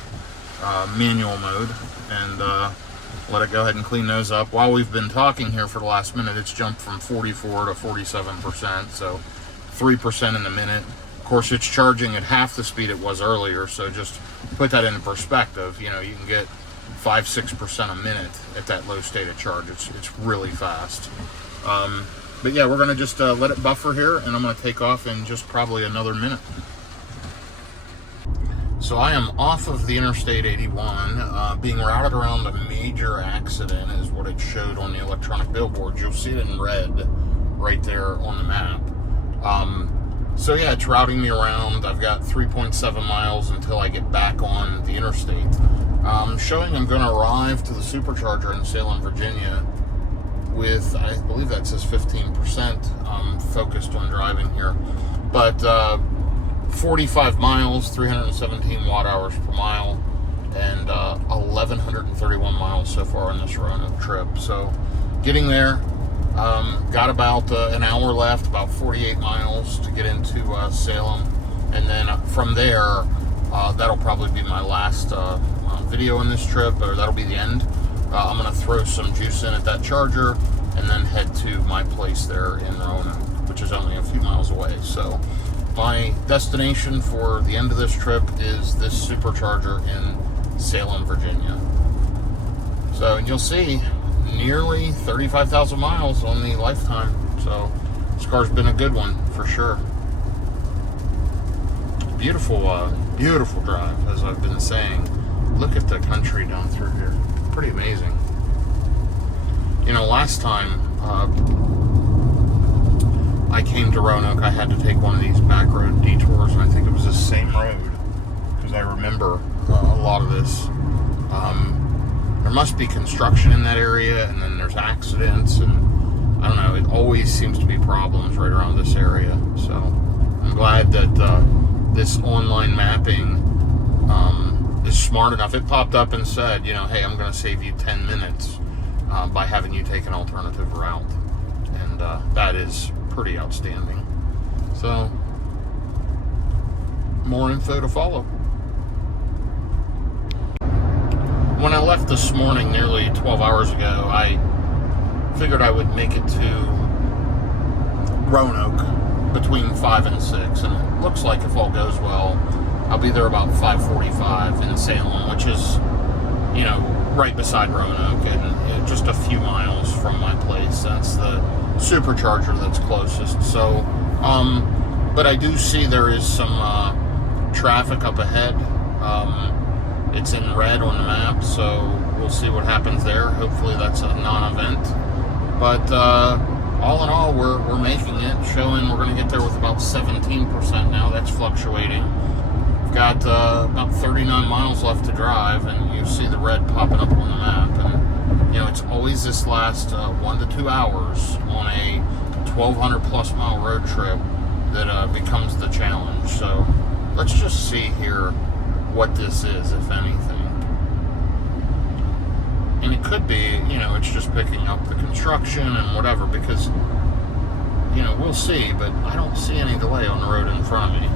manual mode, and let it go ahead and clean those up. While we've been talking here for the last minute, it's jumped from 44 to 47%, so 3% in a minute. Of course, it's charging at half the speed it was earlier, so just put that into perspective. You know, you can get 5-6% a minute at that low state of charge. It's really fast. But yeah, we're going to just let it buffer here, and I'm going to take off in just probably another minute. So I am off of the Interstate 81, being routed around a major accident is what it showed on the electronic billboards. You'll see it in red right there on the map. So yeah, it's routing me around. I've got 3.7 miles until I get back on the interstate. Showing I'm going to arrive to the supercharger in Salem, Virginia with, I believe that says 15%. I'm focused on driving here. But 45 miles, 317 watt hours per mile, and 1,131 miles so far on this Roanoke trip. So getting there, got about an hour left, about 48 miles to get into Salem, and then from there, that'll probably be my last video in this trip, or that'll be the end. I'm going to throw some juice in at that charger and then head to my place there in Roanoke, which is only a few miles away. So my destination for the end of this trip is this supercharger in Salem, Virginia. So you'll see nearly 35,000 miles on the lifetime. So this car's been a good one for sure. Beautiful, beautiful drive, as I've been saying. Look at the country down through here. Pretty amazing. You know, last time I came to Roanoke, I had to take one of these back road detours, and I think it was the same road, because I remember a lot of this. There must be construction in that area, and then there's accidents, and I don't know, it always seems to be problems right around this area. So I'm glad that this online mapping is smart enough. It popped up and said, you know, hey, I'm going to save you 10 minutes by having you take an alternative route. And that is pretty outstanding. So, more info to follow. When I left this morning, nearly 12 hours ago, I figured I would make it to Roanoke between 5 and 6, and it looks like if all goes well, I'll be there about 5:45 in Salem, which is, you know, right beside Roanoke and just a few miles from my place. That's the supercharger that's closest. So, but I do see there is some traffic up ahead. It's in red on the map, so we'll see what happens there. Hopefully that's a non-event. But all in all, we're making it, showing we're going to get there with about 17% now. That's fluctuating. We've got about 39 miles left to drive, and you see the red popping up on the map. And, you know, it's always this last 1 to 2 hours on a 1,200 plus mile road trip that becomes the challenge. So let's just see here what this is, if anything. And it could be, you know, it's just picking up the construction and whatever, because, you know, we'll see, but I don't see any delay on the road in front of me.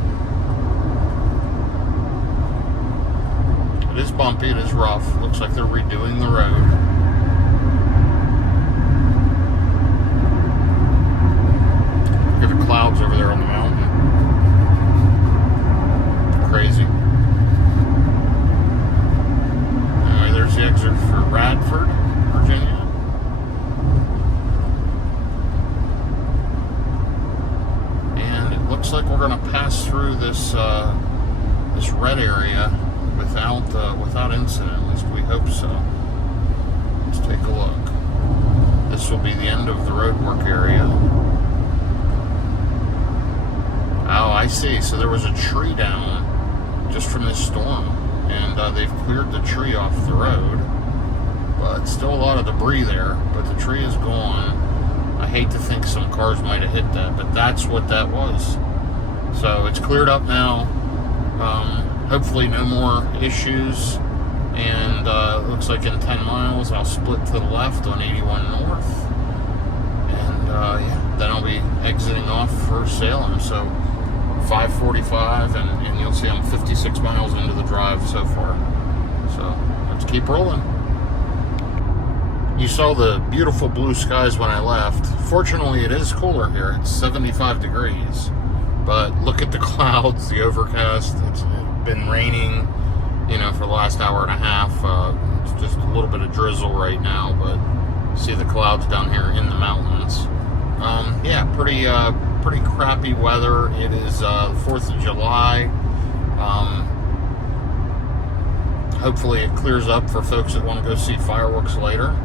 It is bumpy, it is rough. Looks like they're redoing the road. Look at the clouds over there on the mountain. Crazy. Anyway, there's the exit for Radford, Virginia. And it looks like we're going to pass through this this red area without incident. At least we hope so. Let's take a look. This will be the end of the roadwork area. Oh, I see. So there was a tree down just from this storm, and they've cleared the tree off the road, but still a lot of debris there. But the tree is gone. I hate to think some cars might have hit that, but that's what that was. So it's cleared up now. Hopefully no more issues, and it looks like in 10 miles I'll split to the left on 81 North, and yeah, then I'll be exiting off for Salem. So 5:45, and you'll see I'm 56 miles into the drive so far. So let's keep rolling. You saw the beautiful blue skies when I left. Fortunately, it is cooler here. It's 75 degrees. But look at the clouds, the overcast. It's been raining, you know, for the last hour and a half. It's just a little bit of drizzle right now, but see the clouds down here in the mountains. Yeah, pretty crappy weather. It is the 4th of July. Hopefully it clears up for folks that want to go see fireworks later.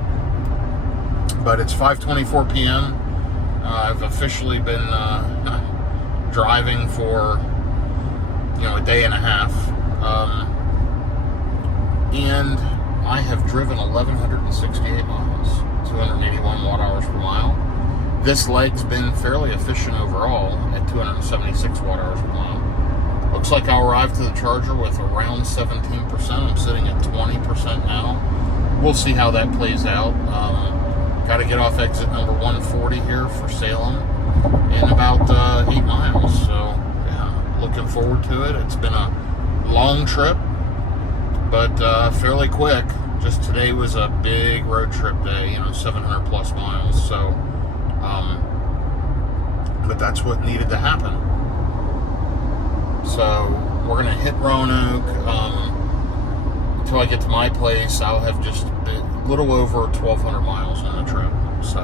But it's 5:24 p.m. I've officially been driving for, you know, a day and a half, and I have driven 1,168 miles, 281 watt hours per mile. This leg's been fairly efficient overall at 276 watt hours per mile. Looks like I'll arrive to the charger with around 17%. I'm sitting at 20% now. We'll see how that plays out. Got to get off exit number 140 here for Salem in about 8 miles. So, yeah, looking forward to it. It's been a long trip, but fairly quick. Just today was a big road trip day, you know, 700 plus miles. So, but that's what needed to happen. So we're gonna hit Roanoke. Until I get to my place, I'll have just a little over 1,200 miles on the trip. So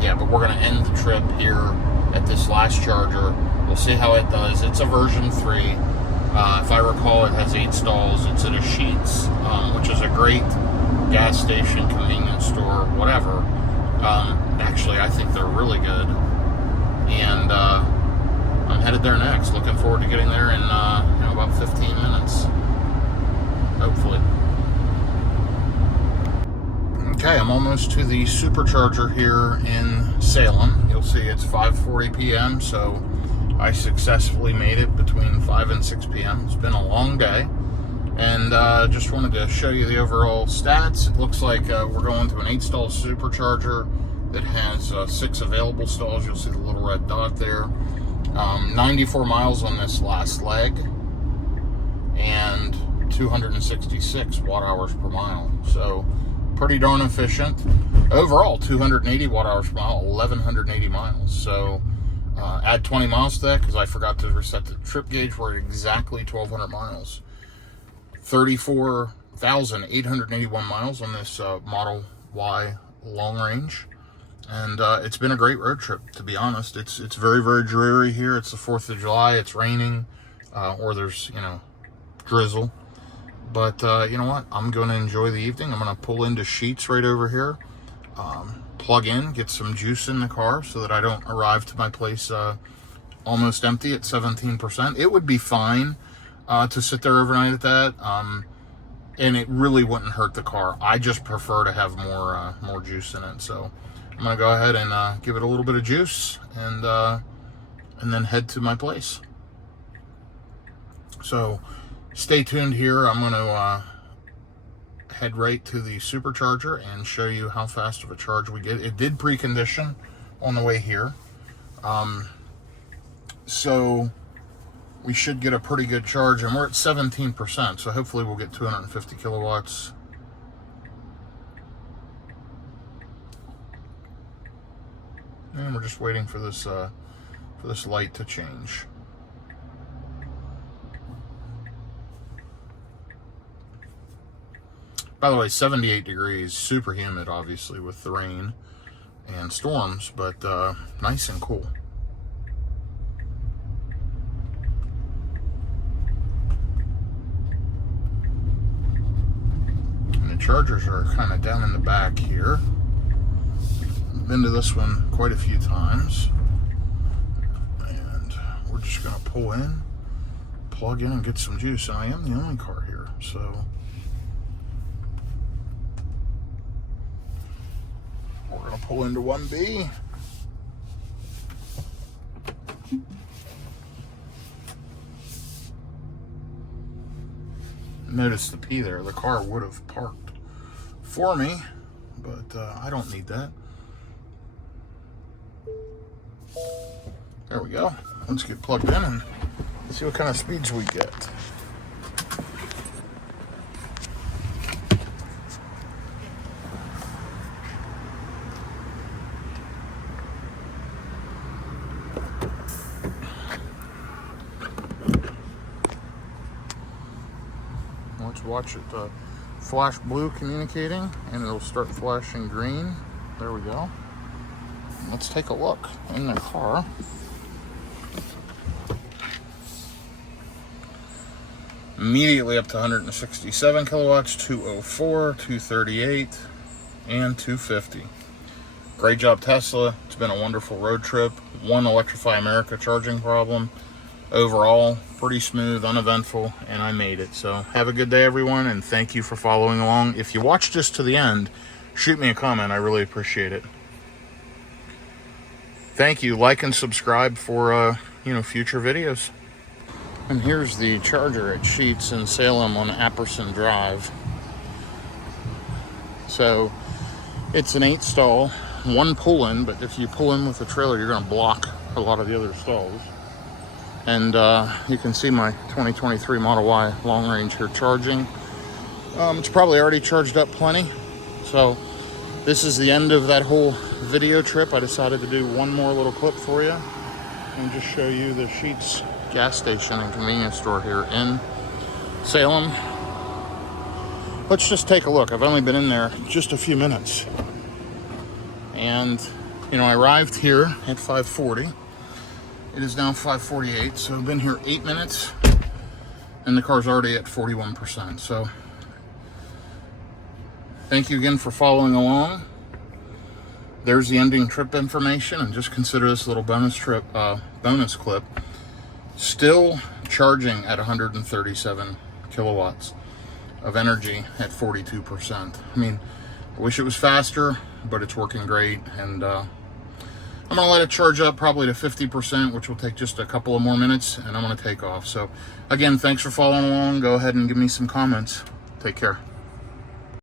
yeah, but we're gonna end the trip here at this last charger. We'll see how it does. It's a version 3. If I recall, it has 8 stalls. It's at a Sheetz, which is a great gas station, convenience store, whatever. Actually, I think they're really good. And I'm headed there next. Looking forward to getting there in about 15 minutes. Hopefully. Okay, I'm almost to the supercharger here in Salem. You'll see it's 5:40 p.m., so I successfully made it between 5 and 6 p.m. It's been a long day, and just wanted to show you the overall stats. It looks like we're going to an 8-stall supercharger. It has 6 available stalls. You'll see the little red dot there. 94 miles on this last leg, and 266 watt-hours per mile. So pretty darn efficient. Overall, 280 watt-hours per mile, 1,180 miles. So add 20 miles to that, because I forgot to reset the trip gauge. We're at exactly 1,200 miles. 34,881 miles on this Model Y long range. And it's been a great road trip, to be honest. It's very, very dreary here. It's the 4th of July. It's raining, or there's, drizzle. But you know what? I'm going to enjoy the evening. I'm going to pull into Sheetz right over here, plug in, get some juice in the car so that I don't arrive to my place almost empty at 17%. It would be fine to sit there overnight at that, and it really wouldn't hurt the car. I just prefer to have more juice in it. So I'm going to go ahead and give it a little bit of juice, and then head to my place. So stay tuned here. I'm going to head right to the supercharger and show you how fast of a charge we get. It did precondition on the way here. So we should get a pretty good charge, and we're at 17%. So hopefully we'll get 250 kilowatts. And we're just waiting for this light to change. By the way, 78 degrees, super humid, obviously, with the rain and storms, but nice and cool. And the chargers are kind of down in the back here. Been to this one quite a few times, and we're just gonna pull in, plug in, and get some juice. And I am the only car here, so we're gonna pull into 1B. Notice the P there. The car would have parked for me, but I don't need that. There we go. Let's get plugged in and see what kind of speeds we get. Let's watch it flash blue communicating, and it'll start flashing green. There we go. Let's take a look in the car. Immediately up to 167 kilowatts, 204, 238, and 250. Great job, Tesla. It's been a wonderful road trip. One Electrify America charging problem. Overall, pretty smooth, uneventful, and I made it. So have a good day, everyone, and thank you for following along. If you watched this to the end, shoot me a comment. I really appreciate it. Thank you. Like and subscribe for future videos. And here's the charger at Sheetz in Salem on Apperson Drive. So it's an 8-stall, 1 pull-in, but if you pull in with a trailer, you're going to block a lot of the other stalls. And you can see my 2023 Model Y long range here charging. It's probably already charged up plenty. So this is the end of that whole video trip. I decided to do one more little clip for you and just show you the Sheetz gas station and convenience store here in Salem. Let's just take a look. I've only been in there just a few minutes. And, I arrived here at 5:40. It is now 5:48, so I've been here 8 minutes, and the car's already at 41%. So thank you again for following along. There's the ending trip information, and just consider this a little bonus clip. Still charging at 137 kilowatts of energy at 42%. I mean, I wish it was faster, but it's working great, and I'm gonna let it charge up probably to 50%, which will take just a couple of more minutes, and I'm gonna take off. So again, thanks for following along. Go ahead and give me some comments. Take care.